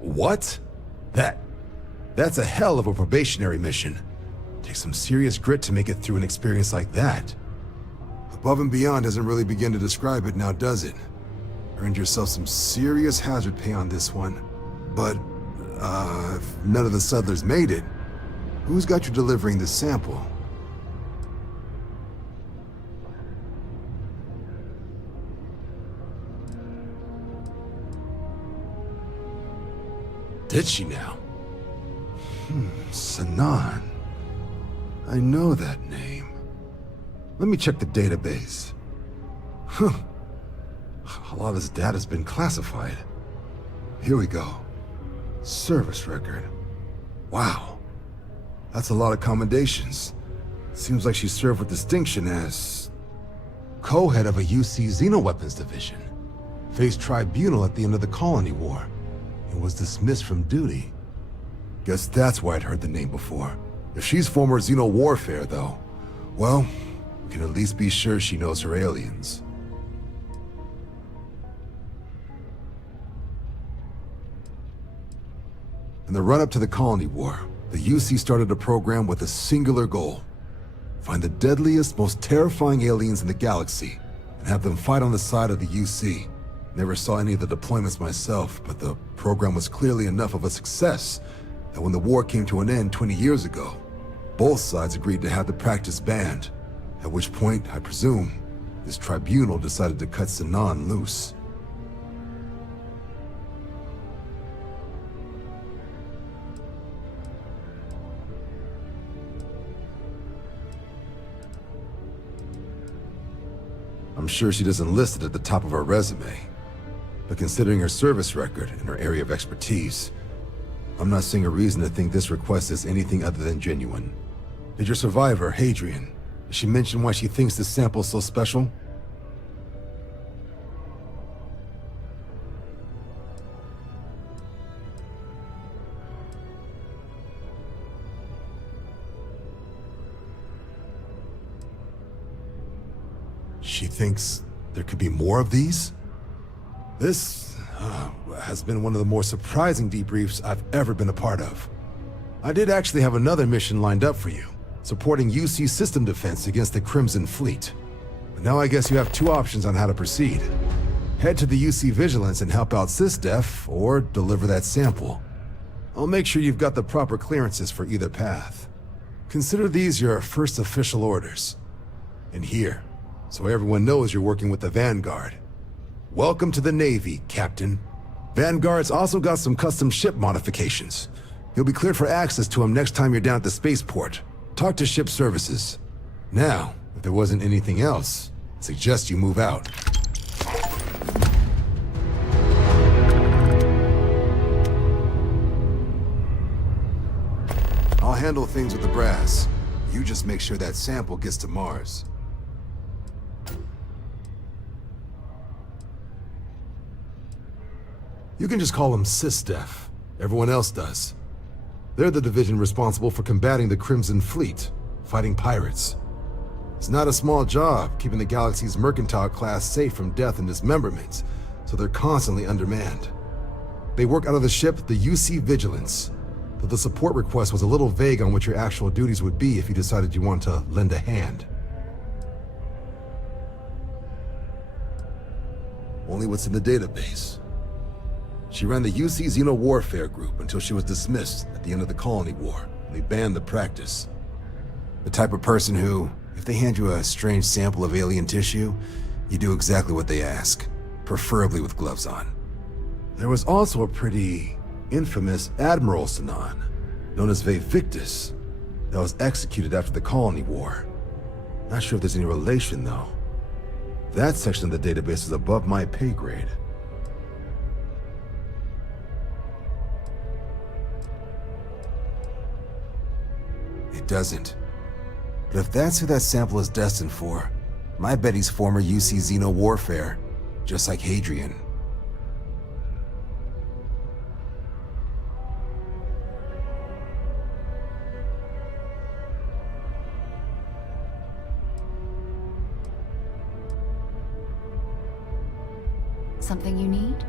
what? That's a hell of a probationary mission. Takes some serious grit to make it through an experience like that. Above and beyond doesn't really begin to describe it now, does it? Earned yourself some serious hazard pay on this one. But, if none of the settlers made it, who's got you delivering this sample? Did she now? Sanan. I know that name. Let me check the database. Huh. A lot of this data's been classified. Here we go. Service record. Wow. That's a lot of commendations. Seems like she served with distinction as co-head of a UC Xenoweapons division. Faced tribunal at the end of the Colony War. And was dismissed from duty. Guess that's why I'd heard the name before. If she's former Xeno warfare, though, well, we can at least be sure she knows her aliens. In the run-up to the Colony War, the UC started a program with a singular goal. Find the deadliest, most terrifying aliens in the galaxy, and have them fight on the side of the UC. Never saw any of the deployments myself, but the program was clearly enough of a success that when the war came to an end 20 years ago, both sides agreed to have the practice banned, at which point, I presume, this tribunal decided to cut Sinan loose. I'm sure she doesn't list it at the top of her resume, but considering her service record and her area of expertise, I'm not seeing a reason to think this request is anything other than genuine. Did your survivor, Hadrian, did she mention why she thinks this sample's so special? She thinks there could be more of these? This has been one of the more surprising debriefs I've ever been a part of. I did actually have another mission lined up for you, supporting UC system defense against the Crimson Fleet. But now I guess you have two options on how to proceed. Head to the UC Vigilance and help out SysDef, or deliver that sample. I'll make sure you've got the proper clearances for either path. Consider these your first official orders. And here, so everyone knows you're working with the Vanguard. Welcome to the Navy, Captain. Vanguard's also got some custom ship modifications. You'll be cleared for access to them next time you're down at the spaceport. Talk to ship services. Now, if there wasn't anything else, I suggest you move out. I'll handle things with the brass. You just make sure that sample gets to Mars. You can just call them SysDef. Everyone else does. They're the division responsible for combating the Crimson Fleet, fighting pirates. It's not a small job, keeping the galaxy's mercantile class safe from death and dismemberment, so they're constantly undermanned. They work out of the ship, the UC Vigilance, though the support request was a little vague on what your actual duties would be if you decided you want to lend a hand. Only what's in the database. She ran the UC Xeno Warfare Group until she was dismissed at the end of the Colony War, and they banned the practice. The type of person who, if they hand you a strange sample of alien tissue, you do exactly what they ask, preferably with gloves on. There was also a pretty infamous Admiral Sinan, known as Victus, that was executed after the Colony War. Not sure if there's any relation, though. That section of the database is above my pay grade. It doesn't. But if that's who that sample is destined for, my bet he's former UC Xeno Warfare, just like Hadrian. Something you need?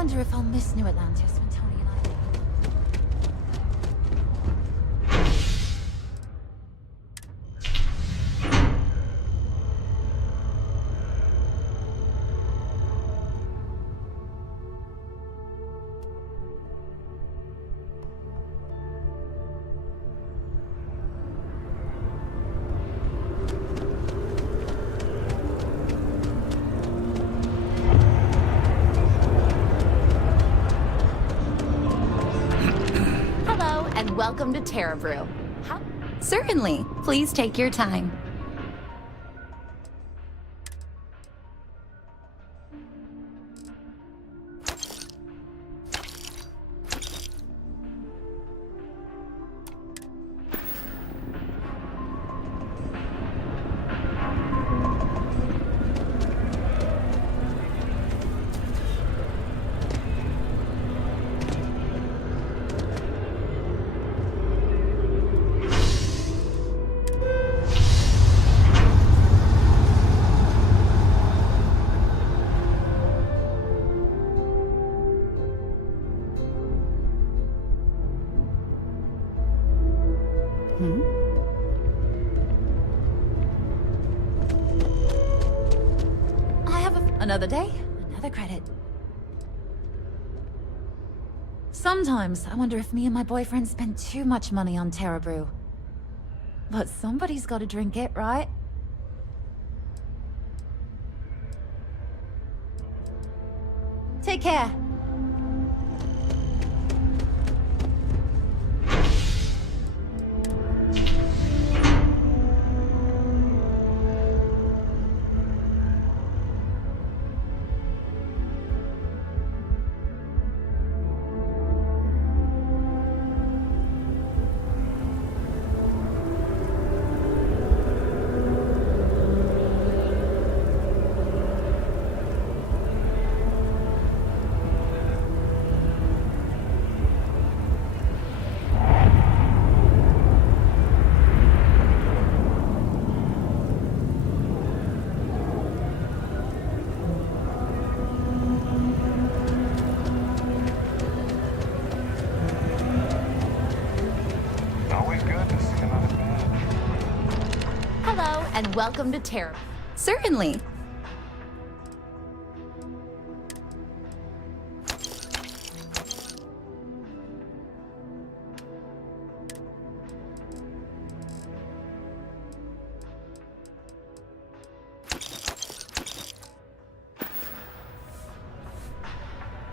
wonder if I'll miss New Atlantis when Tony and I leave. Welcome to Terra Brew. Certainly. Please take your time. Another day, another credit. Sometimes I wonder if me and my boyfriend spend too much money on Terra Brew. But somebody's got to drink it, right? Take care. And welcome to Terra. Certainly.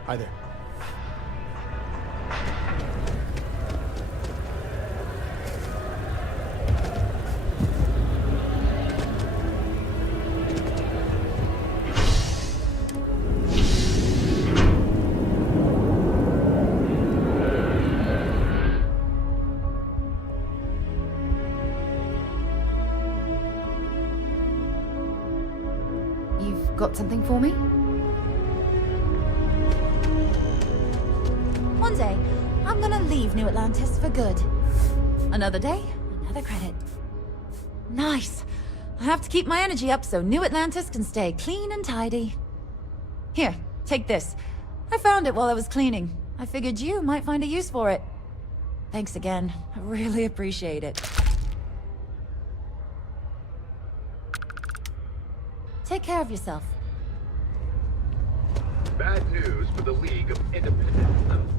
Hi there. Got something for me? One day, I'm gonna leave New Atlantis for good. Another day, another credit. Nice. I have to keep my energy up so New Atlantis can stay clean and tidy. Here, take this. I found it while I was cleaning. I figured you might find a use for it. Thanks again. I really appreciate it. Take care of yourself. Bad news for the League of Independent Levels.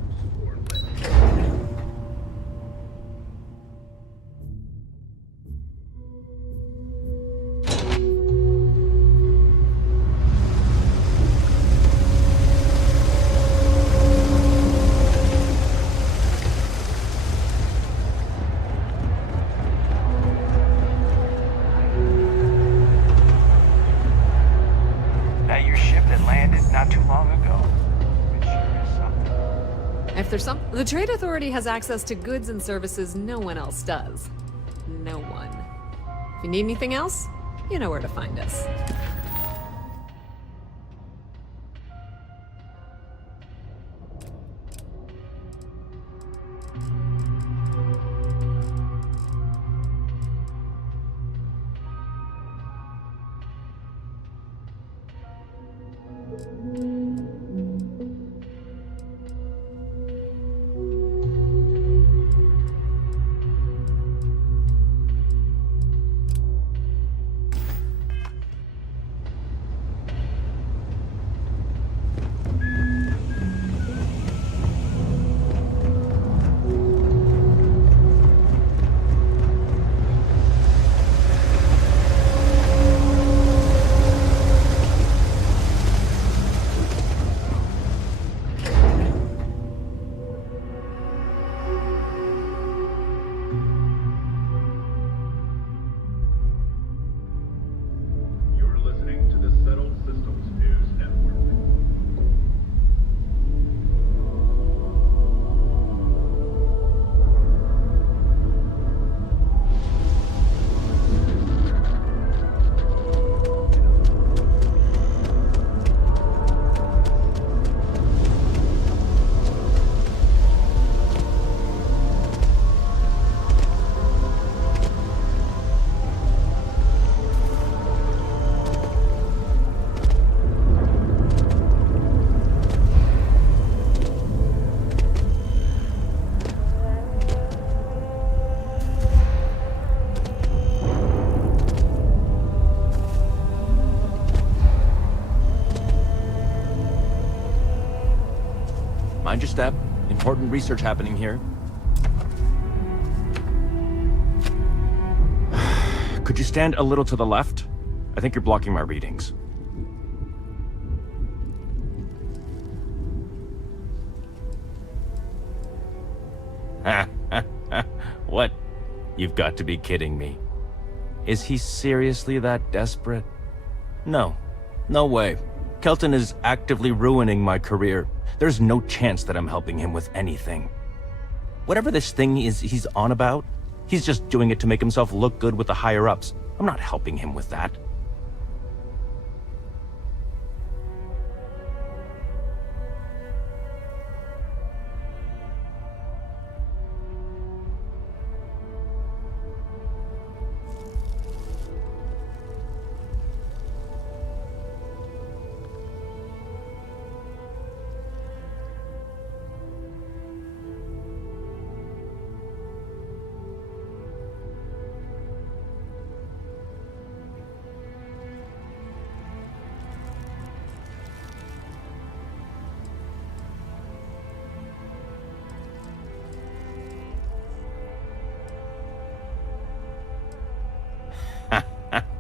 The Trade Authority has access to goods and services no one else does. No one. If you need anything else, you know where to find us. Mind your step. Important research happening here. Could you stand a little to the left? I think you're blocking my readings. What? You've got to be kidding me. Is he seriously that desperate? No. No way. Kelton is actively ruining my career. There's no chance that I'm helping him with anything. Whatever this thing is he's on about, he's just doing it to make himself look good with the higher-ups. I'm not helping him with that.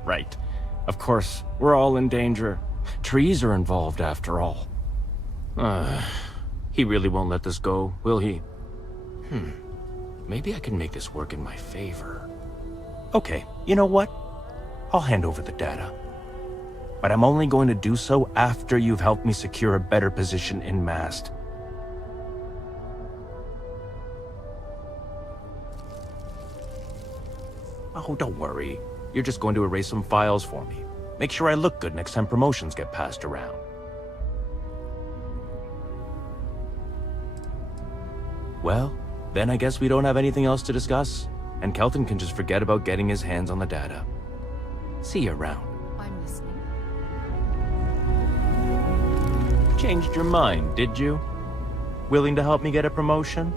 Right. Of course, we're all in danger. Trees are involved after all. He really won't let this go, will he? Maybe I can make this work in my favor. Okay, you know what? I'll hand over the data. But I'm only going to do so after you've helped me secure a better position in MAST. Oh, don't worry. You're just going to erase some files for me. Make sure I look good next time promotions get passed around. Well, then I guess we don't have anything else to discuss, and Kelton can just forget about getting his hands on the data. See you around. I'm listening. Changed your mind, did you? Willing to help me get a promotion?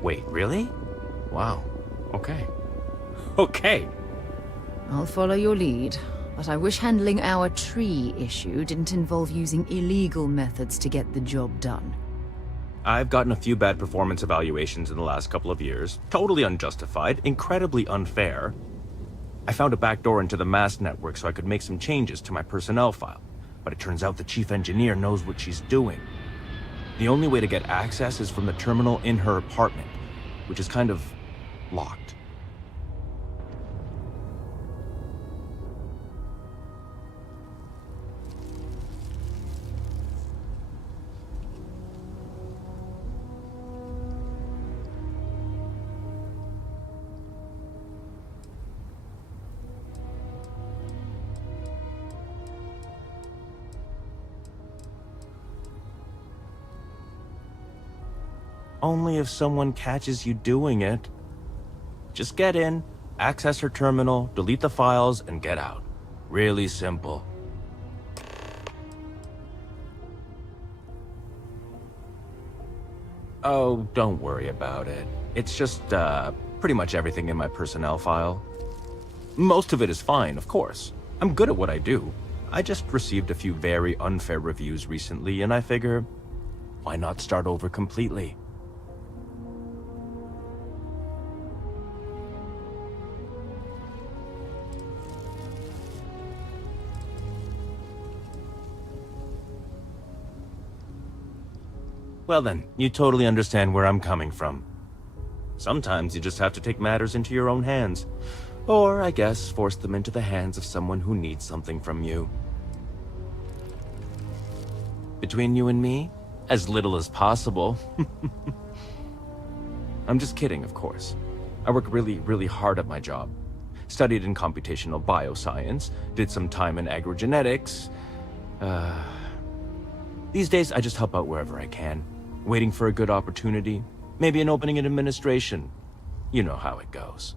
Wait, really? Wow. Okay. Okay. I'll follow your lead, but I wish handling our tree issue didn't involve using illegal methods to get the job done. I've gotten a few bad performance evaluations in the last couple of years. Totally unjustified, incredibly unfair. I found a backdoor into the MAST network so I could make some changes to my personnel file, but it turns out the chief engineer knows what she's doing. The only way to get access is from the terminal in her apartment, which is kind of locked. Only if someone catches you doing it. Just get in, access her terminal, delete the files, and get out. Really simple. Oh, don't worry about it. It's just, pretty much everything in my personnel file. Most of it is fine, of course. I'm good at what I do. I just received a few very unfair reviews recently, and I figure, why not start over completely? Well then, you totally understand where I'm coming from. Sometimes you just have to take matters into your own hands. Or, I guess, force them into the hands of someone who needs something from you. Between you and me, as little as possible. I'm just kidding, of course. I work really, really hard at my job. Studied in computational bioscience, did some time in agrogenetics. These days, I just help out wherever I can. Waiting for a good opportunity. Maybe an opening in administration. You know how it goes.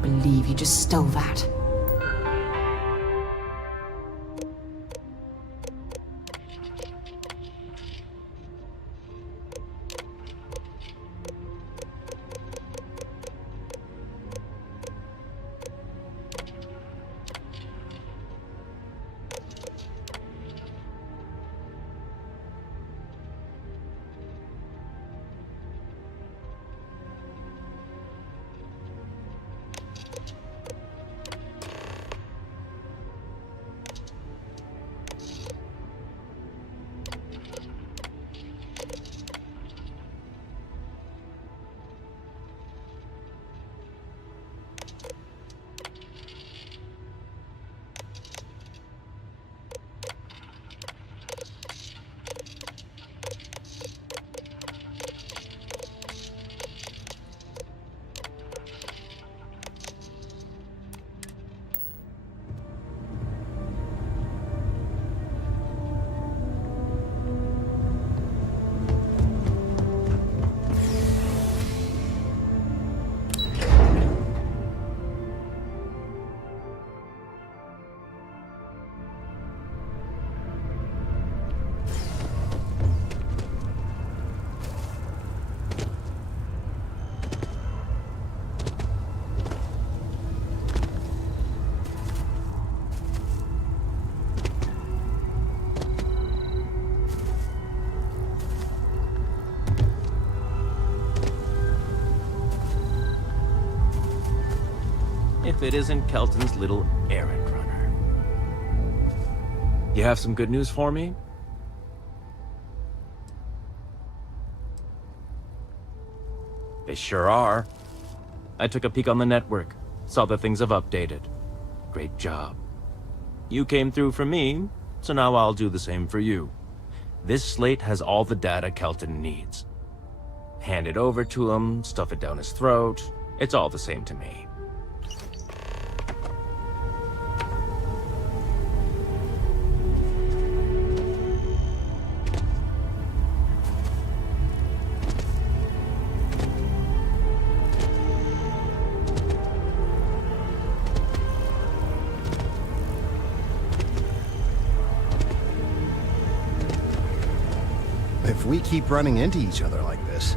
can't believe you just stole that. If it isn't Kelton's little errand runner. You have some good news for me? They sure are. I took a peek on the network, saw that things have updated. Great job. You came through for me, so now I'll do the same for you. This slate has all the data Kelton needs. Hand it over to him, stuff it down his throat, it's all the same to me. If we keep running into each other like this,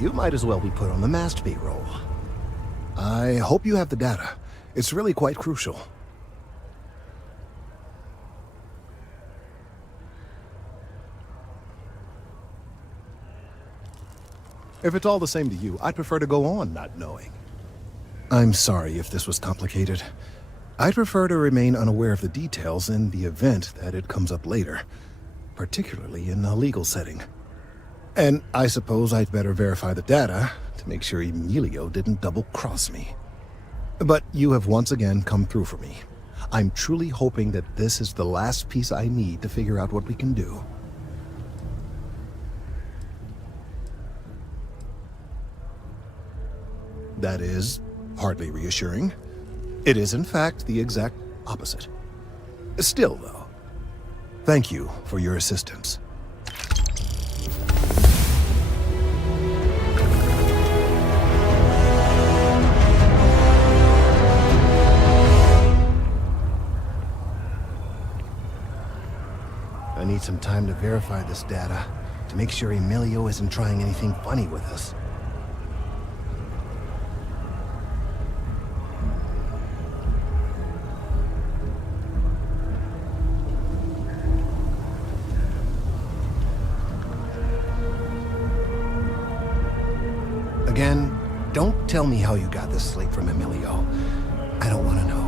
you might as well be put on the mast roll. I hope you have the data. It's really quite crucial. If it's all the same to you, I'd prefer to go on not knowing. I'm sorry if this was complicated. I'd prefer to remain unaware of the details in the event that it comes up later, particularly in a legal setting. And I suppose I'd better verify the data to make sure Emilio didn't double-cross me. But you have once again come through for me. I'm truly hoping that this is the last piece I need to figure out what we can do. That is hardly reassuring. It is, in fact, the exact opposite. Still, though, thank you for your assistance. I need some time to verify this data, to make sure Emilio isn't trying anything funny with us. Again, don't tell me how you got this slate from Emilio. I don't want to know.